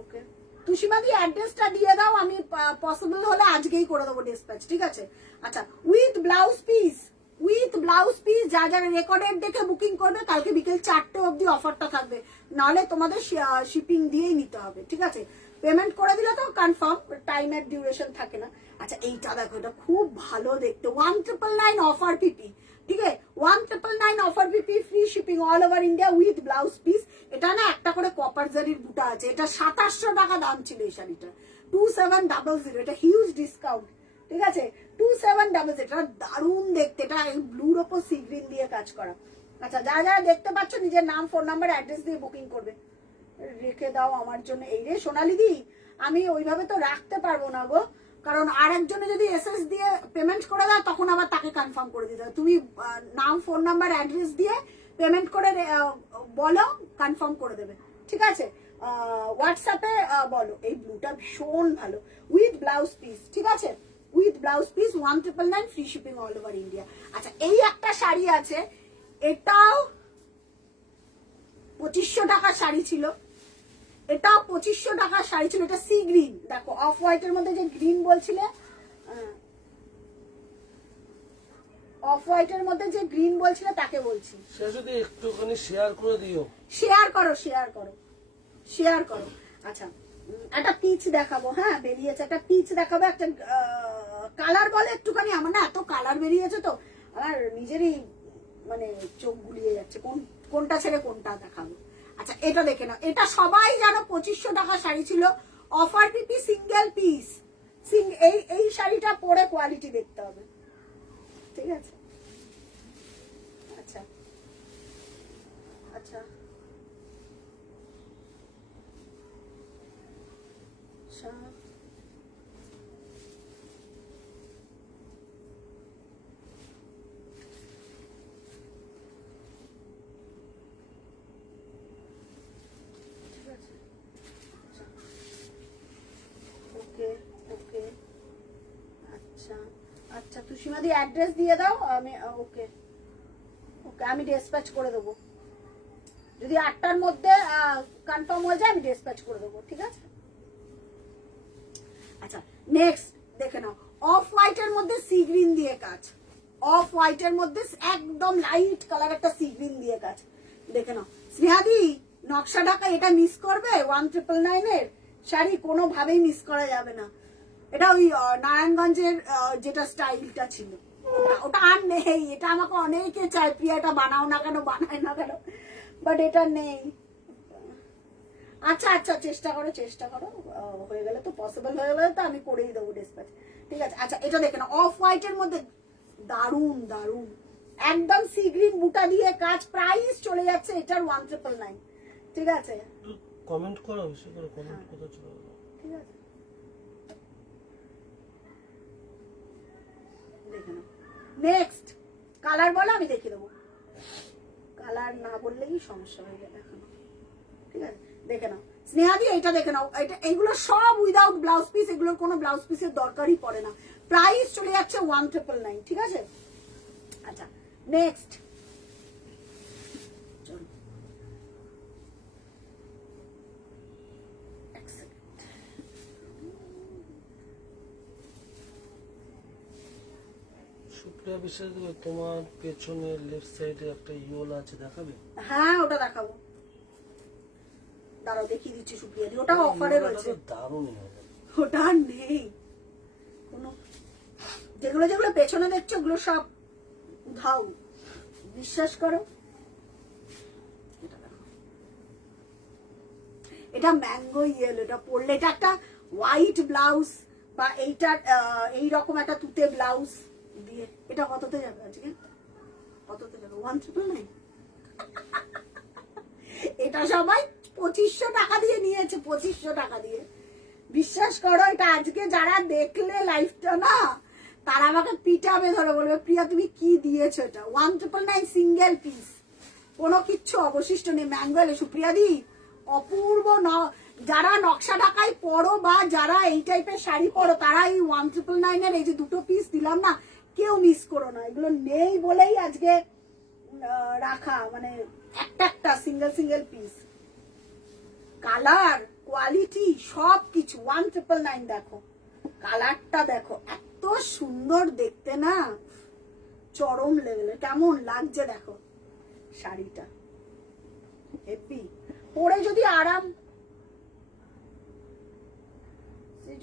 ওকে। তুষিমাদি অ্যাড্রেসটা দিয়ে দাও, আমি পসিবল হলে আজকেই করে দেবো ডিসপ্যাচ, ঠিক আছে। আচ্ছা with blouse piece, with blouse piece যা যারা রেকর্ডেড দেখে বুকিং করবে কালকে বিকেল 4টে অবধি অফারটা থাকবে, নাহলে তোমাদের শিপিং দিয়েই নিতে হবে, ঠিক আছে। পেমেন্ট করে দিলে তো কনফার্ম, টাইমের ডিউরেশন থাকে না। আচ্ছা এইটা দেখো, এটা খুব ভালো দেখতে, 1999 অফার পিপি, ঠিক আছে, 1999 অফার পিপি, free shipping all over India with blouse piece. এটা না একটা করে কপার জারির বুটা আছে, এটা 2700 টাকা দাম ছিল এই শাড়িটা, 2700, এটা হিউজ ডিসকাউন্ট, ঠিক আছে, 2700, এটা দারুণ দেখতে, এটা ব্লুর ওপর সি গ্রিন দিয়ে কাজ করা। আচ্ছা যারা যারা দেখতে পাচ্ছ নিজের নাম, ফোন নাম্বার, অ্যাড্রেস দিয়ে বুকিং করবে। রেখে দাও আমার জন্য, এই রে সোনালি দি, আমি ওইভাবে তো রাখতে পারবো না গো, কারণ আর একজনে যদি এসএস দিয়ে পেমেন্ট করে দেয় তখন আবার তাকে কনফার্ম করে দিতে হবে। তুমি নাম, ফোন নাম্বার, অ্যাড্রেস দিয়ে পেমেন্ট করে বলো, কনফার্ম করে দেবে, ঠিক আছে। হোয়াটসঅ্যাপে বলো। এই ব্লুটা ভীষণ ভালো, উইথ ব্লাউজ পিস, ঠিক আছে, with blouse piece 1999 free shipping all over India. আচ্ছা এই একটা শাড়ি আছে, এটাও 2500 টাকার শাড়ি ছিল, এটাও 2500 টাকার শাড়ি ছিল, এটা সি গ্রিন, দেখো অফ হোয়াইটের মধ্যে যে গ্রিন বলছিলে, অফ হোয়াইটের মধ্যে যে গ্রিন বলছিলে তাকে বলছি। সে যদি একটুখানি শেয়ার করে দিও, শেয়ার করো শেয়ার করো শেয়ার করো। আচ্ছা একটা পিচ দেখাবো, হ্যাঁ বেরিয়েছে, একটা পিচ দেখাবো, একটা কালার বলে একটুখানি, আমার না এত কালার বেরিয়েছে তো আমার নিজেরই মানে চোখ গুলিয়ে যাচ্ছে, কোনটা ছেড়ে কোনটা দেখাবো। আচ্ছা এটা দেখে নাও, এটা সবাই জানো 2500 টাকা শাড়ি ছিল, অফার পিপি, সিঙ্গেল পিস, এই শাড়িটা পরে কোয়ালিটি দেখতে হবে, ঠিক আছে। আচ্ছা আচ্ছা ওকে ওকে। আচ্ছা আচ্ছা তুষিমাদি অ্যাড্রেস দিয়ে দাও, আমি ওকে ওকে আমি ডিসপ্যাচ করে দেবো, যদি 8টার মধ্যে কনফার্ম হয়ে যায় আমি ডিসপ্যাচ করে দেবো, ঠিক আছে। আচ্ছা নেক্সট দেখে নাও, অফ হোয়াইটের মধ্যে সি গ্রিন দিয়ে কাজ, অফ হোয়াইটের মধ্যে একদম লাইট কালার একটা সি গ্রিন দিয়ে কাজ, দেখে নাও। স্নেহাদি নকশা ঢাকা, এটা মিস করবে 1999 এর শাড়ি, কোনোভাবেই মিস করা যাবে না। এটা ওই নারায়ণগঞ্জের যেটা স্টাইলটা ছিল ওটা আর নেই, এটা আমাকে অনেকে চায় প্রিয়া এটা বানাও না কেন, বানায় না কেন, বাট এটা নেই। আচ্ছা আচ্ছা চেষ্টা করো হয়ে গেলে তো, পসিবল হয়ে গেলে তো আমি করেই দেবো ডিসপ্যাচ, ঠিক আছে। আচ্ছা এটা দেখে না, অফ হোয়াইটের মধ্যে দারুন দারুন একদম সি গ্রিন বুটা দিয়ে কাজ, প্রাইস চলে যাচ্ছে এটার 1999, ঠিক আছে। কমেন্ট করো, বেশি করে কমেন্ট করতে চলো, ঠিক আছে। নেক্সট কালার বলো, আমি দেখিয়ে দেবো। কালার না বললেই সমস্যা হয়ে যাবে এখন, ঠিক আছে? দেখে নাও স্নেহাদি, এটা দেখে নাও, এটা এগুলো সব উইদাউট ব্লাউজ পিস, এগুলোর কোনো ব্লাউজ পিসের দরকারই পড়ে না। প্রাইস চলে যাচ্ছে 1999, ঠিক আছে? আচ্ছা নেক্সট চলো, সুপ্রিয়া বিশ্বাস, তোমার পেছনে লেফট সাইডে একটা ইয়োলা আছে, দেখাবে? হ্যাঁ ওটা দেখাবো, দাঁড়াও দেখিয়ে দিচ্ছি সুপ্রিয়া দি, ওটা অফারে রয়েছে। দারুণ, ওটা আর নেই কোনো, যেগুলো যেগুলো পেছনে দেখছো ওগুলো সব উধাও, বিশ্বাস করো। এটা দেখো, এটা ম্যাঙ্গো ইয়েলো, এটা পরলে এটা একটা হোয়াইট ব্লাউজ বা এইটার এইরকম একটা তুতে ব্লাউজ দিয়ে, এটা কততে যাবে আজকে? কততে যাবে? 1999। এটা সবাই 2500 টাকা দিয়ে নিয়েছে, 2500 টাকা দিয়ে। বিশ্বাস করো, এটা আজকে যারা দেখলে লাইভটা না, তারা আমাকে পিটাবে ধরে, বলবে প্রিয়া তুমি কি দিয়েছো? এটা 1999 সিঙ্গেল পিস, কোনো কিচ্ছু অবশিষ্ট নেই। ম্যাঙ্গো এলে সুপ্রিয়া দি অপূর্ব, যারা নকশা ঢাকায় পরো বা যারা এই টাইপের শাড়ি পরো, তারা এই 1999 এর এই যে দুটো পিস দিলাম না, কেউ মিস করো না। এগুলো নেই বলেই আজকে রাখা, মানে একটা একটা single single piece, colour quality সব কিছু 1999। দেখো কালারটা, দেখো এত সুন্দর দেখতে না, চরম লেভেলে। কেমন লাগছে দেখো শাড়িটা, হেপি। পরে যদি আরাম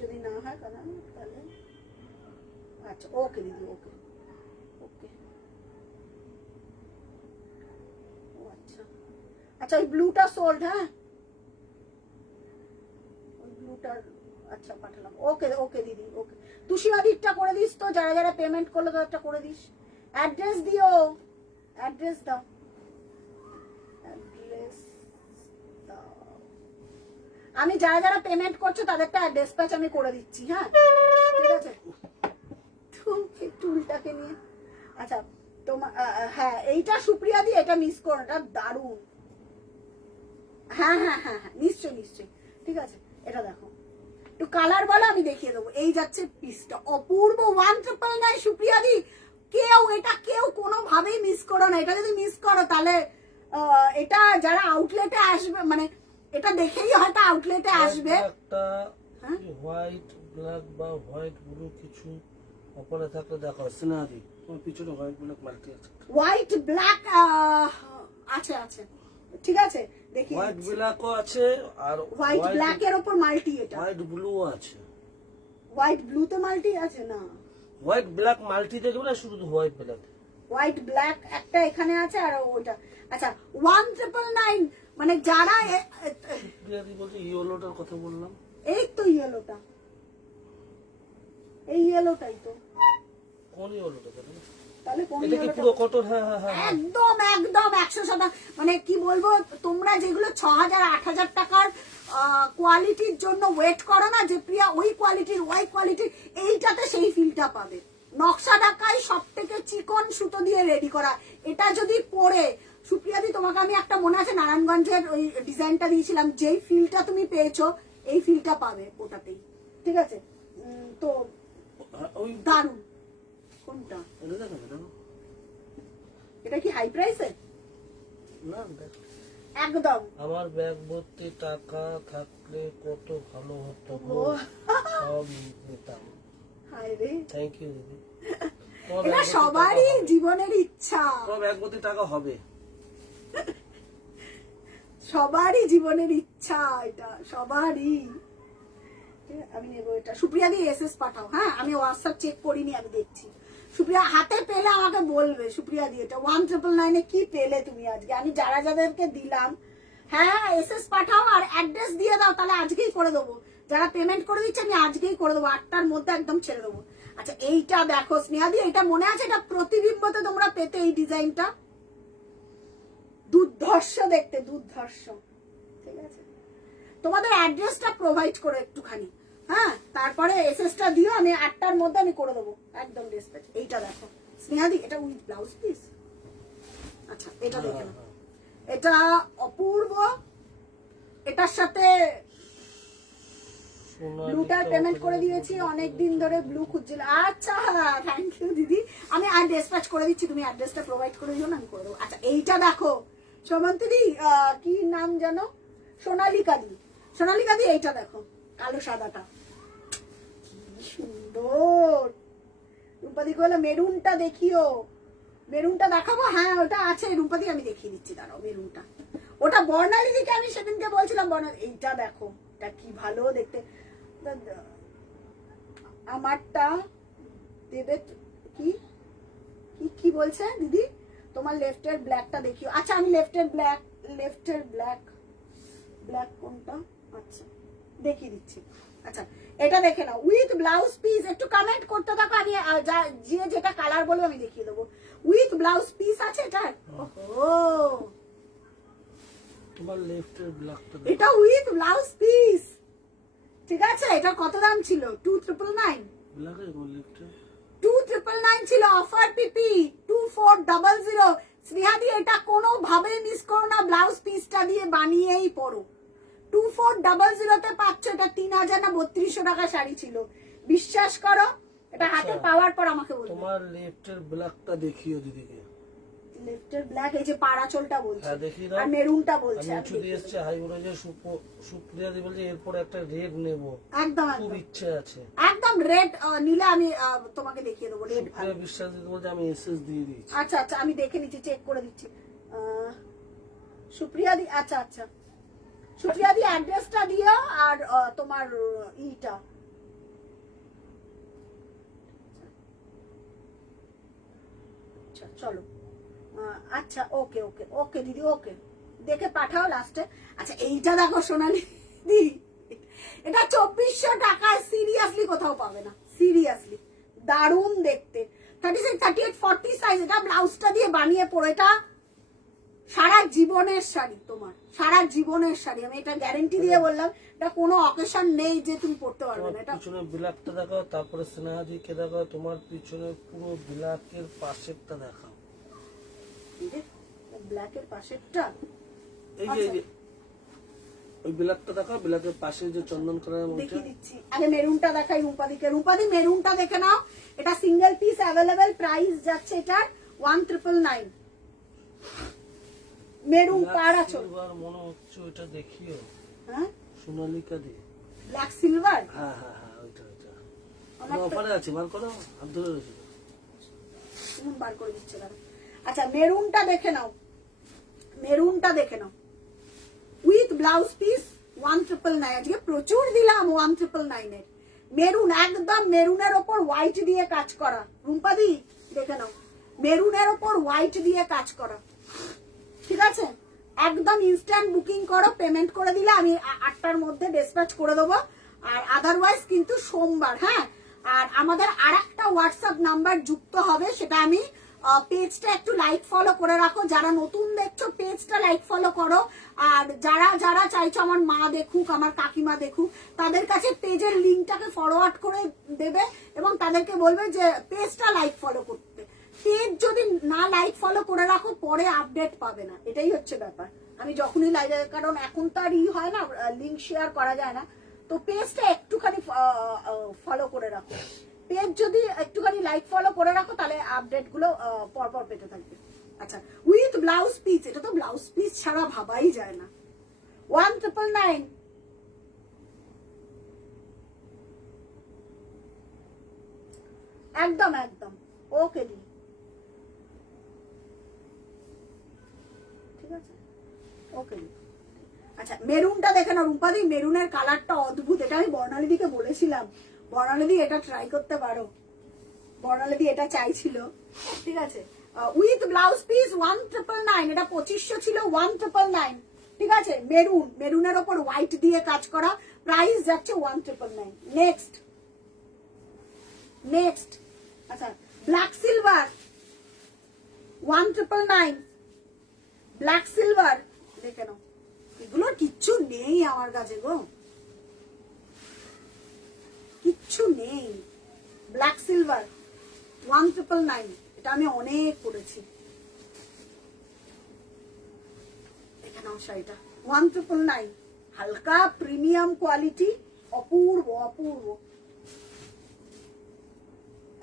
যদি না হয় তাহলে আচ্ছা ওকে দিদি, ওকে ওকে। ও আচ্ছা আচ্ছা, ওই ব্লুটা সোল্ড, হ্যাঁ ওই ব্লুটার, আচ্ছা পাঠালাম। ওকে ওকে দিদি, ওকে। তুষিমাদিরটা করে দিস তো, যারা যারা পেমেন্ট করলো তাদেরটা করে দিস। অ্যাড্রেস দিও, অ্যাড্রেস দাও, অ্যাড্রেস দাও। আমি যারা যারা পেমেন্ট করছো তাদেরটা ডিসপ্যাচ আমি করে দিচ্ছি, হ্যাঁ ঠিক আছে? টুলটাকে নিয়ে, আচ্ছা তোমার, হ্যাঁ এইটা সুপ্রিয়া দি, এটা মিস করো, এটা দারুণ। হ্যাঁ হ্যাঁ হ্যাঁ হ্যাঁ নিশ্চয়ই নিশ্চয়ই, ঠিক আছে? এটা দেখো, একটু কালার বলো, আমি দেখিয়ে দেবো। এই যাচ্ছে পিসটা, অপূর্ব 1999 সুপ্রিয়া দি, কেউ এটা কেউ কোনোভাবেই মিস করো না। এটা যদি মিস করো তাহলে এটা যারা আউটলেটে আসবে, মানে এটা দেখেই হয়তো আউটলেটে আসবে। একটা হোয়াইট ব্ল্যাক বা হোয়াইট ব্লু কিছু অপরে থাকলে দেখো, সিনারি তোমার পিছনে হোয়াইট ব্ল্যাক মাল্টি আছে, হোয়াইট ব্ল্যাক আছে আছে, ঠিক আছে দেখি। হোয়াইট ব্ল্যাকও আছে, আর হোয়াইট ব্ল্যাক এর উপর মাল্টি, এটা হোয়াইট ব্লু আছে। হোয়াইট ব্লু তে মাল্টি আছে না? হোয়াইট ব্ল্যাক মাল্টি দেখবে না, শুধু হোয়াইট ব্ল্যাক। হোয়াইট ব্ল্যাক একটা এখানে আছে, আর ওটা আচ্ছা 1999, মানে যারা বলছে ইয়েলোটার কথা বললাম, এই তো ইয়েলোটা, এই ইয়েলোটাই তো। কোন ইয়েলোটা? তাহলে কোন এটা কি পুরো কটন? হ্যাঁ হ্যাঁ হ্যাঁ, একদম একদম 100%। মানে কি বলবো, তোমরা যেগুলো 6000 8000 টাকার কোয়ালিটির জন্য ওয়েট করো না, যে প্রিয়া ওই কোয়ালিটির ওই কোয়ালিটির, এইটাতে সেই ফিলটা পাবে। নকশা ঢাকায় সব থেকে চিকন সুতো দিয়ে রেডি করা। এটা যদি পরে সুপ্রিয়া দি, তোমাকে আমি একটা মনে আছে নারায়ণগঞ্জের ওই ডিজাইনটা দিয়েছিলাম, যেই ফিলটা তুমি পেয়েছো এই ফিলটা পাবে ওটাতেই, ঠিক আছে? তো ওই দারুণ। কোনটা এটা কি হাই প্রাইসে? না একদম। আমার ব্যাগ ভর্তি টাকা থাকলে কত ভালো হতো গো, সব নিতাম। হায় রে, থ্যাংক ইউ দিদি। এটা সবারই জীবনের ইচ্ছা, তোমার ব্যাগ ভর্তি টাকা হবে, সবারই জীবনের ইচ্ছা, এটা সবারই। আমি নেবো এটা। সুপ্রিয়া দি এসএস পাঠাও, হ্যাঁ আমি হোয়াটসঅ্যাপ চেক করিনি, আমি দেখছি। সুপ্রিয়া হাতে পেলে আমাকে বলবে। সুপ্রিয়া দি এটা 1999 কি পেলে তুমি আজকে? আমি যারা যাদেরকে দিলাম, হ্যাঁ এসএস পাঠাও আর অ্যাড্রেস দিয়ে দাও, তাহলে আজকেই করে দেবো। যারা পেমেন্ট করে দিচ্ছে আমি আজকেই করে দেবো, 8টার মধ্যে একদম ছেড়ে দেবো। আচ্ছা এইটা দেখো স্নেহা দি, এটা মনে আছে, এটা প্রতিবিম্বতে তোমরা পেতে এই ডিজাইনটা, দুর্ধর্ষ দেখতে, দুর্ধর্ষ, ঠিক আছে? তোমাদের অ্যাড্রেসটা প্রোভাইড করো একটুখানি, হ্যাঁ তারপরে এসএসটা দিও, আমি 8টার মধ্যে আমি করে দেবো একদম ডিসপ্যাচ। এইটা দেখো স্নেহাদি এটা উইথ ব্লাউজ পিস। আচ্ছা এটা দেখে নাও, এটা অপূর্ব। এটার সাথে ব্লুটার পেমেন্ট করে দিয়েছি, অনেকদিন ধরে ব্লু খুঁজছিল। আচ্ছা থ্যাংক ইউ দিদি, আমি আর ডিসপ্যাচ করে দিচ্ছি, তুমি অ্যাড্রেসটা প্রোভাইড করে দিও না, আমি করে দেবো। আচ্ছা এইটা দেখো সোমন্তিদি, কি নাম জানো, সোনালিকা দি, সোনালিকা দি এইটা দেখো কালো সাদাটা কি সুন্দর। রূপাদি বলে মেরুনটা দেখিও, মেরুনটা দেখাবো, হ্যাঁ ওটা আছে রূপাদি, আমি দেখিয়ে দিচ্ছি দাঁড়াও মেরুনটা। ওটা বর্ণালী দিকে আমি সেদিনকে বলছিলাম, বর্ণালী এইটা দেখো, এটা কি ভালো দেখতে। আমারটা দেবে কি কি কি বলছে দিদি, তোমার লেফটের ব্ল্যাকটা দেখিও। আচ্ছা আমি লেফটের ব্ল্যাক কোনটা, আচ্ছা দেখিয়ে দিচ্ছি। আচ্ছা এটা দেখে নাও উইথ ব্লাউজ পিস, একটু কমেন্ট করতে থাকো, আমি যে যেটা কালার বলবো আমি দেখিয়ে দেবো। উইথ ব্লাউজ পিস আছে এটা, ওহো তোমার লেফটের ব্ল্যাকটা এটা উইথ ব্লাউজ পিস, ঠিক আছে। এটা কত দাম ছিল? 2999, ব্ল্যাকের কোন লেফটে 2999 ছিল, অফার পিপি 2400। স্নেহাদি এটা কোনো ভাবে মিস করো না, ব্লাউজ পিসটা দিয়ে বানিয়েই পরো। 2400 পাচ্ছ, এটা 3000 না 3200 টাকা শাড়ি ছিল, বিশ্বাস করো। এটা হাতে পাওয়ার পর আমাকে বলবে। তোমার লেফটের ব্ল্যাকটা দেখিও দিদিকে। লেফটের ব্ল্যাক, এই যে পাড়াচলটা বলছে, হ্যাঁ দেখিয়ে দাও। আর মেরুনটা বলছে। আমি ছুটি এসেছে হাই ভোল্টেজের সুপ্রিয়া দি বলছে এরপর একটা রেড নেব, একদম খুব একদম ইচ্ছে আছে। একদম রেড নিলে আমি তোমাকে দেখিয়ে দেবো, রেড ভালো। সুপ্রিয়া বিশ্বাস দিদি বলছে আমি এসএস দিয়ে দিয়েছি। আচ্ছা আচ্ছা আমি দেখে নিচ্ছি, চেক করে দিচ্ছি। সুপ্রিয়া দি, আচ্ছা আচ্ছা সুপ্রিয়া দি অ্যাড্রেসটা দিও, আর তোমার ইটা আচ্ছা চলো, আচ্ছা ওকে ওকে ওকে দিদি, ওকে দেখে পাঠাও লাস্টে। আচ্ছা এইটা দেখো সোনালি দি, এটা 2400 টাকায় সিরিয়াসলি কোথাও পাবে না, সিরিয়াসলি দারুণ দেখতে। 36, 38, 40 সাইজ, এটা ব্লাউজটা দিয়ে বানিয়ে পড়ো, এটা সারা জীবনের শাড়ি, তোমার সারা জীবনের শাড়ি, আমি এটা গ্যারেন্টি দিয়ে বললাম। এটা কোনো অকেশন নেই যে তুমি পড়তে পারবে না। এটা পিছনে ব্ল্যাকটা দেখাও, তারপরে স্নেহাদিকে দেখাও, তোমার পিছনে পুরো ব্ল্যাকের পাশেরটা দেখাও। ব্ল্যাকের পাশেরটা, এই যে ওই ব্ল্যাকটা দেখাও, ব্ল্যাকের পাশে যে চন্দন কালারের মধ্যে দেখিয়ে দিচ্ছি। আগে মেরুনটা দেখাই রূপাদিকে, রূপাদি মেরুনটা দেখে নাও, এটা সিঙ্গেল পিস অ্যাভেলেবেল, প্রাইস যাচ্ছে এটার 1999। মেরুন পাড়া চল, মনে হচ্ছে ওইটা দেখিও, হ্যাঁ সোনালিকা দি ব্ল্যাক সিলভার, হ্যাঁ হ্যাঁ হ্যাঁ ওইটা অফারে আছে, বার করো, হাত ধরে রয়েছে তুমি বার করে দিচ্ছে দাঁড়া। আচ্ছা মেরুনটা দেখে নাও, মেরুনটা দেখে নাও উইথ ব্লাউজ পিস 1999। আজকে প্রচুর দিলাম 1999 এর। মেরুন, একদম মেরুনের ওপর হোয়াইট দিয়ে কাজ করা, রুম্পাদি দেখে নাও, মেরুনের ওপর হোয়াইট দিয়ে কাজ করা, ঠিক আছে। একদম ইনস্ট্যান্ট বুকিং করো, পেমেন্ট করে দিলে আমি 8টার মধ্যে ডিসপ্যাচ করে দেবো। আর আদারওয়াইজ কিন্তু সোমবার, হ্যাঁ। আর আমাদের আরেকটা হোয়াটসঅ্যাপ নাম্বার যুক্ত হবে, সেটা আমি পেজটা একটু লাইক ফলো করে রাখো, যারা নতুন দেখছো পেজটা লাইক ফলো করো। আর যারা যারা চাইছো আমার মা দেখুক, আমার কাকিমা দেখুক, তাদের কাছে পেজের লিঙ্কটাকে ফরওয়ার্ড করে দেবে এবং তাদেরকে বলবে যে পেজটা লাইক ফলো করতে। পেজ যদি না লাইক ফলো করে রাখো পরে আপডেট পাবে না, এটাই হচ্ছে ব্যাপার। আমি যখনই লাইক, কারণ এখন তো আর হয় না, লিঙ্ক শেয়ার করা যায় না, তো পেজটা একটুখানি ফলো করে রাখো। পেজ যদি একটুখানি লাইক ফলো করে রাখো তাহলে আপডেট গুলো পরপর পেতে থাকবে। আচ্ছা উইথ ব্লাউজ পিস, এটা তো ব্লাউজ পিস ছাড়া ভাবাই যায় না। 1999, একদম একদম ওকে দি, ঠিক আছে ওকে দি। আচ্ছা মেরুনটা দেখে না রূপাদি, মেরুনের কালারটা অদ্ভুত, এটা আমি বর্ণালীদিকে বলেছিলাম, বর্ণালীদি এটা ট্রাই করতে পারো, বর্ণালীদি এটা চাইছিল, ঠিক আছে। উইথ ব্লাউজ পিস 1999, এটা 2500 ছিল, 1999, ঠিক আছে। মেরুন, মেরুনের ওপর হোয়াইট দিয়ে কাজ করা, প্রাইস যাচ্ছে 1999। নেক্সট নেক্সট, আচ্ছা ব্ল্যাক সিলভার 1999, ব্ল্যাক সিলভার দেখে নাও। এগুলোর কিচ্ছু নেই আমার কাছে গো, কিচ্ছু নেই। ব্ল্যাক সিলভার 1999, এটা আমি অনেক পরেছি। দেখে নাও শাড়িটা 1999, হালকা প্রিমিয়াম কোয়ালিটি, অপূর্ব অপূর্ব।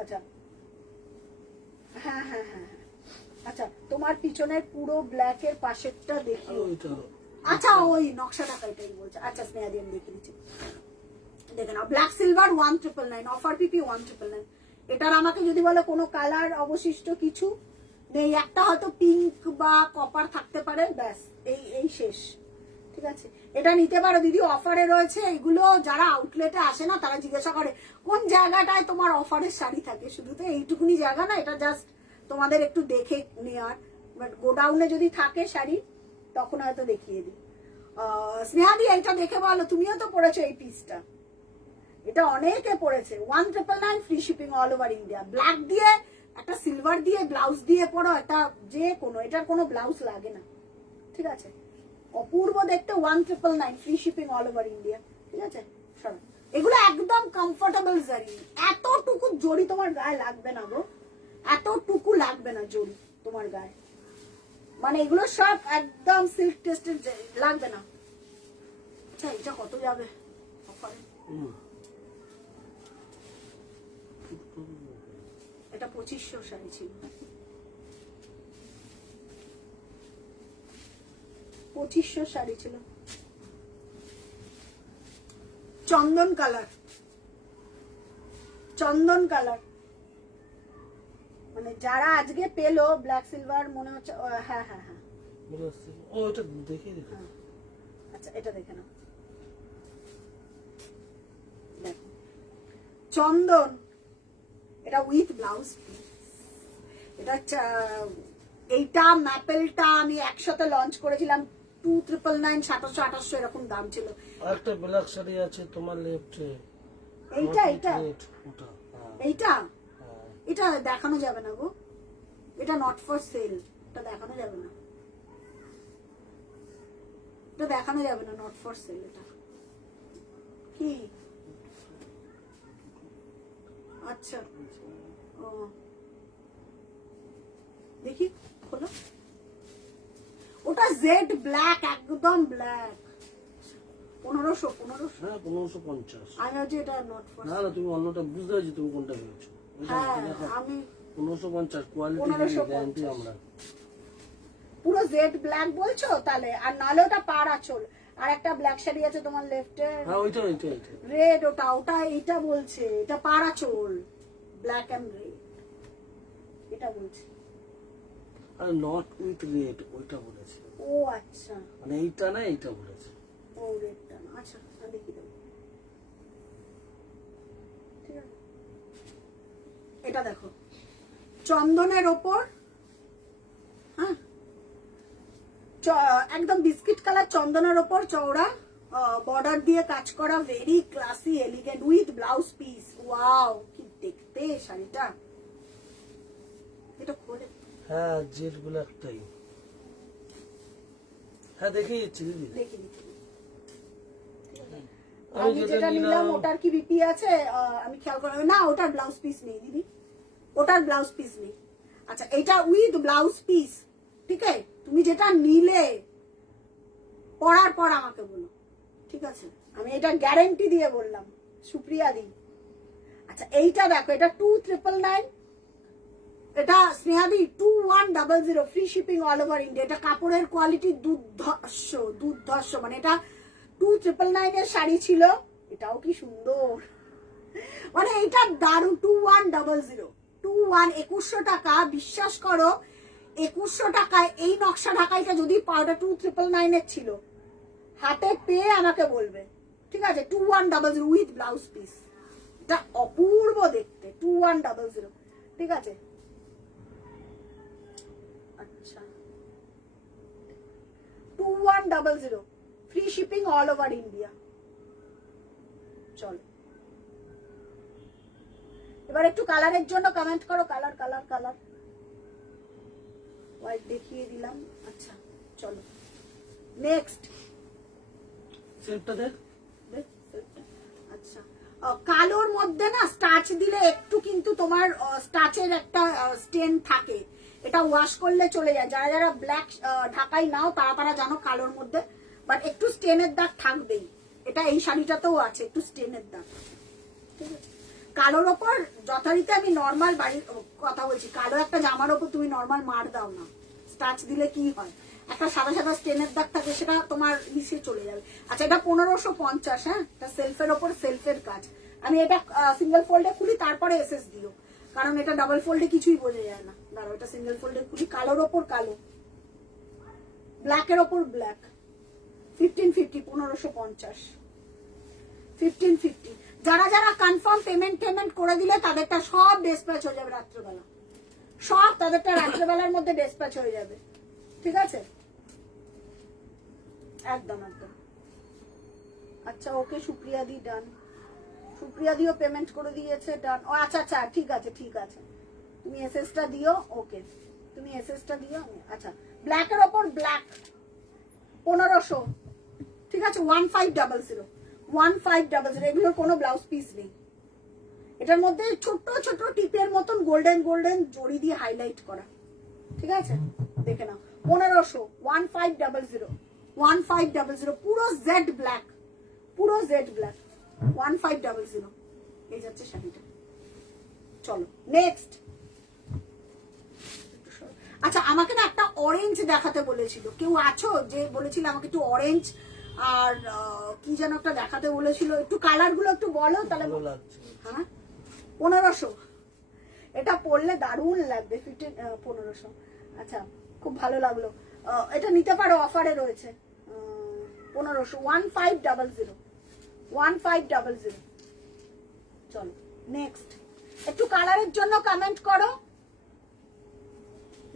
আচ্ছা হ্যাঁ হ্যাঁ হ্যাঁ হ্যাঁ, আচ্ছা তোমার পিছনের পুরো ব্ল্যাক এর পাশেরটা দেখি। আচ্ছা ওই নকশা টাকাইটাই বলছে। আচ্ছা স্নেহা দিয়ে আমি দেখে দিচ্ছি, দেখে নাও ব্ল্যাক সিলভার 1999, অফার পিপি 1999। এটার আমাকে যদি বলো কোনো কালার অবশিষ্ট কিছু নেই, একটা হয়তো পিঙ্ক বা কপার থাকতে পারে, ব্যাস এই এই শেষ। ঠিক আছে, এটা নিতে পারো দিদি, অফারে রয়েছে। এগুলো যারা আউটলেটে আসে না তারা জিজ্ঞাসা করে কোন জায়গাটায় তোমার অফারের শাড়ি থাকে, শুধু তো এইটুকুনি জায়গা না, এটা জাস্ট তোমাদের একটু দেখে নেওয়ার। বাট গোডাউনে যদি থাকে শাড়ি তখন হয়তো দেখিয়ে দিই। স্নেহাদি এইটা দেখে বলো, তুমিও তো পড়েছো এই পিসটা, এটা অনেকে পড়েছে। 1999 free shipping all over India. Black দিয়ে একটা সিলভার দিয়ে ব্লাউজ দিয়ে পড়ো, এটা যে কোনো, এটার কোনো ব্লাউজ লাগে না। ঠিক আছে, অপূর্ব দেখতে, 1999 free shipping all over India. ঠিক আছে, সরো, এগুলো একদম কমফোর্টেবল জারি, এতটুকু জড়ি তোমার গায়ে লাগবে না গো, এতটুকু লাগবে না জড়ি তোমার গায়ে, মানে এগুলো সব একদম সিল্ক টেস্টেড, লাগবে না। আচ্ছা এটা কত যাবে অফারে? এটা 2500 শাড়ি ছিল, 2500 শাড়ি ছিল, চন্দন কালার, চন্দন কালার। মানে যারা আজকে পেলো ব্ল্যাক সিলভার মনে হচ্ছে, হ্যাঁ হ্যাঁ হ্যাঁ, ও এটা দেখে দেখো। আচ্ছা এটা দেখে নাও, দেখো চন্দন, এটা উইথ ব্লাউজ। এটা এইটা ম্যাপেলটা আমি একসাথে লঞ্চ করেছিলাম 2999, 2700 এরকম দাম ছিল। আরেকটা ব্ল্যাক শাড়ি আছে তোমার লেফটে, এইটা এইটা ওটা, এইটা এটা দেখানো যাবে না গো, এটা নট ফর সেল, এটা দেখানো যাবে না, এটা দেখানো যাবে না, নট ফর সেল। এটা কি? আচ্ছা ও দেখি খোলো, ওটা জেড ব্ল্যাক, একদম ব্ল্যাক, 1500 হ্যাঁ 1550। আমি ভাবছি এটা নট ফর। না না, তুমি অন্যটা বুঝতে পারছি, তুমি কোনটা ভেবেছো। হ্যাঁ আমি 1550 কোয়ালিটি গ্যারান্টি আমরা। পুরো জেড ব্ল্যাক বলছো তাহলে, আর নালে ওটা পার আঁচল। আর একটা ব্ল্যাক শাড়ি আছে তোমার লেফটে, হ্যাঁ ওইটা ওইটা ওইটা রেড, ওটা ওটা এইটা বলছে, এটা পার আঁচল ব্ল্যাক এন্ড রেড, এটা বলছে। আর নট উইথ রেড ওইটা বলেছে। ও আচ্ছা, মানে এইটা না, এইটা বলেছে। ও রেডটা না, আচ্ছা আমি দেখি দেবো। ঠিক আছে, এটা দেখো চন্দনের ওপর, হ্যাঁ একদম বিস্কিট কালার চন্দনের ওপর চওড়া বর্ডার দিয়ে কাজ করা, very classy elegant with blouse piece. Wow কি দেখতে শাড়িটা, এটা খোলে। হ্যাঁ জেড ব্ল্যাকটাই, হ্যাঁ দেখেই যাচ্ছি দিদি। দেখি আমি যেটা নিলাম ওটার কি বিপি আছে আমি খেয়াল করে না, ওটার ব্লাউজ পিস নেই দিদি, ওটার ব্লাউজ পিস নেই। আচ্ছা এটা উইথ ব্লাউজ পিস, ঠিক আছে, তুমি যেটা নিলে পড়ার পর আমাকে বলো, ঠিক আছে, আমি এটা গ্যারান্টি দিয়ে বললাম, সুপ্রিয়া দি। আচ্ছা এইটা দেখো, এটা 2999, এটা Snehadi 2100 free shipping all over India. এটা কাপড়ের কোয়ালিটি দুর্ধর্ষ দুর্ধর্ষ, মানে এটা 2999 এর শাড়ি ছিল, এটাও কি সুন্দর, মানে এটা দারুণ। 2100 2100 টাকা, বিশ্বাস করো 2100 টাকায় এই নকশা ঢাকাইটা যদি পাওয়াটা 2999 এর ছিল, হাতে পেয়ে আমাকে বলবে, ঠিক আছে। 2100 উইথ ব্লাউজ পিস, এটা অপূর্ব দেখতে, 2100, ঠিক আছে। আচ্ছা 2100 free shipping all over India. চলো এবার একটু কালারের জন্য কমেন্ট করো, কালার কালার কালার, হোয়াইট দেখিয়ে দিলাম। আচ্ছা চলো নেক্সট সেটটা দেখ। আচ্ছা কালোর মধ্যে না স্টার্চ দিলে একটু কিন্তু তোমার স্টার্চের একটা স্টেন থাকে, এটা ওয়াশ করলে চলে যায়। যারা যারা ব্ল্যাক ঢাকাই নাও তারা তারা জানো কালোর মধ্যে, বাট একটু স্টেনের দাগ থাকবেই। এটা এই শাড়িটাতেও আছে একটু স্টেনের দাগ, ঠিক আছে। কালোর ওপর যথারীতি আমি নর্মাল বাড়ির কথা বলছি, কালো একটা জামার ওপর তুমি নর্মাল মার দাও না, স্টার্চ দিলে কি হয়, একটা সাদা সাদা স্টেনের দাগ থাকে, সেটা তোমার নিচে চলে যাবে। আচ্ছা, এটা 1550, হ্যাঁ, এটা সেলফের ওপর সেলফের কাজ। আমি এটা সিঙ্গেল ফোল্ডে খুলি, তারপরে এসএস দিও, কারণ এটা ডাবল ফোল্ডে কিছুই বোঝা যায় না। দাঁড়াও, এটা সিঙ্গেল ফোল্ডে খুলি। কালোর ওপর কালো, ব্ল্যাকের ওপর ব্ল্যাক, 1550, 1550, 1550। যারা যারা কনফার্ম পেমেন্ট করে দিলে তাদেরটা সব ডিসপ্যাচ হয়ে যাবে রাত্রেবেলা, সব তাদেরটা রাত্রেবেলার মধ্যে ডিসপ্যাচ হয়ে যাবে, ঠিক আছে, একদম একদম। আচ্ছা, ওকে, সুপ্রিয়া দি ডান, সুপ্রিয়া দিও পেমেন্ট করে দিয়েছে, ডান। ও আচ্ছা আচ্ছা, ঠিক আছে ঠিক আছে, তুমি এসএসটা দিও, ওকে, তুমি এসএসটা দিও। আচ্ছা, ব্ল্যাকের ওপর ব্ল্যাক 1500, ঠিক আছে, 1500, 1500। এগুলোর কোনো ব্লাউজ পিস নেই, এটার মধ্যে ছোট ছোট টিপের মতন গোল্ডেন গোল্ডেন জড়ি দিয়ে হাইলাইট করা, ঠিক আছে, দেখে নাও। 1500, 1500, 1500, পুরো জেড ব্ল্যাক, পুরো জেড ব্ল্যাক, 1500। এই যাচ্ছে শাড়িটা। চলো নেক্সট। আচ্ছা, আমাকে না একটা অরেঞ্জ দেখাতে বলেছিল কেউ, আছো যে বলেছিল আমাকে একটু অরেঞ্জ আর কি যেন একটা দেখাতে বলেছিল, একটু কালার গুলো একটু বলো তাহলে। হ্যাঁ, 1500, এটা পরলে দারুণ লাগবে, 1500। আচ্ছা, খুব ভালো লাগলো, এটা নিতে পারো, অফারে রয়েছে, 1500, 1500, 1500। চলো নেক্সট। একটু কালারের জন্য কমেন্ট করো,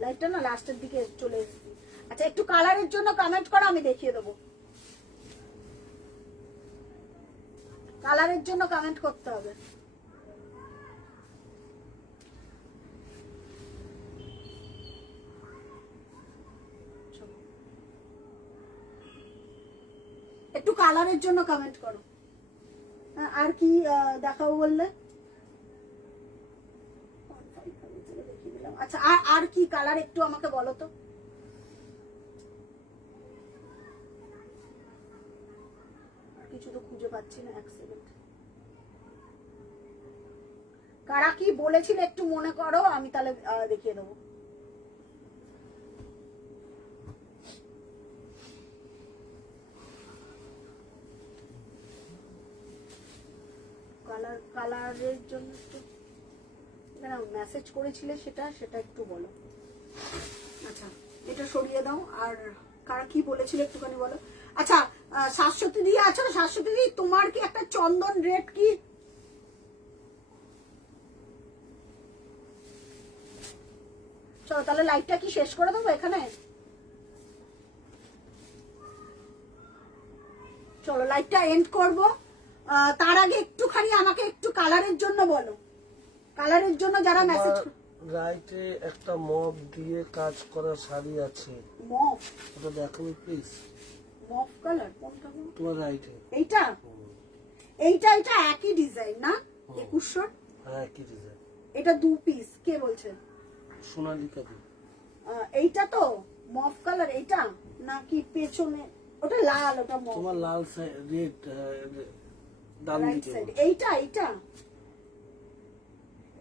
লাইটটা না লাস্টের দিকে চলে এসেছি। আচ্ছা, একটু কালারের জন্য কমেন্ট করো, আমি দেখিয়ে দেবো। কালারের জন্য কমেন্ট করতে হবে। একটু কালারের জন্য কমেন্ট করো। আর কি দেখাবো বললে? আচ্ছা, আর কি কালার একটু আমাকে বলো তো। কিছু তো খুঁজে পাচ্ছি না, এক সেকেন্ড। কারা কি বলেছিল একটু মনে করো, আমি তাহলে দেখিয়ে দেবো। কালারের জন্য একটু মেসেজ করেছিলে, সেটা একটু বলো। আচ্ছা, এটা সরিয়ে দাও। আর কারা কি বলেছিল একটুখানি বলো। আচ্ছা, শাশ্বতী দিয়ে আছো, শাশ্বতী দি, তোমার কি একটা চন্দন রেড কি? চলো তাহলে লাইভটা কি শেষ করে দেবো এখানে? চলো লাইভটা এন্ড করবো। তার আগে একটুখানি আমাকে একটু কালারের জন্য বলো, কালারের জন্য যারা মেসেজ। রাইটে একটা মফ দিয়ে কাজ করা শাড়ি আছে, মফ, ওটা দেখাবি প্লিজ। মফ কালার কোনটা? তোমার রাইটে এইটা, এইটা এটা একই ডিজাইন না? 2100, হ্যাঁ একই ডিজাইন। এটা 2 পিস, কে বলছে? সোনালিকা দি। এইটা তো মফ কালার, এইটা নাকি পেছনে ওটা লাল? ওটা মফ, তোমার লাল রেড ডান রাইট দিকে সাইড। এইটা এইটা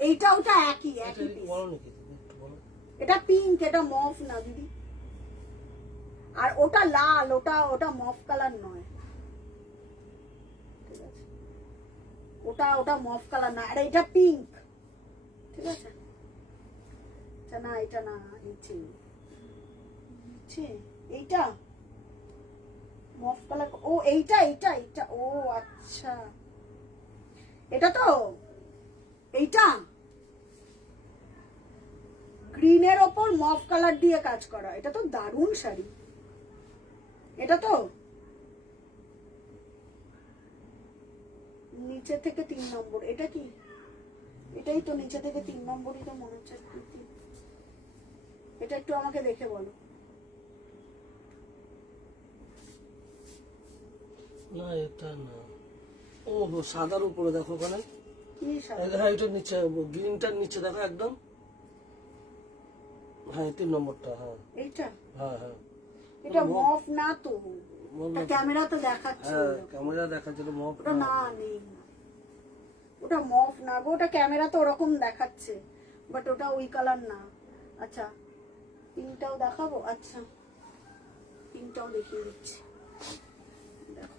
এইটা ওটা একই পিস। বলো নাকি তুমি একটু বলো। এটা পিঙ্ক, এটা মফ না দিদি। আর ওটা লাল, ওটা মফ কালার নয়, ঠিক আছে, ওটা মফ কালার না, আর এটা পিঙ্ক, ঠিক আছে। না এটা না, এইটা মফ কালার। ও এইটা এইটা এইটা, ও আচ্ছা, এটা তো এইটা গ্রিনের ওপর মফ কালার দিয়ে কাজ করা, এটা তো দারুণ শাড়ি। এটা তো নিচে থেকে 3 নম্বর, এটা কি? এটাই তো নিচে থেকে 3 নম্বরই তো মনে হচ্ছে। এটা একটু আমাকে দেখে বলো। না এটা না, ও সাদার উপরে দেখো ওখানে, কি সাদা? হ্যাঁ এটার নিচে, গ্রিনটার নিচে দেখো একদম, হ্যাঁ 3 নম্বরটা, হ্যাঁ এইটা হ্যাঁ হ্যাঁ এটা মফ না তো, মফ না তো। ক্যামেরা তো দেখাচ্ছে হ্যাঁ ওরকম। ক্যামেরা দেখাচ্ছিল মফ ওটা না, নেই না, ওটা মফ না গো, ওটা ক্যামেরা তো ওরকম দেখাচ্ছে, বাট ওটা ওই কালার না। আচ্ছা পিঙ্কটাও দেখাবো, আচ্ছা পিঙ্কটাও দেখিয়ে দিচ্ছি, দেখো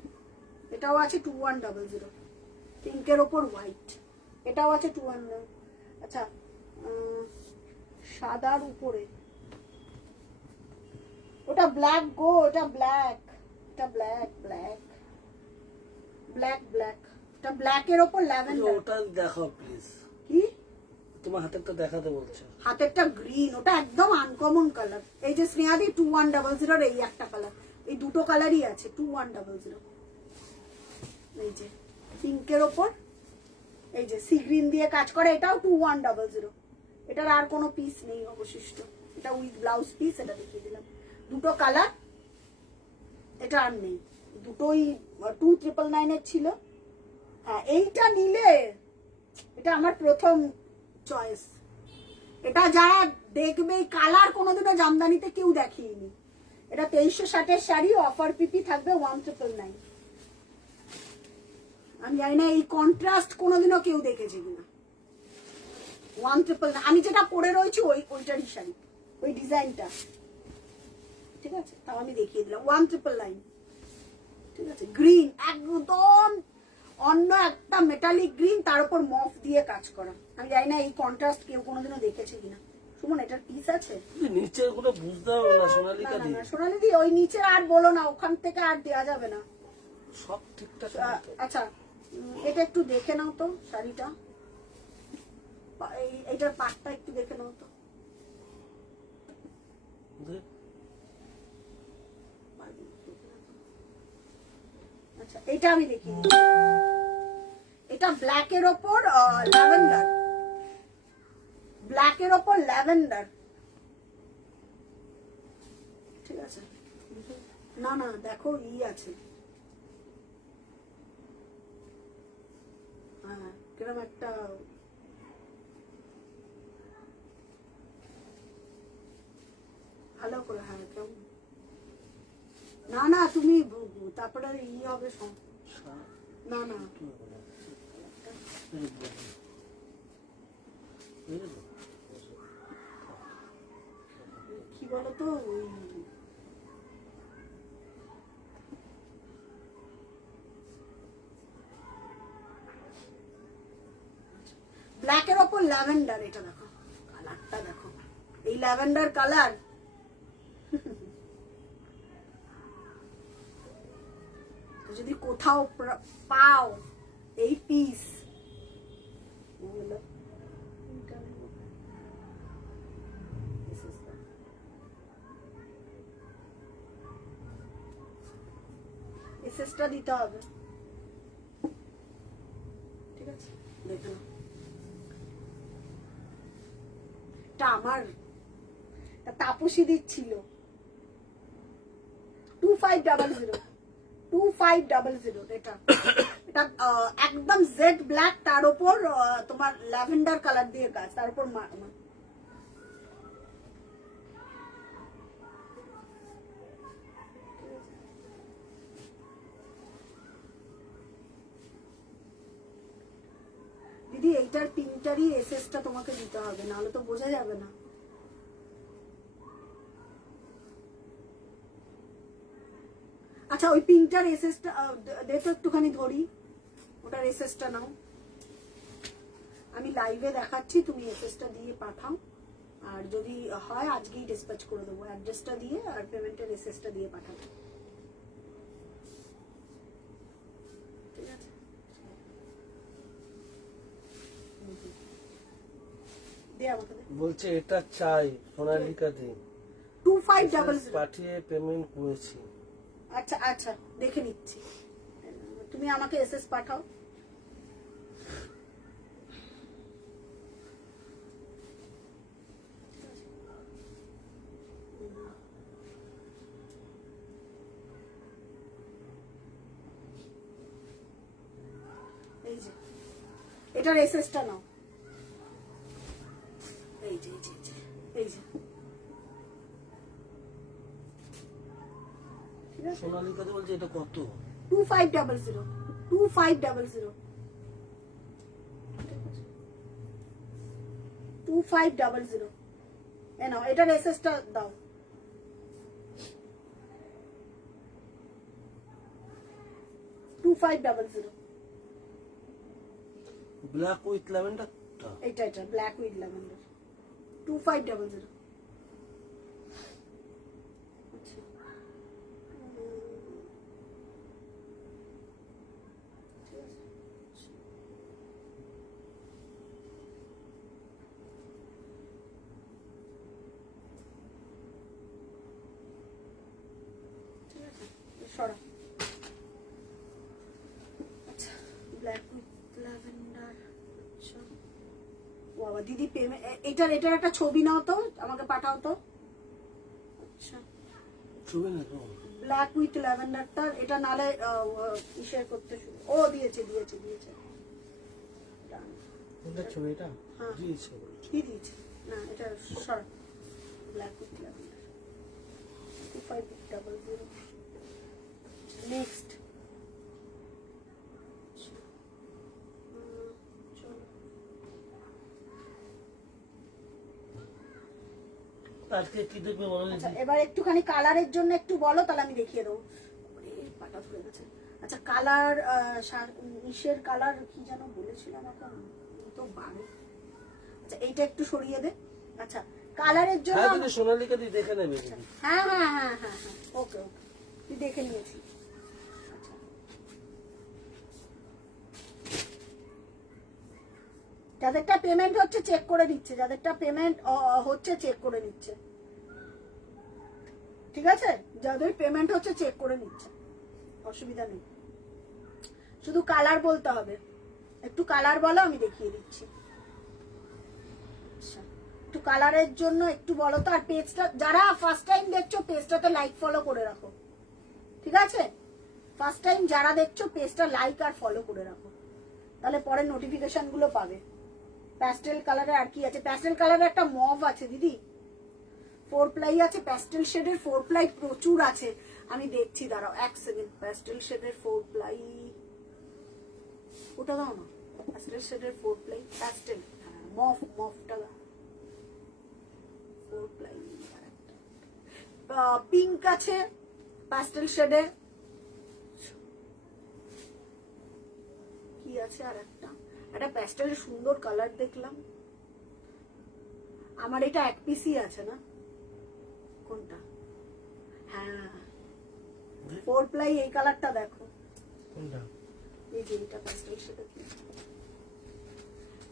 এটাও আছে 2100, পিঙ্কের ওপর হোয়াইট, এটাও আছে 200। আচ্ছা সাদার উপরে, ওটা ব্ল্যাক গো, ওটা ব্ল্যাক, এটা ব্ল্যাক ব্ল্যাক ব্ল্যাক ব্ল্যাক, এটা ব্ল্যাকের ওপর ল্যাভেন্ডার। ওটা দেখাও প্লিজ, কি তোমার হাতেরটা দেখাতে বলছে। হাতেরটা গ্রিন, ওটা একদম আনকমন কালার। এই যে স্নেহাদি 2100 এই একটা কালার, এই দুটো কালারই আছে 2100। এই যে পিঙ্কের ওপর এই যে সি গ্রিন দিয়ে কাজ করে, এটাও 2100। এটার আর কোনো পিস নেই অবশিষ্ট, এটা উইথ ব্লাউজ পিস, এটা দেখিয়ে দিলাম। দুটো কালার, এটা আর নেই, দুটোই 2999 ছিল। হ্যাঁ এইটা নিলে, এটা আমার প্রথম চয়েস। এটা যারা দেখবে, এই কালার কোনোদিনও জামদানিতে কেউ দেখিয়েনি। এটা 2360 শাড়ি, অফার পিপি থাকবে 1999। আমি জানি না এই কন্ট্রাস্ট কোনোদিনও কেউ দেখেছে কিনা। 1999, আমি যেটা পরে রয়েছি ওইটারই শাড়ি, ওই ডিজাইনটা, ঠিক আছে, তাও আমি দেখিয়ে দিলাম 1999। ঠিক আছে, গ্রিন একদম অন্য একটা মেটালিক গ্রিন, তার উপর মফ দিয়ে কাজ করা। আমি জানি না এই কন্ট্রাস্ট কেউ কোনোদিনও দেখেছে কিনা। সুমন এটার পিস আছে? নিচের গুলো বুঝতে হবে না সোনালিকা দি, সোনালি দি ওই নিচে আর বলো না, ওখান থেকে আর দেওয়া যাবে না। সব ঠিকঠাক। আচ্ছা এটা একটু দেখে নাও তো শাড়িটা, এইটার পাটটা একটু দেখে নাও তো। আচ্ছা এটা আমি দেখি, এটা ব্ল্যাকের ওপর ল্যাভেন্ডার, ব্ল্যাকের ওপর ল্যাভেন্ডার, ঠিক আছে। না না দেখো ই আছে, হ্যাঁ কিরম একটা ভালো করে, হ্যাঁ কেমন, না না তুমি তারপরে ই হবে, না না কি বলতো, ওই ব্ল্যাকের ওপর ল্যাভেন্ডার, এটা দেখো কালারটা দেখো, এই ল্যাভেন্ডার কালার। যদি কোথাও পাও এই পিস, এসএসটা দিতে হবে, ঠিক আছে। দেখে নাও, এটা আমার তাপসী দিচ্ছিল 2500, 2500 এটা। এটা একদম জেড ব্ল্যাক, তার উপর তোমার ল্যাভেন্ডার কালার দিয়ে কাজ, তার উপর দিদি এইটার পিঙ্কটারই এসএসটা তোমাকে দিতে হবে, নাহলে তো বোঝা যাবে না। আচ্ছা ওই পিঙ্কটার এসএসটা দে তো একটুখানি ধরি, ওটার এসএসটা নাও, আমি লাইভে দেখাচ্ছি, তুমি এসএসটা দিয়ে পাঠাও, আর যদি হয় আজকেই ডিসপ্যাচ করে দেবো, অ্যাড্রেসটা দিয়ে আর পেমেন্টের এসএসটা দিয়ে পাঠাবো, ঠিক আছে। দে আমাকে দে, বলছে এটা চাই সোনালিকা দি, 2500 পাঠিয়ে পেমেন্ট করেছি। আচ্ছা আচ্ছা দেখে নিচ্ছি, তুমি আমাকে এসএস পাঠাও। যে এটার এসএসটা নাও, এই যে এই যে ঠিক আছে। সোনালিকাতে বলছে এটা কত? 2500 2500 2500 এ নাও, এটার এসএসটা দাও। ব্ল্যাক উইথ ল্যাভেন্ডারটা, এটা ব্ল্যাক উইথ ল্যাভেন্ডার 2500। আচ্ছা ঠিক আছে, সরা। আচ্ছা ব্ল্যাক উইথ ল্যাভেন্ডার। আচ্ছা বাবা দিদি পেমেন্ট, এটার একটা ছবি নাও তো, আমাকে পাঠাও তো। আচ্ছা ছবি না তো, ব্ল্যাক উইথ ল্যাভেন্ডারটা, এটা নালে শেয়ার করতে শুরু। ও দিয়েছে। Done. কোনটা ছবি এটা? হ্যাঁ। দিয়েছে কি দিয়েছে? না এটা short black with lavender 2500। Next চলো আজকে কি দেখবে বলো আচ্ছা দেখি। এবার একটুখানি কালারের জন্য একটু বলো, তাহলে আমি দেখিয়ে দেবো। পাটা ধরে গেছে। আচ্ছা কালার, ইসের কালার কি যেন বলেছিলাম এখন তো বারো। আচ্ছা এইটা একটু সরিয়ে দে। আচ্ছা কালারের জন্য হ্যাঁ দিদি সোনালিকা দি দেখে নেবে দিদি। হ্যাঁ ওকে তুই দেখে নিয়েছি। আচ্ছা যাদেরটা পেমেন্ট হচ্ছে চেক করে দিচ্ছে, যাদেরটা পেমেন্ট হচ্ছে চেক করে নিচ্ছে, ঠিক আছে? যাদের পেমেন্ট হচ্ছে চেক করে নিচ্ছে, অসুবিধা নেই। শুধু কালার বলতে হবে, একটু কালার বলো আমি দেখিয়ে দিচ্ছি। আচ্ছা একটু কালারের জন্য একটু বলো তো। আর পেজটা যারা ফার্স্ট টাইম দেখছো পেজটাতে লাইক ফলো করে রাখো, ঠিক আছে? ফার্স্ট টাইম যারা দেখছো পেজটা লাইক আর ফলো করে রাখো, তাহলে পরে নোটিফিকেশন গুলো পাবে। প্যাস্টেল কালারে আর কি আছে? প্যাস্টেল কালারে একটা মভ আছে দিদি, 4 প্লাই আছে, প্যাস্টেল শেডের 4 প্লাই প্রচুর আছে, আমি দেখছি দাঁড়াও এক সেকেন্ড। প্যাস্টেল শেডের 4 প্লাই ওটা দাও না, প্যাস্টেল শেডের 4 প্লাই, প্যাস্টেল মফটা দাও 4 প্লাই। পিঙ্ক আছে প্যাস্টেল শেডে, কি আছে আর একটা প্যাস্টেলের সুন্দর কালার দেখলাম। আমার এটা এক পিসই আছে না, কোনটা? হ্যাঁ 4 প্লাই, এই কালারটা দেখো, কোনটা? এই যে এটা প্যাস্টেল শেডে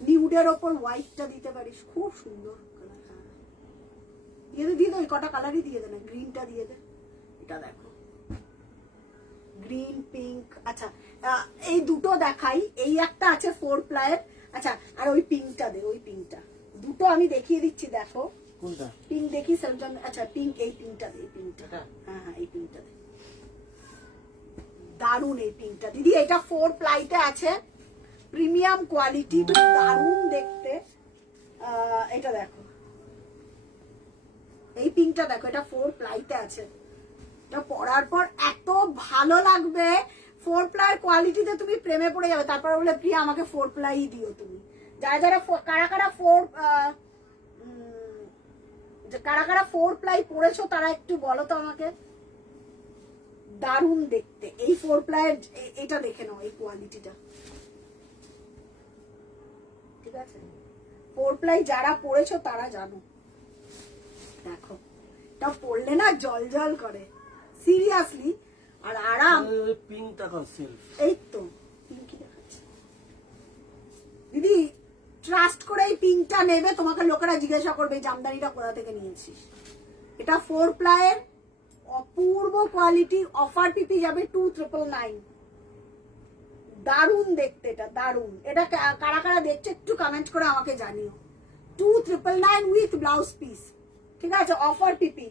নিউডের ওপর হোয়াইটটা দিতে পারিস, খুব সুন্দর কালার। হ্যাঁ দিয়ে দে ওই কটা কালারই দিয়ে দে না, গ্রিনটা দিয়ে দে। এটা দেখো গ্রিন পিঙ্ক। আচ্ছা এই দুটো দেখাই, এই একটা আছে 4 প্লাইয়ের। আচ্ছা আর ওই পিঙ্কটা দে, ওই পিঙ্কটা দুটো আমি দেখিয়ে দিচ্ছি, দেখো কোনটা? পিঙ্ক দেখি সরজন। আচ্ছা পিঙ্ক, এই পিঙ্কটা দে, এই পিঙ্কটা। হ্যাঁ এই পিঙ্কটা দে, দারুন এই পিঙ্কটা দিদি। এটা 4 প্লাইতে আছে, প্রিমিয়াম কোয়ালিটি, দারুন দেখতে। এটা দেখো এই পিঙ্কটা দেখো, এটা 4 প্লাইতে আছে। এটা পরার পর এত ভালো লাগবে, 4 প্লাই কোয়ালিটিতে তুমি প্রেমে পড়ে যাবে। তারপর বলে প্রিয়া আমাকে 4 প্লাই দিও তুমি। যারা কারা 4 প্লাই পরেছো তারা একটু বলো তো আমাকে। দারুণ দেখতে এই 4 প্লাইয়ের, এটা দেখে নাও এই কোয়ালিটিটা, ঠিক আছে? 4 প্লাই যারা পরেছো তারা জানো। দেখো এটা পরলে না জল জল করে সিরিয়াসলি, আর আরাম। পিঙ্ক টাকা সেলফ, এই তো পিঙ্কই দেখাচ্ছে দিদি। ট্রাস্ট করে এই পিঙ্কটা নেবে, তোমাকে লোকেরা জিজ্ঞাসা করবে এই জামদানিটা কোথা থেকে নিয়েছিস। এটা 4 প্লাইয়ের অপূর্ব কোয়ালিটি, অফার পিপি যাবে 2999। দারুণ দেখতে, এটা দারুণ। এটা কারা দেখছে একটু কমেন্ট করে আমাকে জানিও। 2999 উইথ ব্লাউজ পিস, ঠিক আছে? অফার পিপি,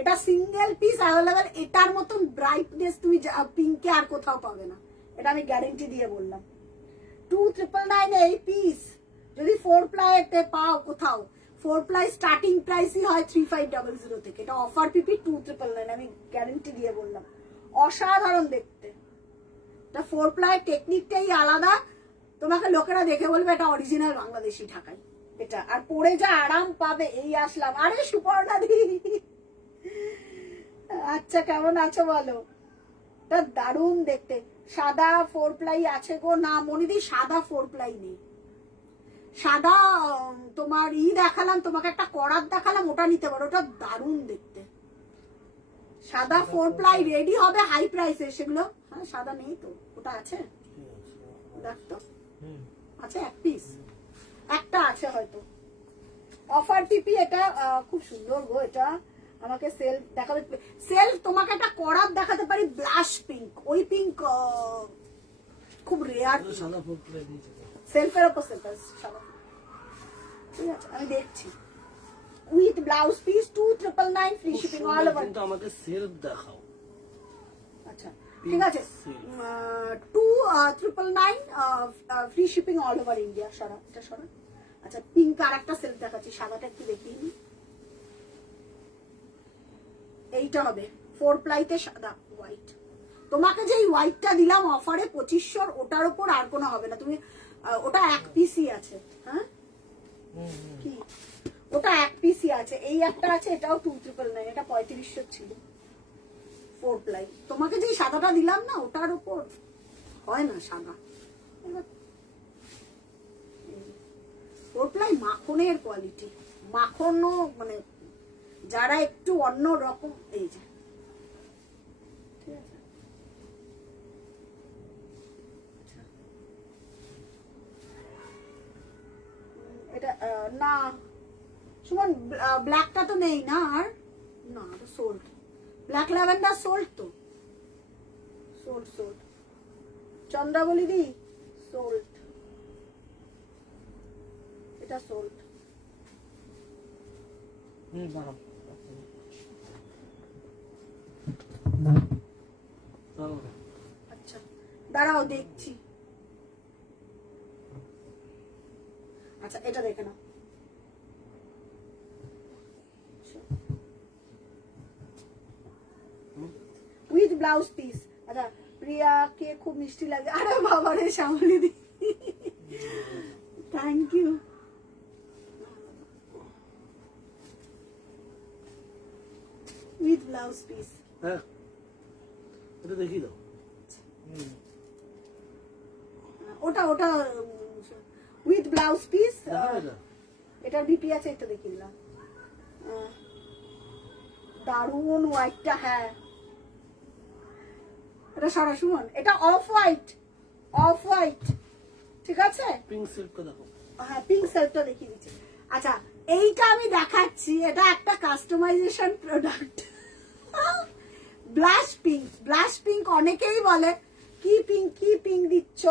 এটা সিঙ্গেল পিস অ্যাভেলেবেল। এটার মতন ব্রাইটনেস তুমি পিঙ্কে আর কোথাও পাবে না, এটা আমি গ্যারেন্টি দিয়ে বললাম। 2,999 এই পিস যদি 4 প্লাইতে পাও কোথাও, 4 প্লাই স্টার্টিং প্রাইসই হয় 3500 থেকে। এটা অফার পিপি 2,999, আমি গ্যারান্টি দিয়ে বললাম, অসাধারণ দেখতে। এটা 4 প্লাই টেকনিকটাই আলাদা, তোমাকে লোকেরা দেখে বলবে এটা অরিজিনাল বাংলাদেশি ঢাকাই এটা। আর পরে যা আরাম পাবে। এই আসলাম, আরে সুপর্ণা দি, আচ্ছা কেমন আছো বলো? এটা দারুণ দেখতে। সাদা 4 প্লাই আছে গো? না মনিদি, সাদা 4 প্লাই নেই। সাদা তোমার দেখালাম তোমাকে, একটা করাত দেখালাম, ওটা নিতে পারো, ওটা দারুণ দেখতে। সাদা 4 প্লাই রেডি হবে হাই প্রাইসে সেগুলো। হ্যাঁ সাদা নেই তো, ওটা আছে দেখ তো, আছে এক পিস, একটা আছে হয়তো। অফার পিপি এটা খুব সুন্দর গো। এটা আমাকে সেলফ দেখাবে, সেলফ তোমাকে একটা করাত দেখাতে পারি, ব্লাশ পিঙ্ক। ওই পিঙ্ক খুব রেয়ার, সাদা 4 প্লাই দিয়েছে সেলফের উপর সেলফ সাদা। ঠিক আছে আমি দেখছি। With blouse piece 2,999 free shipping all over. কিন্তু আমাকে সেলফ দেখাও। আচ্ছা ঠিক আছে, 2,999 free shipping all over India. সরা এটা সরা। আচ্ছা পিঙ্ক আর একটা সেলফ দেখাচ্ছি, সাদাটা একটু দেখিয়ে নি। এইটা হবে 4 প্লাইতে সাদা হোয়াইট। তোমাকে যে হোয়াইটটা দিলাম অফারে 2500, ওটার উপর আর কোনো হবে না। তুমি ওটা এক পিসই আছে। হ্যাঁ কি ওটা এক পিসই আছে। এই একটা আছে, এটাও 2,999, এটা 3500 ছিল 4 প্লাই। তোমাকে যে সাদাটা দিলাম না, ওটার উপর হয় না সাদা। 4 প্লাই মাখনের কোয়ালিটি, মাখনও মানে যারা একটু অন্য রকম। এই যে ঠিক আছে, এটা না সুমন, ব্ল্যাকটা তো নেই না আর, না এটা সোল্ড। ব্ল্যাক ল্যাভেন্ডার সোল্ড তো, সোল্ড। চন্দ্রাবলী দি সোল্ড, এটা সোল্ড। আচ্ছা দাঁড়াও দেখছি। আচ্ছা এটা দেখে নাও, উইথ ব্লাউজ পিস। আচ্ছা প্রিয়াকে খুব মিষ্টি লাগে। আরে বাবা রে Shyamali di, thank you. With blouse piece, হ্যাঁ এটা দেখিয়ে দাও। ওটা ওটা উইথ ব্লাউজ পিস। এটা এটার বিপি আছে, এটা দেখিয়ে দিলাম। দারুন হোয়াইটটা। হ্যাঁ এটা সারা সুমন, এটা অফ হোয়াইট, অফ হোয়াইট। ঠিক আছে পিঙ্ক সিল্কটা দেখো। হ্যাঁ পিঙ্ক সেলফটা দেখিয়ে দিচ্ছি। আচ্ছা এইটা আমি দেখাচ্ছি, এটা একটা customization product. Blush pink, blush pink. অনেকেই বলে কি পিঙ্ক দিচ্ছ,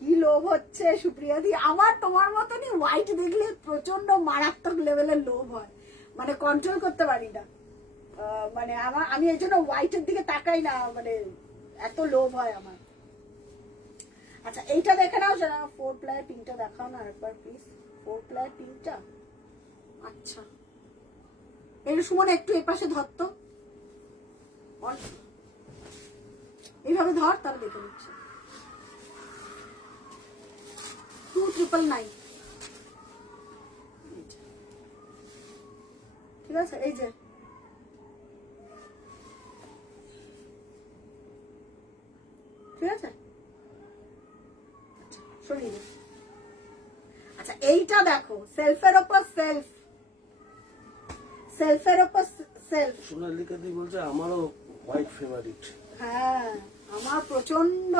কি লোভ হচ্ছে সুপ্রিয়া দি। আমার তোমার মতনই হোয়াইট দেখলে প্রচন্ড মারাত্মক লেভেলের লোভ হয়, মানে কন্ট্রোল করতে পারি না। মানে আমি এই জন্য হোয়াইটের দিকে তাকাই না, মানে এত লোভ হয় আমার। আচ্ছা এইটা দেখে নাও, 4 প্লাই পিঙ্কটা দেখাও না একবার প্লিজ, 4 প্লাই পিঙ্কটা। আচ্ছা এর সুমন একটু এই পাশে ধরতো, এইভাবে ধর, তাহলে দেখে নিচ্ছে। 2,999 ঠিক আছে। এই যে ঠিক আছে, সরিয়ে দে। আচ্ছা এইটা দেখো, সেলফের ওপর সেলফ, সেলফের ওপর সেলফ। সোনালিকা দি বলছে আমারও হোয়াইট ফেভারিট। হ্যাঁ আমার প্রচন্ড,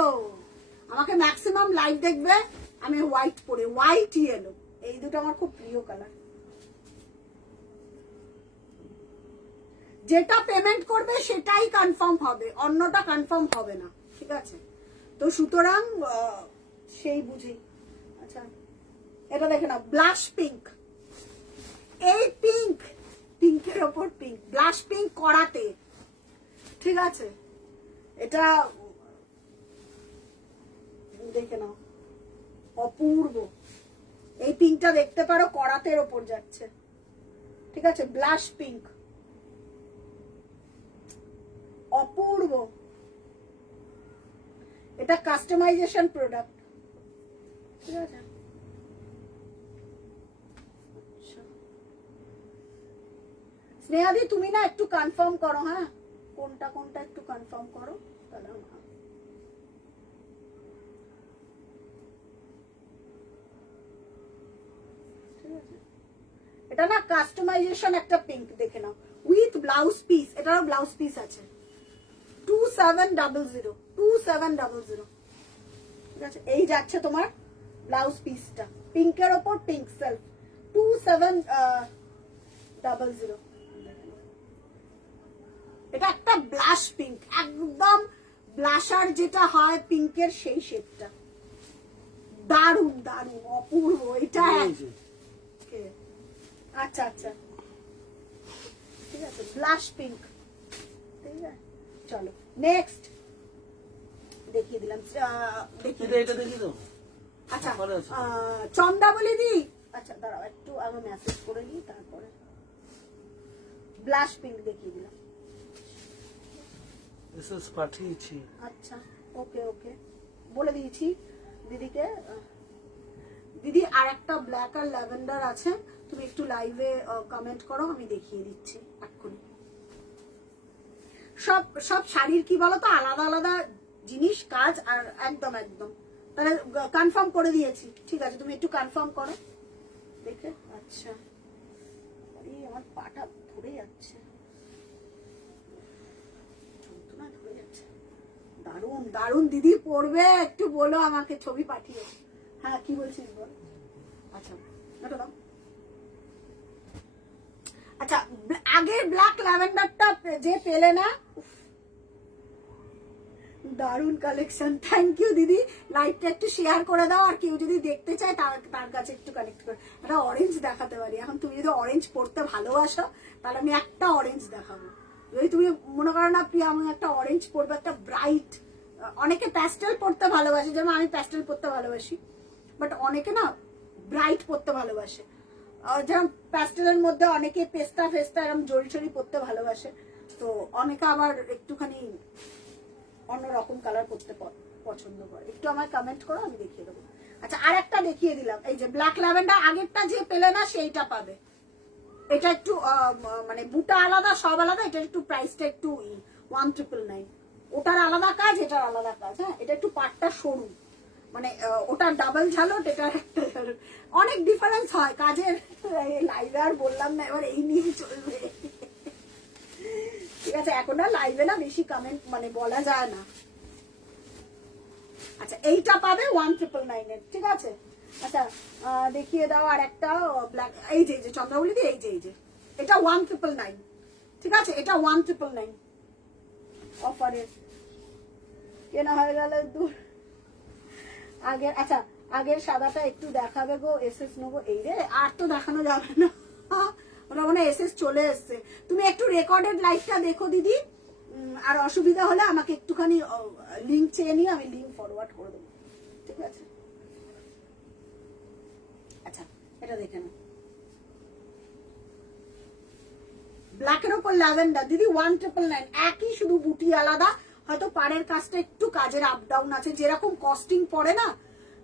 আমাকে ম্যাক্সিমাম লাইট দেখবে আমি হোয়াইট পরে, হোয়াইট ইয়েলো, এই দুটো আমার খুব প্রিয় কালার। যেটা পেমেন্ট করবে সেটাই কনফার্ম হবে, অন্যটা কনফার্ম হবে না। ঠিক আছে, তো সুতরাং সেই বুঝি। আচ্ছা এটা দেখে না, ব্লাশ পিঙ্ক। এই পিঙ্ক, পিঙ্কের ওপর পিঙ্ক, ব্লাশ পিঙ্ক করাতে। ঠিক আছে, এটা দেখে নাও, অপূর্ব। এই পিঙ্কটা দেখতে পারো, করাতের ওপর যাচ্ছে, ঠিক আছে, ব্লাশ পিঙ্ক, অপূর্ব। এটা কাস্টমাইজেশন প্রোডাক্ট, ঠিক আছে। স্নেহাদি তুমি না একটু কনফার্ম করো, হ্যাঁ কোনটা কোনটা একটু কনফার্ম করো, তাহলে এটা না কাস্টমাইজেশন একটা পিঙ্ক, দেখে নাও, উইথ ব্লাউজ পিস। এটারও ব্লাউজ পিস আছে। 2700, 2700, ঠিক আছে। এই যাচ্ছে তোমার ব্লাউজ পিসটা, পিঙ্কের ওপর পিঙ্ক সেলফ, 2700। এটা একটা ব্লাশ পিঙ্ক, একদম ব্লাশার যেটা হয় পিঙ্কের সেই শেডটা, দারুন দারুন অপূর্ব। এটা আচ্ছা আচ্ছা, ঠিক আছে, ব্লাশ পিঙ্ক, ঠিক আছে। চলো নেক্সট দেখিয়ে দিলাম, এটা দেখি তো। আচ্ছা চন্দ্রাবলী দি, আচ্ছা দাঁড়াও একটু আগে মেসেজ করে নিই, তারপরে ব্লাশ পিঙ্ক দেখিয়ে দিলাম। মেসেজ পাঠিয়েছি। আচ্ছা ওকে ওকে, বলে দিয়েছি দিদিকে। দিদি আর একটা ব্ল্যাক আর ল্যাভেন্ডার আছে, তুমি একটু লাইভে কমেন্ট করো, আমি দেখিয়ে দিচ্ছি এক্ষুনি। সব সব শাড়ির কি বলতো আলাদা আলাদা জিনিস, কাজ, আর একদম একদম তাহলে কনফার্ম করে দিয়েছি, ঠিক আছে, তুমি একটু কনফার্ম করো দেখে। আচ্ছা আমার পাটা ধরে যাচ্ছে, যন্ত্রণা ধরে যাচ্ছে। দারুন দারুন দিদি পড়বে, একটু বলো আমাকে, ছবি পাঠিয়ে। হ্যাঁ কি বলছিস বল। আচ্ছা এটা দাও। আচ্ছা আগের ব্ল্যাক ল্যাভেন্ডারটা যে পেলে না, দারুন কালেকশন, থ্যাংক ইউ দিদি। লাইভটা একটু শেয়ার করে দাও, আর কেউ যদি দেখতে চায় তার কাছে একটু কানেক্ট করে। একটা অরেঞ্জ দেখাতে পারি এখন, তুমি যদি অরেঞ্জ পড়তে ভালোবাসো তাহলে আমি একটা অরেঞ্জ দেখাবো। যদি তুমি মনে করো না প্রিয়া আমি একটা অরেঞ্জ পরবো, একটা ব্রাইট, অনেকে প্যাস্টেল পড়তে ভালোবাসে, যেমন আমি প্যাস্টেল পড়তে ভালোবাসি, বাট অনেকে না ব্রাইট পড়তে ভালোবাসে, যেমন প্যাস্টেলের মধ্যে অনেকে পেস্তা ফেস্তা এরকম জড়ি টড়ি পড়তে ভালোবাসে, তো অনেকে আবার একটুখানি অন্যরকম কালার করতে পছন্দ করে। একটু আমায় কমেন্ট করো, আমি দেখিয়ে দেবো। আচ্ছা আর একটা দেখিয়ে দিলাম, এই যে ব্ল্যাক ল্যাভেন্ডার, আগেরটা যে পেলে না সেইটা পাবে। এটা একটু মানে বুটা আলাদা, সব আলাদা, এটা একটু প্রাইসটা একটু 1999, ওটার আলাদা কাজ, এটার আলাদা কাজ। হ্যাঁ এটা একটু পাটটা সরু, মানে ওটার ডাবল ঝালট, এটার একটা ঝালট, অনেক ডিফারেন্স হয় কাজের। লাইভে আর বললাম না, এবার এই নিয়ে চলবে, ঠিক আছে। এখন আর লাইভে না বেশি কমেন্ট মানে বলা যায় না। আচ্ছা এইটা পাবে 1999 ঠিক আছে। আচ্ছা দেখিয়ে দাও আর একটা ব্ল্যাক, এই যে চন্দ্রাবলী দি, এই যে এটা 1999, ঠিক আছে, এটা 1999 অফারে কেনা হয়ে গেল দূর আগের। আচ্ছা আগের সাদাটা একটু দেখাবে গো, এসএস নেবো। এই রে আর তো দেখানো যাবে না, ওটা মানে এসএস চলে এসছে। তুমি একটু রেকর্ডেড লাইভটা দেখো দিদি, আর অসুবিধা হলে আমাকে একটুখানি লিঙ্ক চেয়ে নিয়ে আমি লিঙ্ক ফরওয়ার্ড করে দেবো, ঠিক আছে। আচ্ছা এটা দেখে নাও, ব্ল্যাকের ওপর ল্যাভেন্ডার দিদি 1999, একই শুধু বুটি আলাদা, হয়তো পাড়ের কাজটা একটু কাজের আপ ডাউন আছে, যেরকম কস্টিং পড়ে না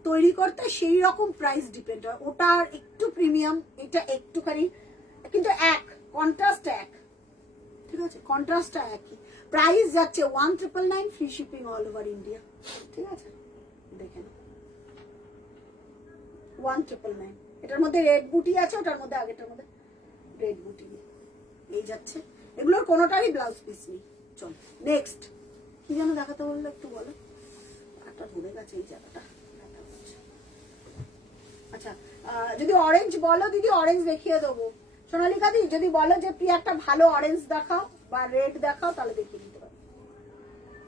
তৈরি করতে সেই রকম প্রাইস ডিপেন্ড হয়, ওটার একটু প্রিমিয়াম, এটা একটুখানি, কিন্তু এক কন্ট্রাস্ট এক, ঠিক আছে, কন্ট্রাস্টটা একই। প্রাইস যাচ্ছে 1999, free shipping all over India, ঠিক আছে। দেখে নাও 1999, এটার মধ্যে রেড বুটি আছে, ওটার মধ্যে আগেটার মধ্যে রেড বুটি নেই, এই যাচ্ছে। এগুলোর কোনোটারই ব্লাউজ পিস নেই। চল নেক্সট, কি যেন দেখাতে বললো একটু বলো, একটা ধরে গেছে এই জায়গাটা। আচ্ছা যদি অরেঞ্জ বলো দিদি, অরেঞ্জ দেখিয়ে দেবো। সোনালিকা দি যদি বলো যে প্রিয়া একটা ভালো অরেঞ্জ দেখাও বা রেড দেখাও, তাহলে দেখিয়ে দিতে পারি,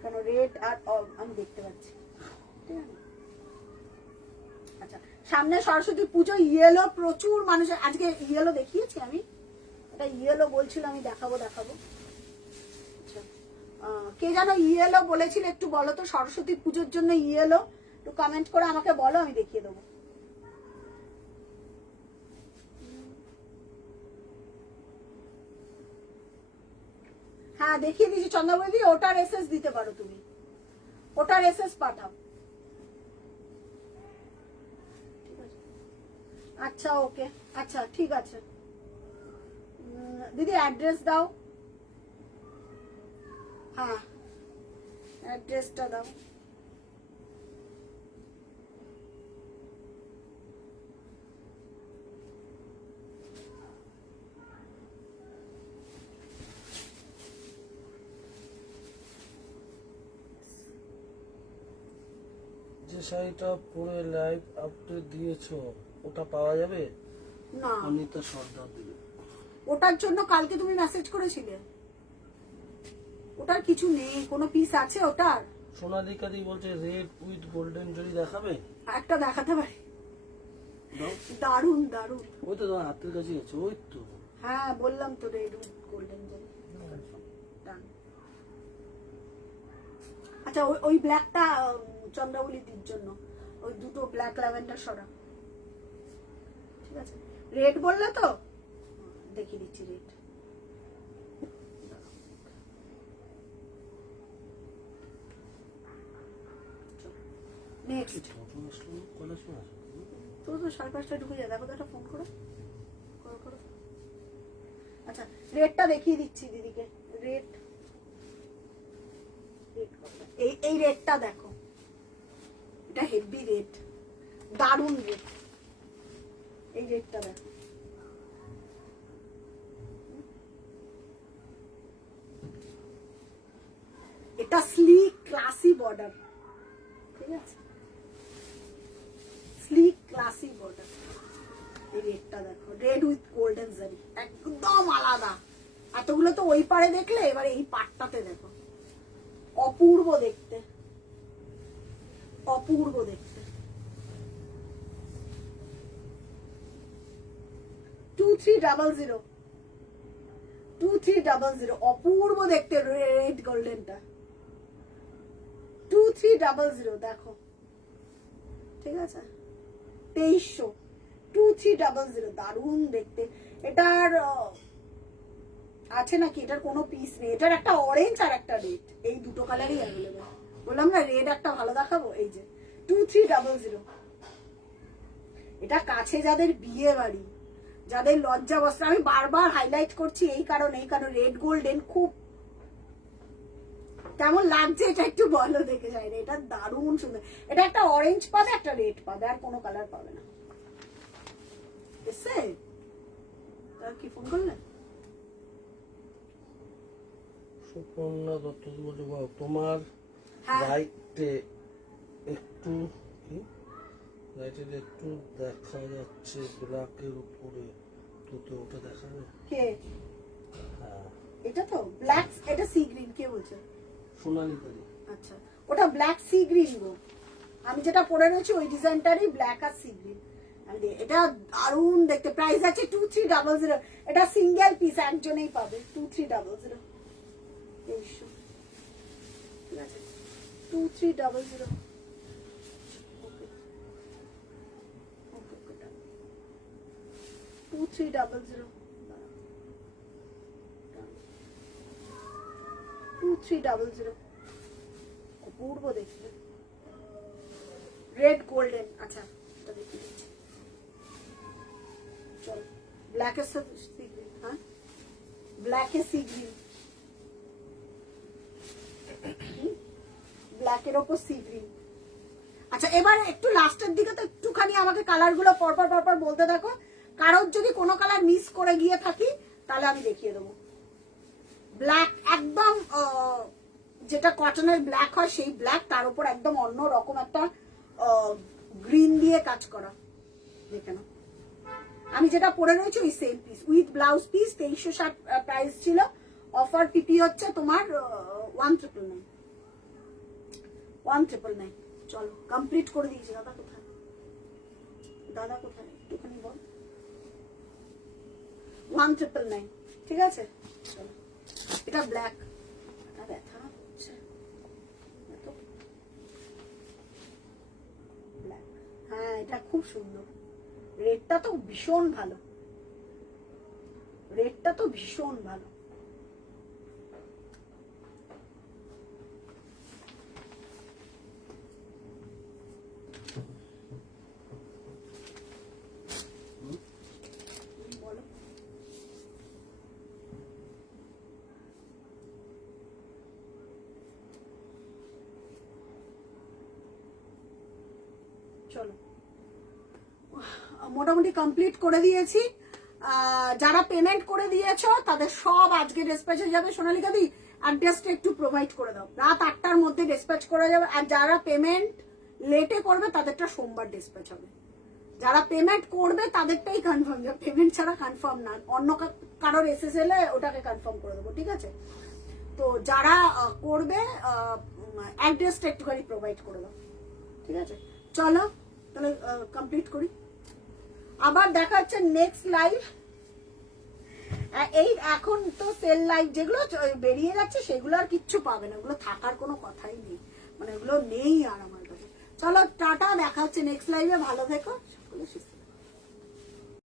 কারণ রেড আর আমি দেখতে পাচ্ছি, ঠিক আছে। আচ্ছা সামনে সরস্বতী পুজো, ইয়েলো প্রচুর মানুষের, আজকে ইয়েলো দেখিয়েছি আমি, এটা ইয়েলো বলছিল আমি দেখাবো। আচ্ছা কে যেন ইয়েলো বলেছিল, একটু বলো তো, সরস্বতী পুজোর জন্য ইয়েলো, একটু কমেন্ট করে আমাকে বলো, আমি দেখিয়ে দেবো। হ্যাঁ দেখিয়ে দিয়েছি চন্দ্রবতী, ওটার এসএস দিতে পারো তুমি, ওটার এসএস পাঠাও। আচ্ছা ওকে, আচ্ছা ঠিক আছে দিদি, অ্যাড্রেস দাও। হ্যাঁ অ্যাড্রেসটা দাও। যে শাড়িটা পরে লাইভ আপডেট দিয়েছো ওটা পাওয়া যাবে? না অনিতা সর্দার দিবে। ওটার জন্য কালকে তুমি মেসেজ করেছিলে, ওটার কিছু নেই, কোনো পিস আছে ওটার? সোনালিকা দি বলছে রেড উইথ গোল্ডেন জরি দেখাবে? একটা দেখাতে পারি, দাও। দারুন দারুন। ওই তো তোমার হাতের কাছে আছে, ওই তো। হ্যাঁ বললাম তো রেড গোল্ডেন জেল। আচ্ছা ওই ব্ল্যাকটা চন্দ্রাবলীর জন্য, ওই দুটো ব্ল্যাক ল্যাভেন্ডার সরা, ঠিক আছে। রেড বললে তো দেখিয়ে দিচ্ছি রেড। নেক্সট তো 5:30 ঢুকে যায়, দেখো তো একটা ফোন করো করো করো। আচ্ছা রেডটা দেখিয়ে দিচ্ছি দিদিকে, রেড এই রেডটা দেখো, এটা হেভি রেড, দারুন রেড, এই রেডটা দেখো। এটা স্লিক ক্লাসি বর্ডার, ঠিক আছে, স্লিক ক্লাসি বর্ডার। এই রেডটা দেখো, রেড উইথ গোল্ডেন জারি, একদম আলাদা। এতগুলো তো ওই পারে দেখলে, এবার এই পাটটাতে দেখো, অপূর্ব দেখতে, অপূর্ব দেখতে। 2300 2300, অপূর্ব দেখতে রেড গোল্ডেনটা। 2300 দেখো, ঠিক আছে, 2300, 2300, দারুণ দেখতে। এটার আছে নাকি, এটার কোনো পিস নেই, এটার একটা অরেঞ্জ আর একটা রেড, এই দুটো কালারই অ্যাভেলেবেল। বললাম না রেড একটা ভালো দেখাবো, এই যে 2300। এটা কাছে যাদের বিয়ে বাড়ি, যাদের লজ্জা বস্ত্র, আমি বারবার হাইলাইট করছি এই কারণে রেড গোল্ডেন খুব কেমন লাগছে এটা একটু বলো, দেখে যাই না, এটা দারুণ সুন্দর। এটা একটা অরেঞ্জ পাবে, একটা রেড পাবে, আর কোনো কালার পাবে না। এসে কি ফোন করলে? সুপর্ণা দত্ত বলছে তোমার রাইটে একটু কি, রাইটে একটু দেখা যাচ্ছে ব্ল্যাকের উপরে, তো ওটা দেখাবে কে? হ্যাঁ এটা তো ব্ল্যাক, এটা সি গ্রিন। কে বলছে? সোনালিকা দি। আচ্ছা ওটা ব্ল্যাক সি গ্রিন গো, আমি যেটা পরে রয়েছি ওই ডিজাইনটারই ব্ল্যাক আর সি গ্রিন। এটা দারুণ দেখতে, প্রাইস আছে 2300। এটা সিঙ্গেল পিস, একজনেই পাবে, 2300, 2300, ঠিক আছে, 2300। ওকে ওকে ওকে, 2300, 2300, অপূর্ব দেখতে, রেড গোল্ডেন। আচ্ছা এটা দেখে দিচ্ছি, চলো ব্ল্যাক এর সাথে সি গ্রিন। হ্যাঁ ব্ল্যাক এর সি গ্রিন, ব্ল্যাক এর ওপর সি গ্রিন। আচ্ছা এবার একটু লাস্টের দিকে তো একটুখানি আমাকে কালার গুলো পরপর পরপর বলতে দেখো, কারোর যদি কোনো কালার মিস করে গিয়ে থাকি তাহলে আমি দেখিয়ে দেবো। ব্ল্যাক একদম যেটা কটনের ব্ল্যাক হয় সেই ব্ল্যাক, তার উপর একদম অন্য রকম একটা গ্রিন দিয়ে কাজ করা, দেখে নাও। আমি যেটা পরে রয়েছে ওই same piece with blouse piece, 2360 price ছিল, অফার পিপি হচ্ছে তোমার 1999, 1999। চলো কমপ্লিট করে দিয়েছি। দাদা কোথায়, দাদা কোথায় একটুখানি বল। 1999, ঠিক আছে। চলো এটা ব্ল্যাক, এটা ব্যথা হচ্ছে, ব্ল্যাক, হ্যাঁ এটা খুব সুন্দর। রেডটা তো ভীষণ ভালো, রেডটা তো ভীষণ ভালো, চলো মোটামুটি কমপ্লিট করে দিয়েছি। যারা পেমেন্ট করে দিয়েছো তাদের সব আজকে ডিসপ্যাচ হয়ে যাবে। সোনালিকা দি অ্যাড্রেসটা একটু প্রোভাইড করে দাও, রাত 8টার মধ্যে ডিসপ্যাচ করে যাবে। আর যারা পেমেন্ট লেটে করবে তাদেরটা সোমবার ডিসপ্যাচ হবে। যারা পেমেন্ট করবে তাদেরটাই কনফার্ম, পেমেন্ট ছাড়া কনফার্ম না, অন্য কারোর এসএস এলে ওটাকে কনফার্ম করে দেবো, ঠিক আছে? তো যারা করবে অ্যাড্রেসটা একটুখানি প্রোভাইড করে দাও, ঠিক আছে? চলো তাহলে কমপ্লিট করি, আবার দেখা হচ্ছে নেক্সট লাইভ। এই এখন তো সেল লাইভ যেগুলো বেরিয়ে যাচ্ছে সেগুলো আর কিচ্ছু পাবে না, ওগুলো থাকার কোনো কথাই নেই, মানে ওগুলো নেই আর আমার কাছে। চলো টাটা, দেখা হচ্ছে নেক্সট লাইভে, ভালো থেকো সকলে সুস্থ।